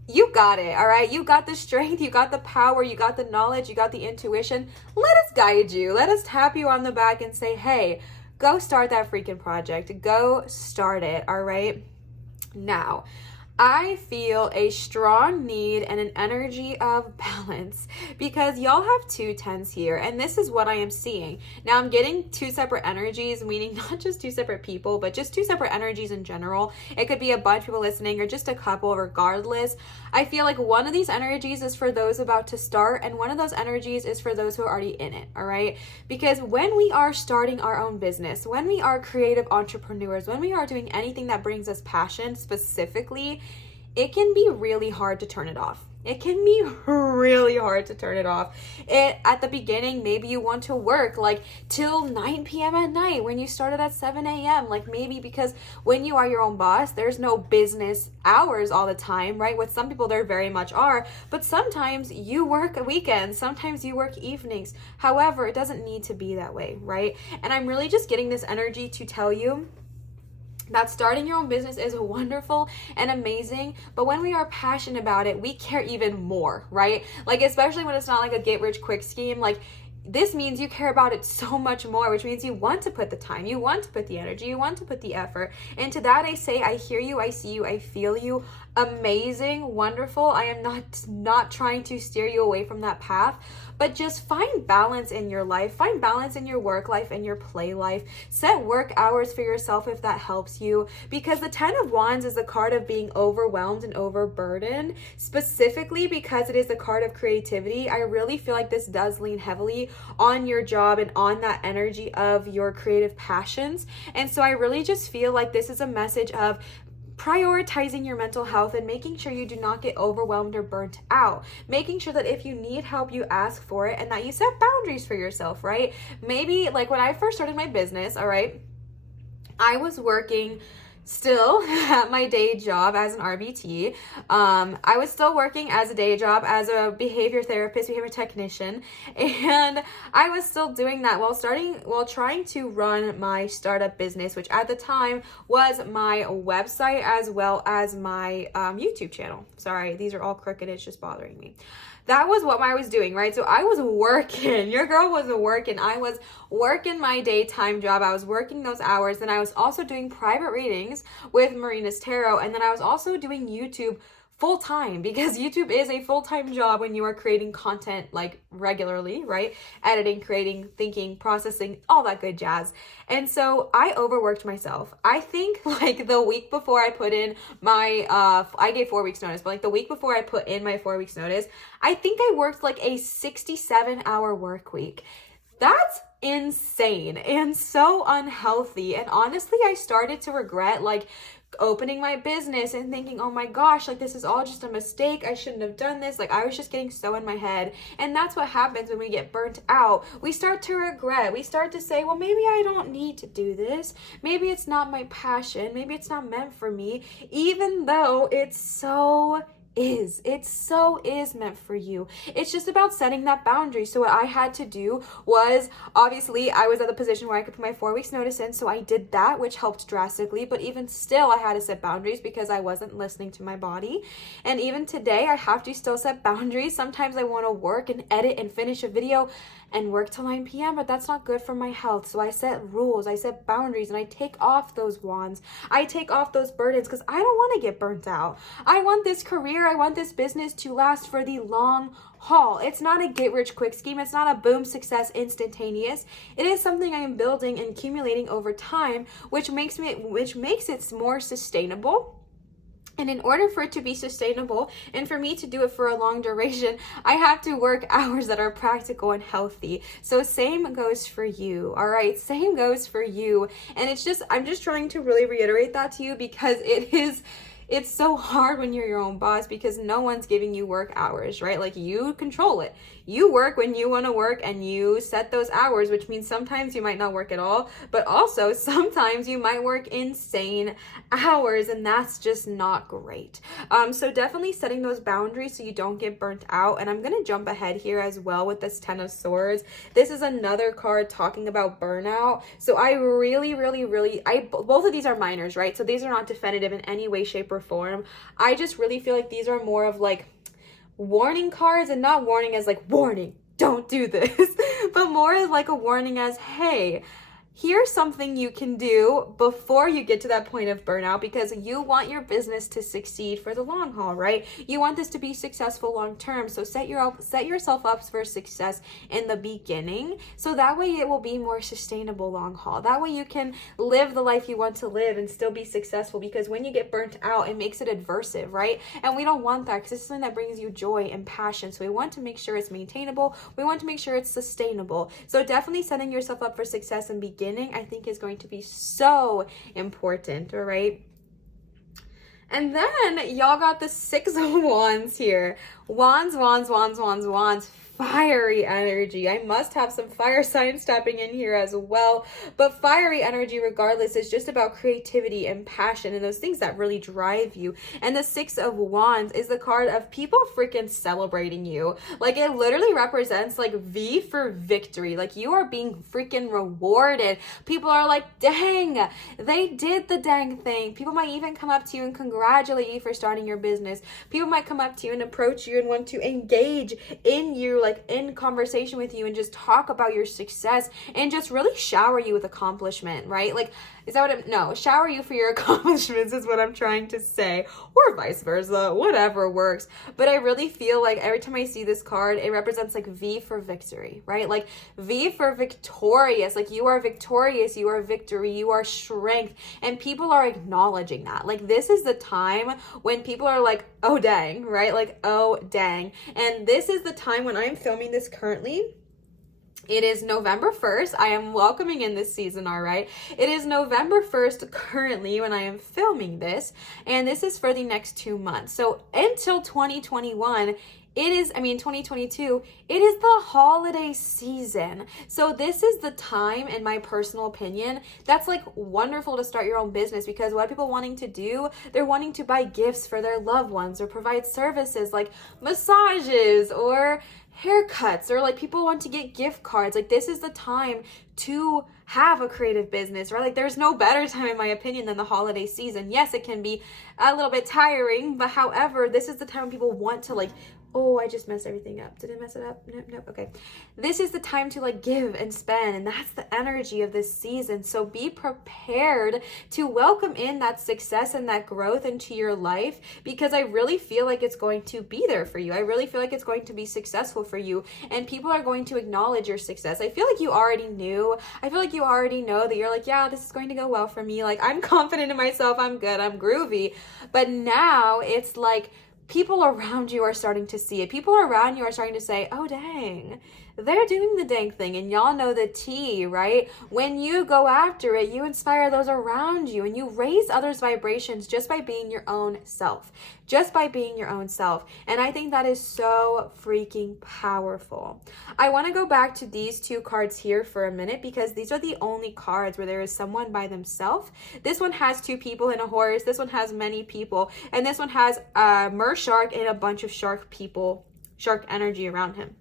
you got it, all right? You got the strength, you got the power, you got the knowledge, you got the intuition. Let us guide you. Let us tap you on the back and say, hey, go start that freaking project. Go start it, all right? Now, I feel a strong need and an energy of balance because y'all have 2 10s here, and this is what I am seeing. Now, I'm getting 2 separate energies, meaning not just 2 separate people, but just 2 separate energies in general. It could be a bunch of people listening or just a couple, regardless. I feel like one of these energies is for those about to start, and one of those energies is for those who are already in it, all right? Because when we are starting our own business, when we are creative entrepreneurs, when we are doing anything that brings us passion specifically, it can be really hard to turn it off. It can be really hard to turn it off. At the beginning, maybe you want to work like till 9 p.m. at night when you started at 7 a.m. Like maybe because when you are your own boss, there's no business hours all the time, right? With some people, there very much are. But sometimes you work weekends. Sometimes you work evenings. However, it doesn't need to be that way, right? And I'm really just getting this energy to tell you that starting your own business is wonderful and amazing, but when we are passionate about it, we care even more, right? Like, especially when it's not like a get rich quick scheme, like this means you care about it so much more, which means you want to put the time, you want to put the energy, you want to put the effort. And to that I say, I hear you, I see you, I feel you. Amazing, wonderful. I am not trying to steer you away from that path, but just find balance in your life, find balance in your work life and your play life. Set work hours for yourself if that helps you, because the 10 of Wands is the card of being overwhelmed and overburdened, specifically because it is the card of creativity. I really feel like this does lean heavily on your job and on that energy of your creative passions. And so I really just feel like this is a message of prioritizing your mental health and making sure you do not get overwhelmed or burnt out. Making sure that if you need help, you ask for it and that you set boundaries for yourself, right? Maybe like when I first started my business, all right, I was working still at my day job as an RBT. I was still working as a day job as a behavior therapist, behavior technician, and I was still doing that while trying to run my startup business, which at the time was my website as well as my YouTube channel. Sorry, these are all crooked. It's just bothering me. That was what I was doing, right? So I was working. Your girl was working. I was working my daytime job. I was working those hours. Then I was also doing private readings with Marina's Tarot. And then I was also doing YouTube full-time, because YouTube is a full-time job when you are creating content like regularly, right? Editing, creating, thinking, processing, all that good jazz. And so I overworked myself. I think like the week before I put in my, I gave 4 weeks notice, but like the week before I put in my 4 weeks notice, I think I worked like a 67-hour work week. That's insane and so unhealthy. And honestly, I started to regret like opening my business and thinking, oh my gosh, like this is all just a mistake. I shouldn't have done this. Like I was just getting so in my head. And that's what happens when we get burnt out. We start to regret. We start to say, well, maybe I don't need to do this. Maybe it's not my passion. Maybe it's not meant for me, even though it so is meant for you. It's just about setting that boundary. So what I had to do was, obviously I was at the position where I could put my 4 weeks notice in, so I did that, which helped drastically. But even still, I had to set boundaries because I wasn't listening to my body. And even today, I have to still set boundaries. Sometimes I want to work and edit and finish a video and work till 9 p.m., but that's not good for my health. So I set rules, I set boundaries, and I take off those wands. I take off those burdens because I don't want to get burnt out. I want this career, I want this business to last for the long haul. It's not a get rich quick scheme. It's not a boom success instantaneous. It is something I am building and accumulating over time, which makes it more sustainable. And in order for it to be sustainable and for me to do it for a long duration, I have to work hours that are practical and healthy. So same goes for you, all right? Same goes for you. And I'm just trying to really reiterate that to you because it's so hard when you're your own boss because no one's giving you work hours, right? Like you control it. You work when you want to work and you set those hours, which means sometimes you might not work at all, but also sometimes you might work insane hours and that's just not great. So definitely setting those boundaries so you don't get burnt out. And I'm going to jump ahead here as well with this 10 of Swords. This is another card talking about burnout. So I really, both of these are minors, right? So these are not definitive in any way, shape, or form. I just really feel like these are more of like warning cards, and not warning as like warning, don't do this, but more as like a warning as, hey, here's something you can do before you get to that point of burnout because you want your business to succeed for the long haul, right? You want this to be successful long term. So set yourself up for success in the beginning so that way it will be more sustainable long haul. That way you can live the life you want to live and still be successful because when you get burnt out, it makes it aversive, right? And we don't want that because it's something that brings you joy and passion. So we want to make sure it's maintainable. We want to make sure it's sustainable. So definitely setting yourself up for success and beginning I think is going to be so important, all right? And then y'all got the 6 of Wands here. Wands, fiery energy. I must have some fire signs stepping in here as well. But fiery energy, regardless, is just about creativity and passion and those things that really drive you. And the 6 of Wands is the card of people freaking celebrating you. Like it literally represents like V for victory. Like you are being freaking rewarded. People are like, dang, they did the dang thing. People might even come up to you and congratulate you for starting your business. People might come up to you and approach you and want to engage in you, like in conversation with you and just talk about your success and just really shower you with accomplishment, right? Like, is that what no, shower you for your accomplishments is what I'm trying to say, or vice versa, whatever works. But I really feel like every time I see this card, it represents like V for victory, right? Like V for victorious, like you are victorious, you are victory, you are strength, and people are acknowledging that. Like this is the time when people are like, oh dang, right? Like, oh dang. And this is the time when I'm filming this currently. It is November 1st. I am welcoming in this season, all right? It is November 1st currently when I am filming this, and this is for the next 2 months. So until 2021, 2022, it is the holiday season. So this is the time, in my personal opinion, that's like wonderful to start your own business because what are people wanting to do? They're wanting to buy gifts for their loved ones or provide services like massages or haircuts, or like people want to get gift cards. Like this is the time to have a creative business, right? Like there's no better time in my opinion than the holiday season. Yes, it can be a little bit tiring, but however, this is the time when people want to like, oh, I just messed everything up. Did I mess it up? Nope. Okay. This is the time to like give and spend, and that's the energy of this season. So be prepared to welcome in that success and that growth into your life because I really feel like it's going to be there for you. I really feel like it's going to be successful for you, and people are going to acknowledge your success. I feel like you already knew. I feel like you already know that you're like, yeah, this is going to go well for me. Like I'm confident in myself. I'm good. I'm groovy. But now it's like, people around you are starting to see it. People around you are starting to say, oh, dang, they're doing the dang thing. And y'all know the tea, right? When you go after it, you inspire those around you and you raise others' vibrations just by being your own self. Just by being your own self. And I think that is so freaking powerful. I want to go back to these 2 cards here for a minute because these are the only cards where there is someone by themselves. This one has 2 people and a horse. This one has many people. And this one has a mer shark and a bunch of shark energy around him.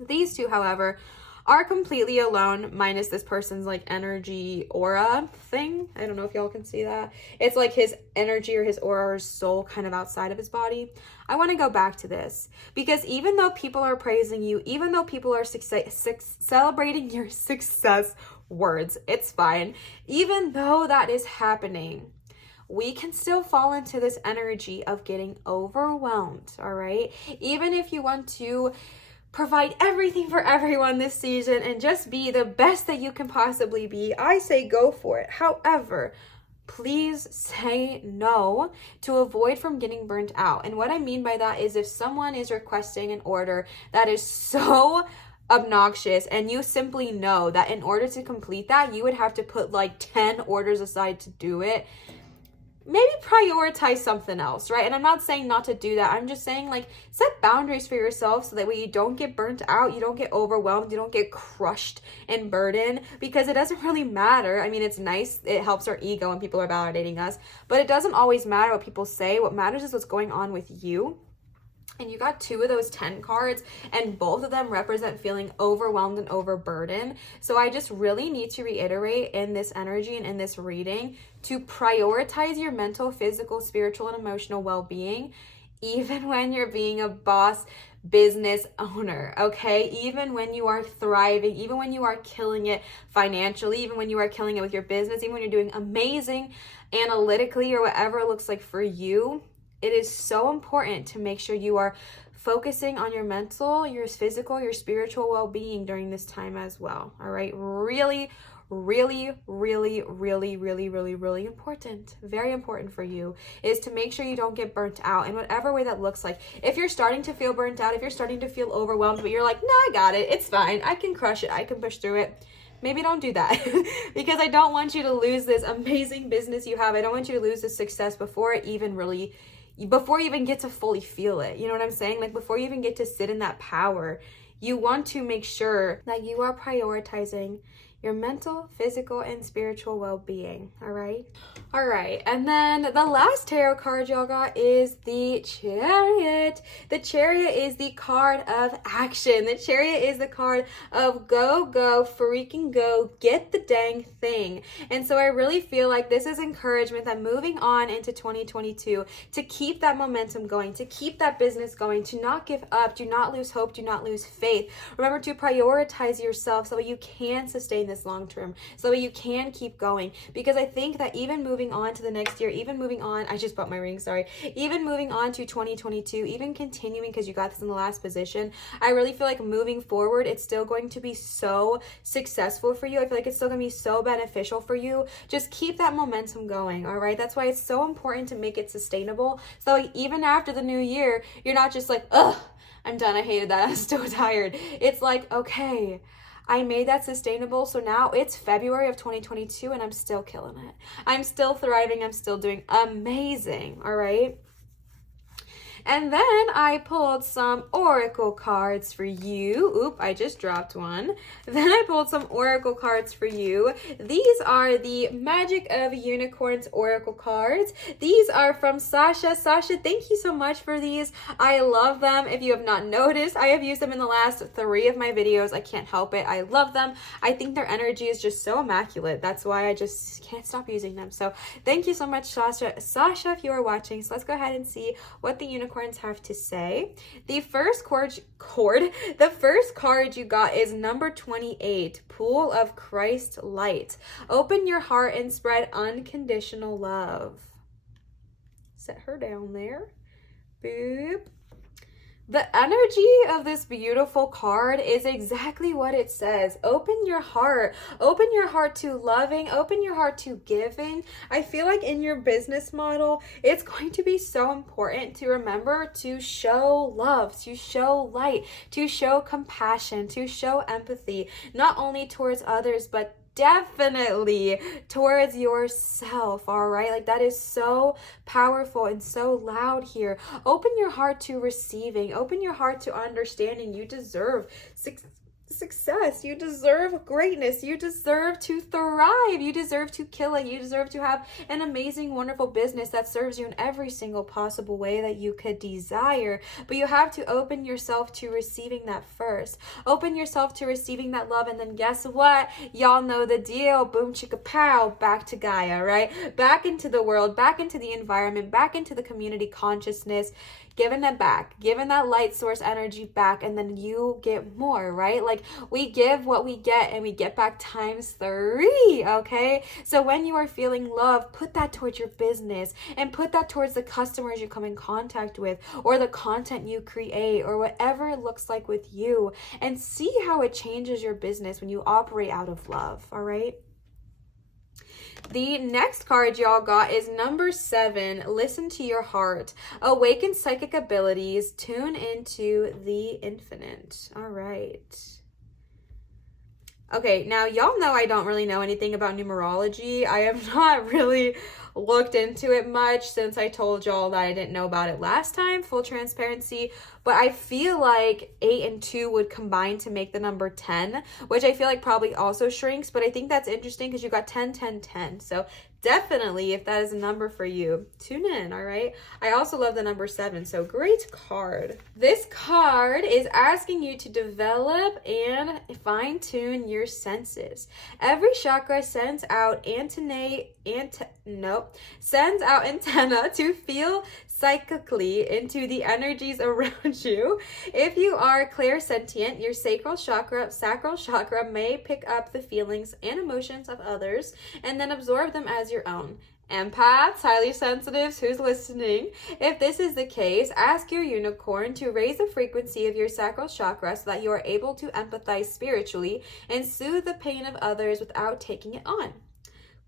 These 2, however, are completely alone, minus this person's like energy aura thing. I don't know if y'all can see that. It's like his energy or his aura or his soul kind of outside of his body. I want to go back to this because even though people are praising you, even though people are celebrating your success, words, it's fine. Even though that is happening, we can still fall into this energy of getting overwhelmed, all right? Even if you want to provide everything for everyone this season and just be the best that you can possibly be, I say go for it. However, please say no to avoid from getting burnt out. And what I mean by that is if someone is requesting an order that is so obnoxious and you simply know that in order to complete that, you would have to put like 10 orders aside to do it, maybe prioritize something else, right? And I'm not saying not to do that. I'm just saying like set boundaries for yourself so that way you don't get burnt out, you don't get overwhelmed, you don't get crushed and burdened, because it doesn't really matter. I mean, it's nice, it helps our ego when people are validating us, but it doesn't always matter what people say. What matters is what's going on with you. And you got 2 of those 10 cards, and both of them represent feeling overwhelmed and overburdened. So I just really need to reiterate in this energy and in this reading to prioritize your mental, physical, spiritual, and emotional well-being, even when you're being a boss business owner, okay? Even when you are thriving, even when you are killing it financially, even when you are killing it with your business, even when you're doing amazing analytically or whatever it looks like for you, it is so important to make sure you are focusing on your mental, your physical, your spiritual well-being during this time as well. All right. Really, really, really, really, really, really, really important. Very important for you is to make sure you don't get burnt out in whatever way that looks like. If you're starting to feel burnt out, if you're starting to feel overwhelmed, but you're like, no, I got it. It's fine. I can crush it. I can push through it. Maybe don't do that because I don't want you to lose this amazing business you have. I don't want you to lose this success before you even get to fully feel it. You know what I'm saying? Like before you even get to sit in that power, you want to make sure that you are prioritizing your mental, physical, and spiritual well-being, all right? All right, and then the last tarot card y'all got is the Chariot. The Chariot is the card of action. The Chariot is the card of go, freaking go, get the dang thing. And so I really feel like this is encouragement that moving on into 2022, to keep that momentum going, to keep that business going, to not give up, do not lose hope, do not lose faith. Remember to prioritize yourself so that you can sustain this long term, so that you can keep going, because I think that even moving on to the next year, even moving on, I just bought my ring, sorry, even moving on to 2022, even continuing, because you got this in the last position, I really feel like moving forward, it's still going to be so successful for you. I feel like it's still going to be so beneficial for you. Just keep that momentum going, all right? That's why it's so important to make it sustainable, so like even after the new year, you're not just like, ugh, I'm done, I hated that, I'm so tired. It's like, okay, I made that sustainable, so now it's February of 2022 and I'm still killing it. I'm still thriving, I'm still doing amazing, all right? And then I pulled some oracle cards for you. Oop, I just dropped one. Then I pulled some oracle cards for you. These are the Magic of Unicorns oracle cards. These are from Sasha. Sasha, thank you so much for these. I love them. If you have not noticed, I have used them in the last 3 of my videos. I can't help it. I love them. I think their energy is just so immaculate. That's why I just can't stop using them. So thank you so much, Sasha. Sasha, if you are watching, so let's go ahead and see what the unicorns have to say. The first card you got is number 28, Pool of Christ Light. Open your heart and spread unconditional love. Set her down there. Boop. The energy of this beautiful card is exactly what it says. Open your heart. Open your heart to loving. Open your heart to giving. I feel like in your business model, it's going to be so important to remember to show love, to show light, to show compassion, to show empathy, not only towards others, but definitely towards yourself, all right? Like that is so powerful and so loud here. Open your heart to receiving. Open your heart to understanding. You deserve success. You deserve greatness. You deserve to thrive. You deserve to kill it. You deserve to have an amazing, wonderful business that serves you in every single possible way that you could desire. But you have to open yourself to receiving that first. Open yourself to receiving that love. And then guess what? Y'all know the deal. Boom, chicka, pow. Back to Gaia, right? Back into the world, back into the environment, back into the community consciousness. Giving it back, giving that light source energy back, and then you get more, right? Like, we give what we get and we get back ×3, okay? So when you are feeling love, put that towards your business and put that towards the customers you come in contact with, or the content you create, or whatever it looks like with you, and see how it changes your business when you operate out of love, all right? The next card y'all got is number 7. Listen to your heart. Awaken psychic abilities. Tune into the infinite. All right. Okay, now y'all know I don't really know anything about numerology. I have not really looked into it much since I told y'all that I didn't know about it last time, full transparency. But I feel like 8 and 2 would combine to make the number 10, which I feel like probably also shrinks. But I think that's interesting because you got 10, 10, 10. So definitely, if that is a number for you, tune in, all right? I also love the number 7, so great card. This card is asking you to develop and fine-tune your senses. Every chakra sends out antenna to feel psychically into the energies around you. If you are clairsentient, your sacral chakra may pick up the feelings and emotions of others and then absorb them as your own. Empaths, highly sensitives, who's listening? If this is the case, ask your unicorn to raise the frequency of your sacral chakra so that you are able to empathize spiritually and soothe the pain of others without taking it on.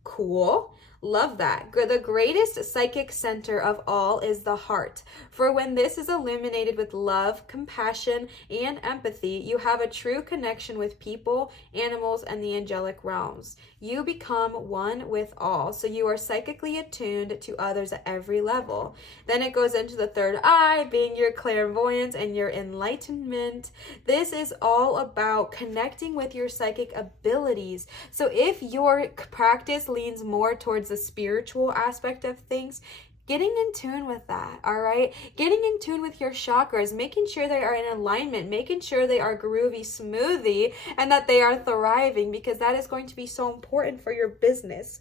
Cool. Love that. The greatest psychic center of all is the heart. For when this is illuminated with love, compassion, and empathy, you have a true connection with people, animals, and the angelic realms. You become one with all, so you are psychically attuned to others at every level. Then it goes into the third eye, being your clairvoyance and your enlightenment. This is all about connecting with your psychic abilities. So if your practice leans more towards the spiritual aspect of things, getting in tune with that, all right? Getting in tune with your chakras, making sure they are in alignment, making sure they are groovy, smoothie, and that they are thriving, because that is going to be so important for your business.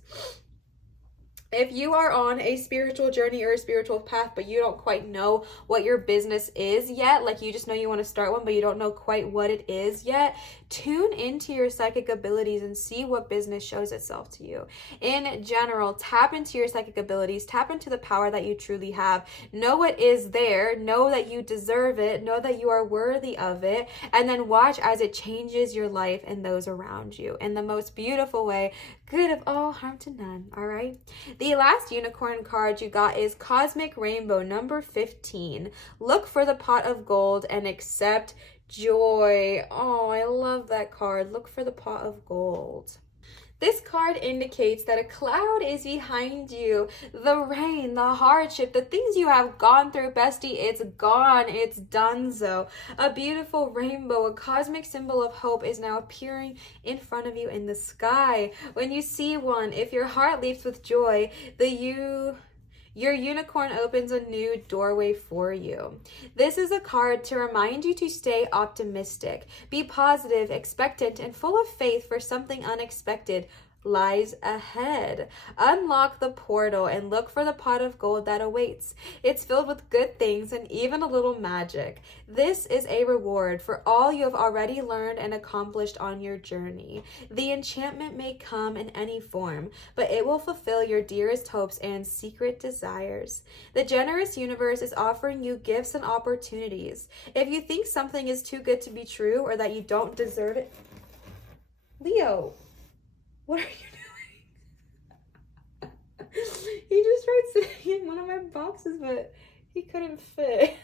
If you are on a spiritual journey or a spiritual path, but you don't quite know what your business is yet, like you just know you want to start one, but you don't know quite what it is yet, tune into your psychic abilities and see what business shows itself to you. In general, tap into your psychic abilities, tap into the power that you truly have. Know what is there, know that you deserve it, know that you are worthy of it, and then watch as it changes your life and those around you in the most beautiful way. Good of all, harm to none, all right? The last unicorn card you got is Cosmic Rainbow, number 15. Look for the pot of gold and accept joy. Oh, I love that card. Look for the pot of gold. This card indicates that a cloud is behind you. The rain, the hardship, the things you have gone through, bestie, it's gone. It's donezo. A beautiful rainbow, a cosmic symbol of hope, is now appearing in front of you in the sky. When you see one, if your heart leaps with joy, your unicorn opens a new doorway for you. This is a card to remind you to stay optimistic, be positive, expectant, and full of faith for something unexpected lies ahead. Unlock the portal and look for the pot of gold that awaits. It's filled with good things and even a little magic. This is a reward for all you have already learned and accomplished on your journey. The enchantment may come in any form, but it will fulfill your dearest hopes and secret desires. The generous universe is offering you gifts and opportunities. If you think something is too good to be true or that you don't deserve it, Leo, what are you doing? He just tried sitting in one of my boxes, but he couldn't fit.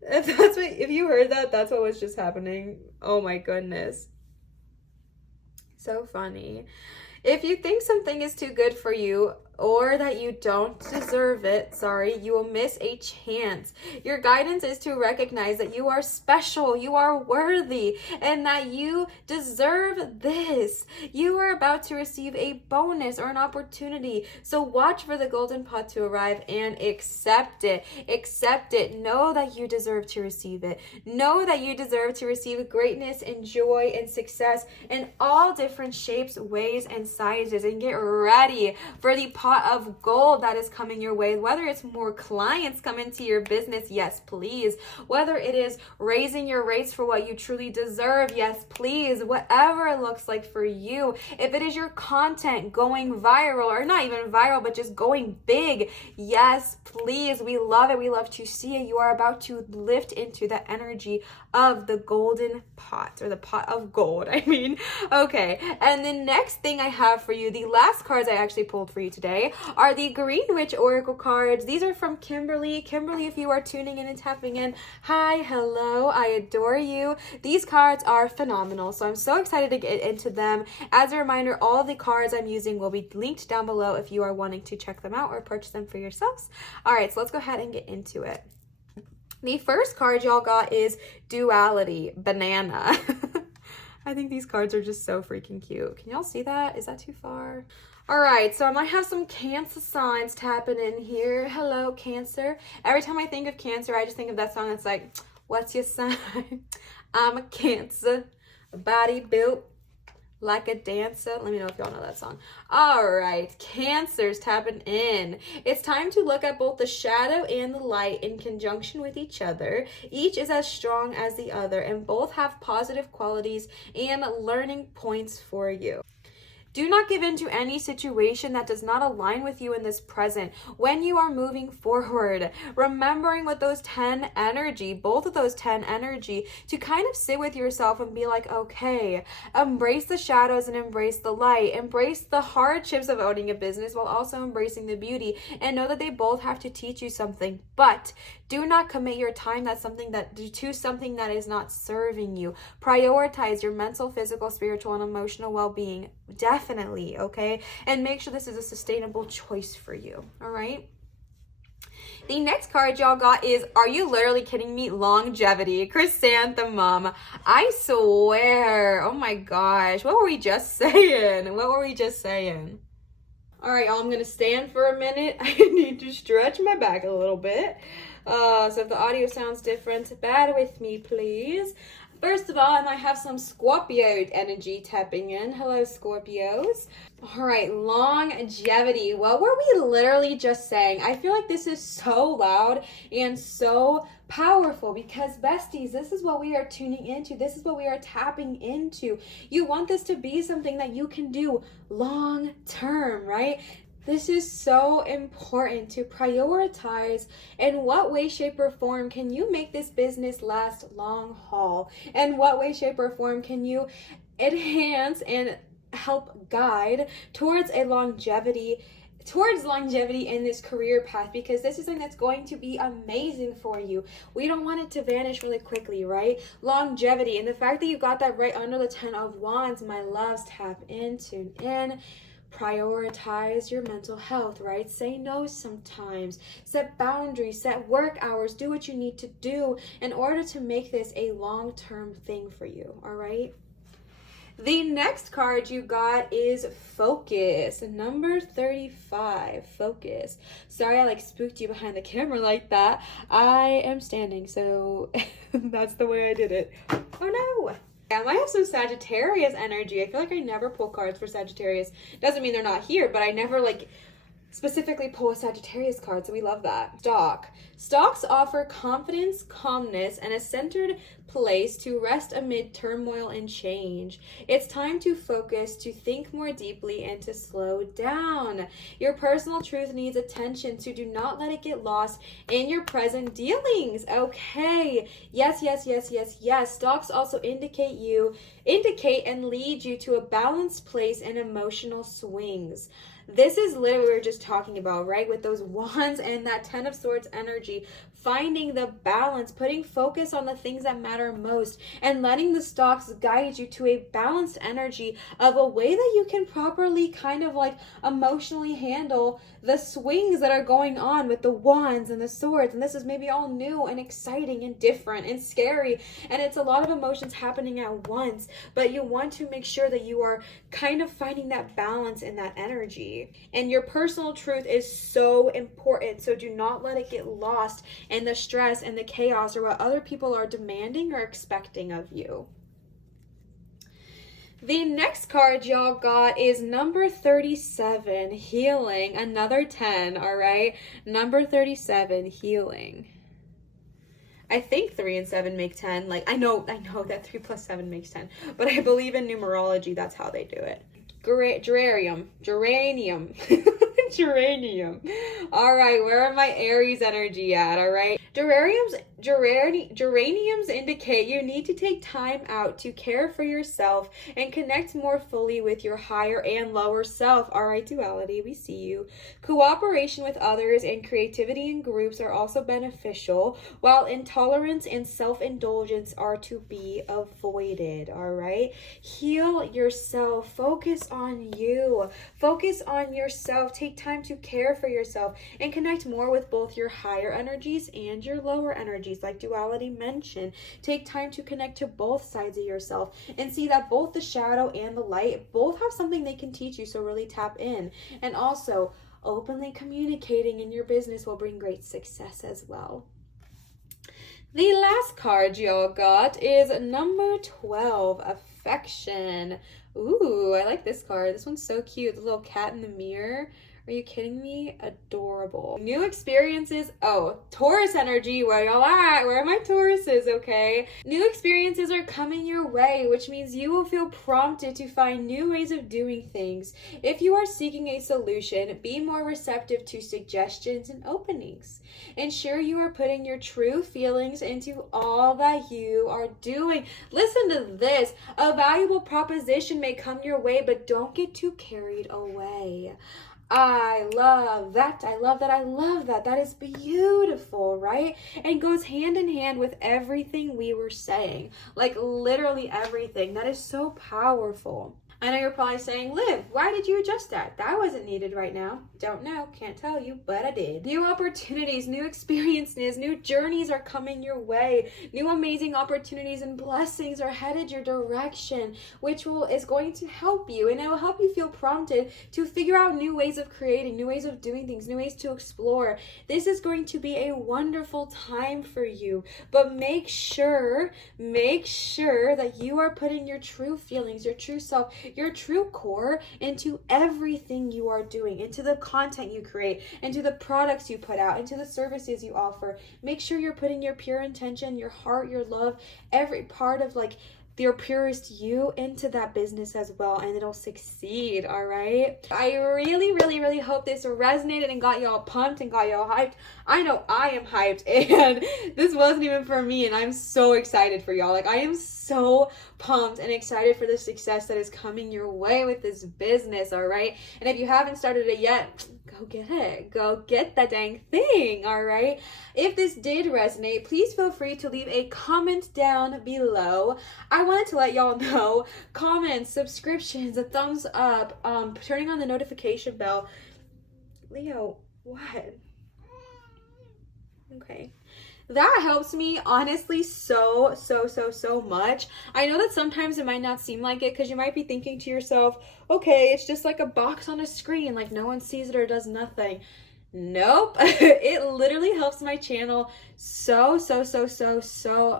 That's what, if you heard that, that's what was just happening. Oh my goodness. So funny. If you think something is too good for you, or that you don't deserve it, sorry, you will miss a chance. Your guidance is to recognize that you are special, you are worthy, and that you deserve this. You are about to receive a bonus or an opportunity. So watch for the golden pot to arrive and accept it. Accept it. Know that you deserve to receive it. Know that you deserve to receive greatness and joy and success in all different shapes, ways, and sizes. And get ready for the pot of gold that is coming your way. Whether it's more clients come into your business, yes please. Whether it is raising your rates for what you truly deserve, yes please. Whatever it looks like for you. If it is your content going viral, or not even viral, but just going big, yes please. We love it. We love to see it. You are about to lift into the energy of the golden pot, or the pot of gold, I mean. Okay, and the next thing I have for you, the last cards I actually pulled for you today, are the Green Witch Oracle cards. These are from Kimberly. Kimberly, if you are tuning in and tapping in, hi, hello, I adore you. These cards are phenomenal, so I'm so excited to get into them. As a reminder, all of the cards I'm using will be linked down below if you are wanting to check them out or purchase them for yourselves. All right, so let's go ahead and get into it. The first card y'all got is Duality, Banana. I think these cards are just so freaking cute. Can y'all see that? Is that too far? All right, so I might have some Cancer signs tapping in here. Hello, Cancer. Every time I think of Cancer, I just think of that song that's like, what's your sign? I'm a Cancer, a body built like a dancer. Let me know if y'all know that song. All right, Cancers tapping in. It's time to look at both the shadow and the light in conjunction with each other. Each is as strong as the other, and both have positive qualities and learning points for you. Do not give in to any situation that does not align with you in this present. When you are moving forward, remembering with those 10 energy, both of those 10 energy, to kind of sit with yourself and be like, okay, embrace the shadows and embrace the light. Embrace the hardships of owning a business while also embracing the beauty. And know that they both have to teach you something. But do not commit your time to something that is not serving you. Prioritize your mental, physical, spiritual, and emotional well-being. Definitely, okay? And make sure this is a sustainable choice for you, all right? The next card y'all got is, are you literally kidding me? Longevity, Chrysanthemum. I swear, oh my gosh, what were we just saying? What were we just saying? All right, y'all, I'm gonna stand for a minute. I need to stretch my back a little bit. So if the audio sounds different, bear with me, please. First of all, I might have some Scorpio energy tapping in. Hello, Scorpios. All right, longevity. What were we literally just saying? I feel like this is so loud and so powerful because, besties, this is what we are tuning into. This is what we are tapping into. You want this to be something that you can do long term, right? This is so important to prioritize. In what way, shape, or form can you make this business last long haul? In what way, shape, or form can you enhance and help guide towards longevity in this career path? Because this is something that's going to be amazing for you. We don't want it to vanish really quickly, right? Longevity, and the fact that you got that right under the 10 of Wands, my loves, tap in, tune in. Prioritize your mental health, right? Say no sometimes. Set boundaries, set work hours, do what you need to do in order to make this a long-term thing for you, all right? The next card you got is Focus, number 35, Focus. Sorry I spooked you behind the camera like that. I am standing, so that's the way I did it. Oh no! I might have some Sagittarius energy. I feel like I never pull cards for Sagittarius. Doesn't mean they're not here, but I never specifically pull a Sagittarius card, so we love that. Stocks offer confidence, calmness, and a centered place to rest amid turmoil and change. It's time to focus, to think more deeply, and to slow down. Your personal truth needs attention, so do not let it get lost in your present dealings. Okay. Yes. Stocks also indicate and lead you to a balanced place in emotional swings. This is literally what we were just talking about, right? With those wands and that 10 of Swords energy. finding the balance, putting focus on the things that matter most, and letting the stocks guide you to a balanced energy of a way that you can properly kind of like emotionally handle the swings that are going on with the wands and the swords. And this is maybe all new and exciting and different and scary, and it's a lot of emotions happening at once, but you want to make sure that you are kind of finding that balance in that energy. And your personal truth is so important, so do not let it get lost in the stress and the chaos or what other people are demanding or expecting of you. The next card y'all got is number 37, healing. Another 10, all right? Number 37, healing. I think 3 and 7 make 10. Like, I know that 3 plus 7 makes 10, but I believe in numerology, that's how they do it. Geranium. Geranium. All right, where are my Aries energy at? All right. Geraniums indicate you need to take time out to care for yourself and connect more fully with your higher and lower self. All right, duality, we see you. Cooperation with others and creativity in groups are also beneficial, while intolerance and self-indulgence are to be avoided. All right. Heal yourself. Focus on you. Focus on yourself. Take time to care for yourself and connect more with both your higher energies and your lower energies, like duality mentioned. Take time to connect to both sides of yourself and see that both the shadow and the light both have something they can teach you, so really tap in. And also, openly communicating in your business will bring great success as well. The last card y'all got is number 12, affection. Ooh, I like this card. This one's so cute. The little cat in the mirror. Are you kidding me? Adorable. New experiences. Oh, Taurus energy. Where y'all at? Where are my Tauruses? Okay. New experiences are coming your way, which means you will feel prompted to find new ways of doing things. If you are seeking a solution, be more receptive to suggestions and openings. Ensure you are putting your true feelings into all that you are doing. Listen to this. A valuable proposition may come your way, but don't get too carried away. I love that. I love that. I love that. That is beautiful, right? And goes hand in hand with everything we were saying. Like literally everything. That is so powerful. I know you're probably saying, Liv, why did you adjust that? That wasn't needed right now. Don't know, can't tell you, but I did. New opportunities, new experiences, new journeys are coming your way. New amazing opportunities and blessings are headed your direction, which is going to help you, and it will help you feel prompted to figure out new ways of creating, new ways of doing things, new ways to explore. This is going to be a wonderful time for you, but make sure that you are putting your true feelings, your true self, your true core into everything you are doing, into the content you create, into the products you put out, into the services you offer. Make sure you're putting your pure intention, your heart, your love, every part of like your purest you into that business as well, and it'll succeed. All right, I really hope this resonated and got y'all pumped and got y'all hyped. I know I am hyped, and this wasn't even for me, and I'm so excited for y'all. Like, I am so pumped and excited for the success that is coming your way with this business. All right, and if you haven't started it yet, go get it. Go get that dang thing. All right, if this did resonate, please feel free to leave a comment down below. I wanted to let y'all know, comments, subscriptions, a thumbs up, turning on the notification bell. Leo, what? Okay. That helps me honestly so much. I know that sometimes it might not seem like it, because you might be thinking to yourself, okay, it's just like a box on a screen, like no one sees it or does nothing. Nope. It literally helps my channel so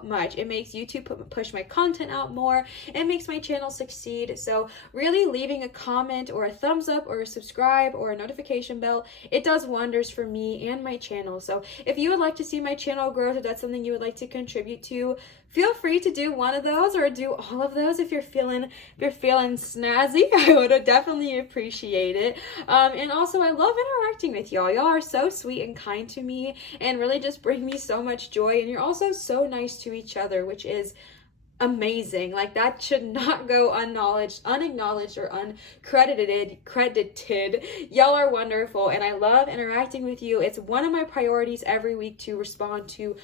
much. It makes YouTube push my content out more. It makes my channel succeed. So really, leaving a comment or a thumbs up or a subscribe or a notification bell, it does wonders for me and my channel. So if you would like to see my channel grow, if that's something you would like to contribute to, feel free to do one of those or do all of those if you're feeling snazzy. I would definitely appreciate it. And also, I love interacting with y'all. Y'all are so sweet and kind to me and really just bring me so much joy. And you're also so nice to each other, which is amazing. Like, that should not go unacknowledged or credited. Y'all are wonderful, and I love interacting with you. It's one of my priorities every week to respond to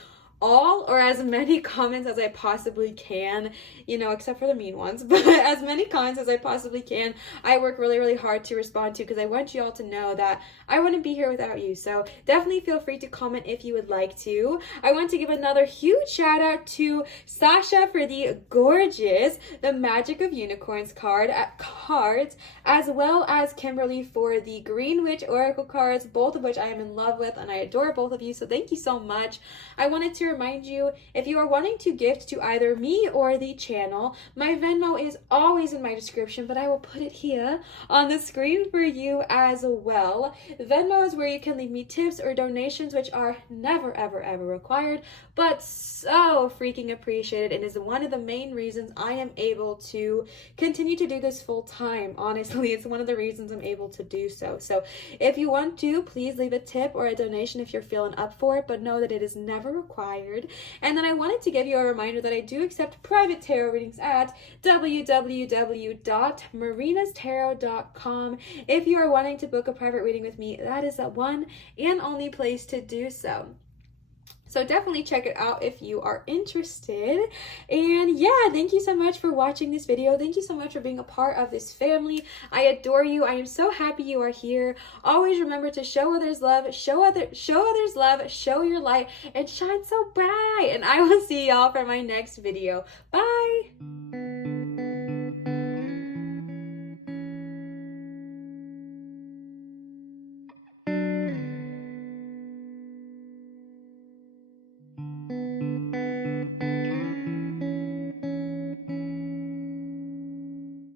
all or as many comments as I possibly can, you know, except for the mean ones, but as many comments as I possibly can. I work really, really hard to respond to, because I want you all to know that I wouldn't be here without you. So definitely feel free to comment if you would like to. I want to give another huge shout out to Sasha for the gorgeous The Magic of Unicorns cards, as well as Kimberly for the Green Witch Oracle cards, both of which I am in love with, and I adore both of you, so thank you so much. I wanted to remind you, if you are wanting to gift to either me or the channel, my Venmo is always in my description, but I will put it here on the screen for you as well. Venmo is where you can leave me tips or donations, which are never, ever, ever required, but so freaking appreciated, and is one of the main reasons I am able to continue to do this full time. Honestly, it's one of the reasons I'm able to do so. So if you want to, please leave a tip or a donation if you're feeling up for it, but know that it is never required. And then I wanted to give you a reminder that I do accept private tarot readings at www.marinatarot.com. If you are wanting to book a private reading with me, that is the one and only place to do so. So definitely check it out if you are interested. And yeah, thank you so much for watching this video. Thank you so much for being a part of this family. I adore you. I am so happy you are here. Always remember to show others love, show others love, show your light, and shine so bright. And I will see y'all for my next video. Bye.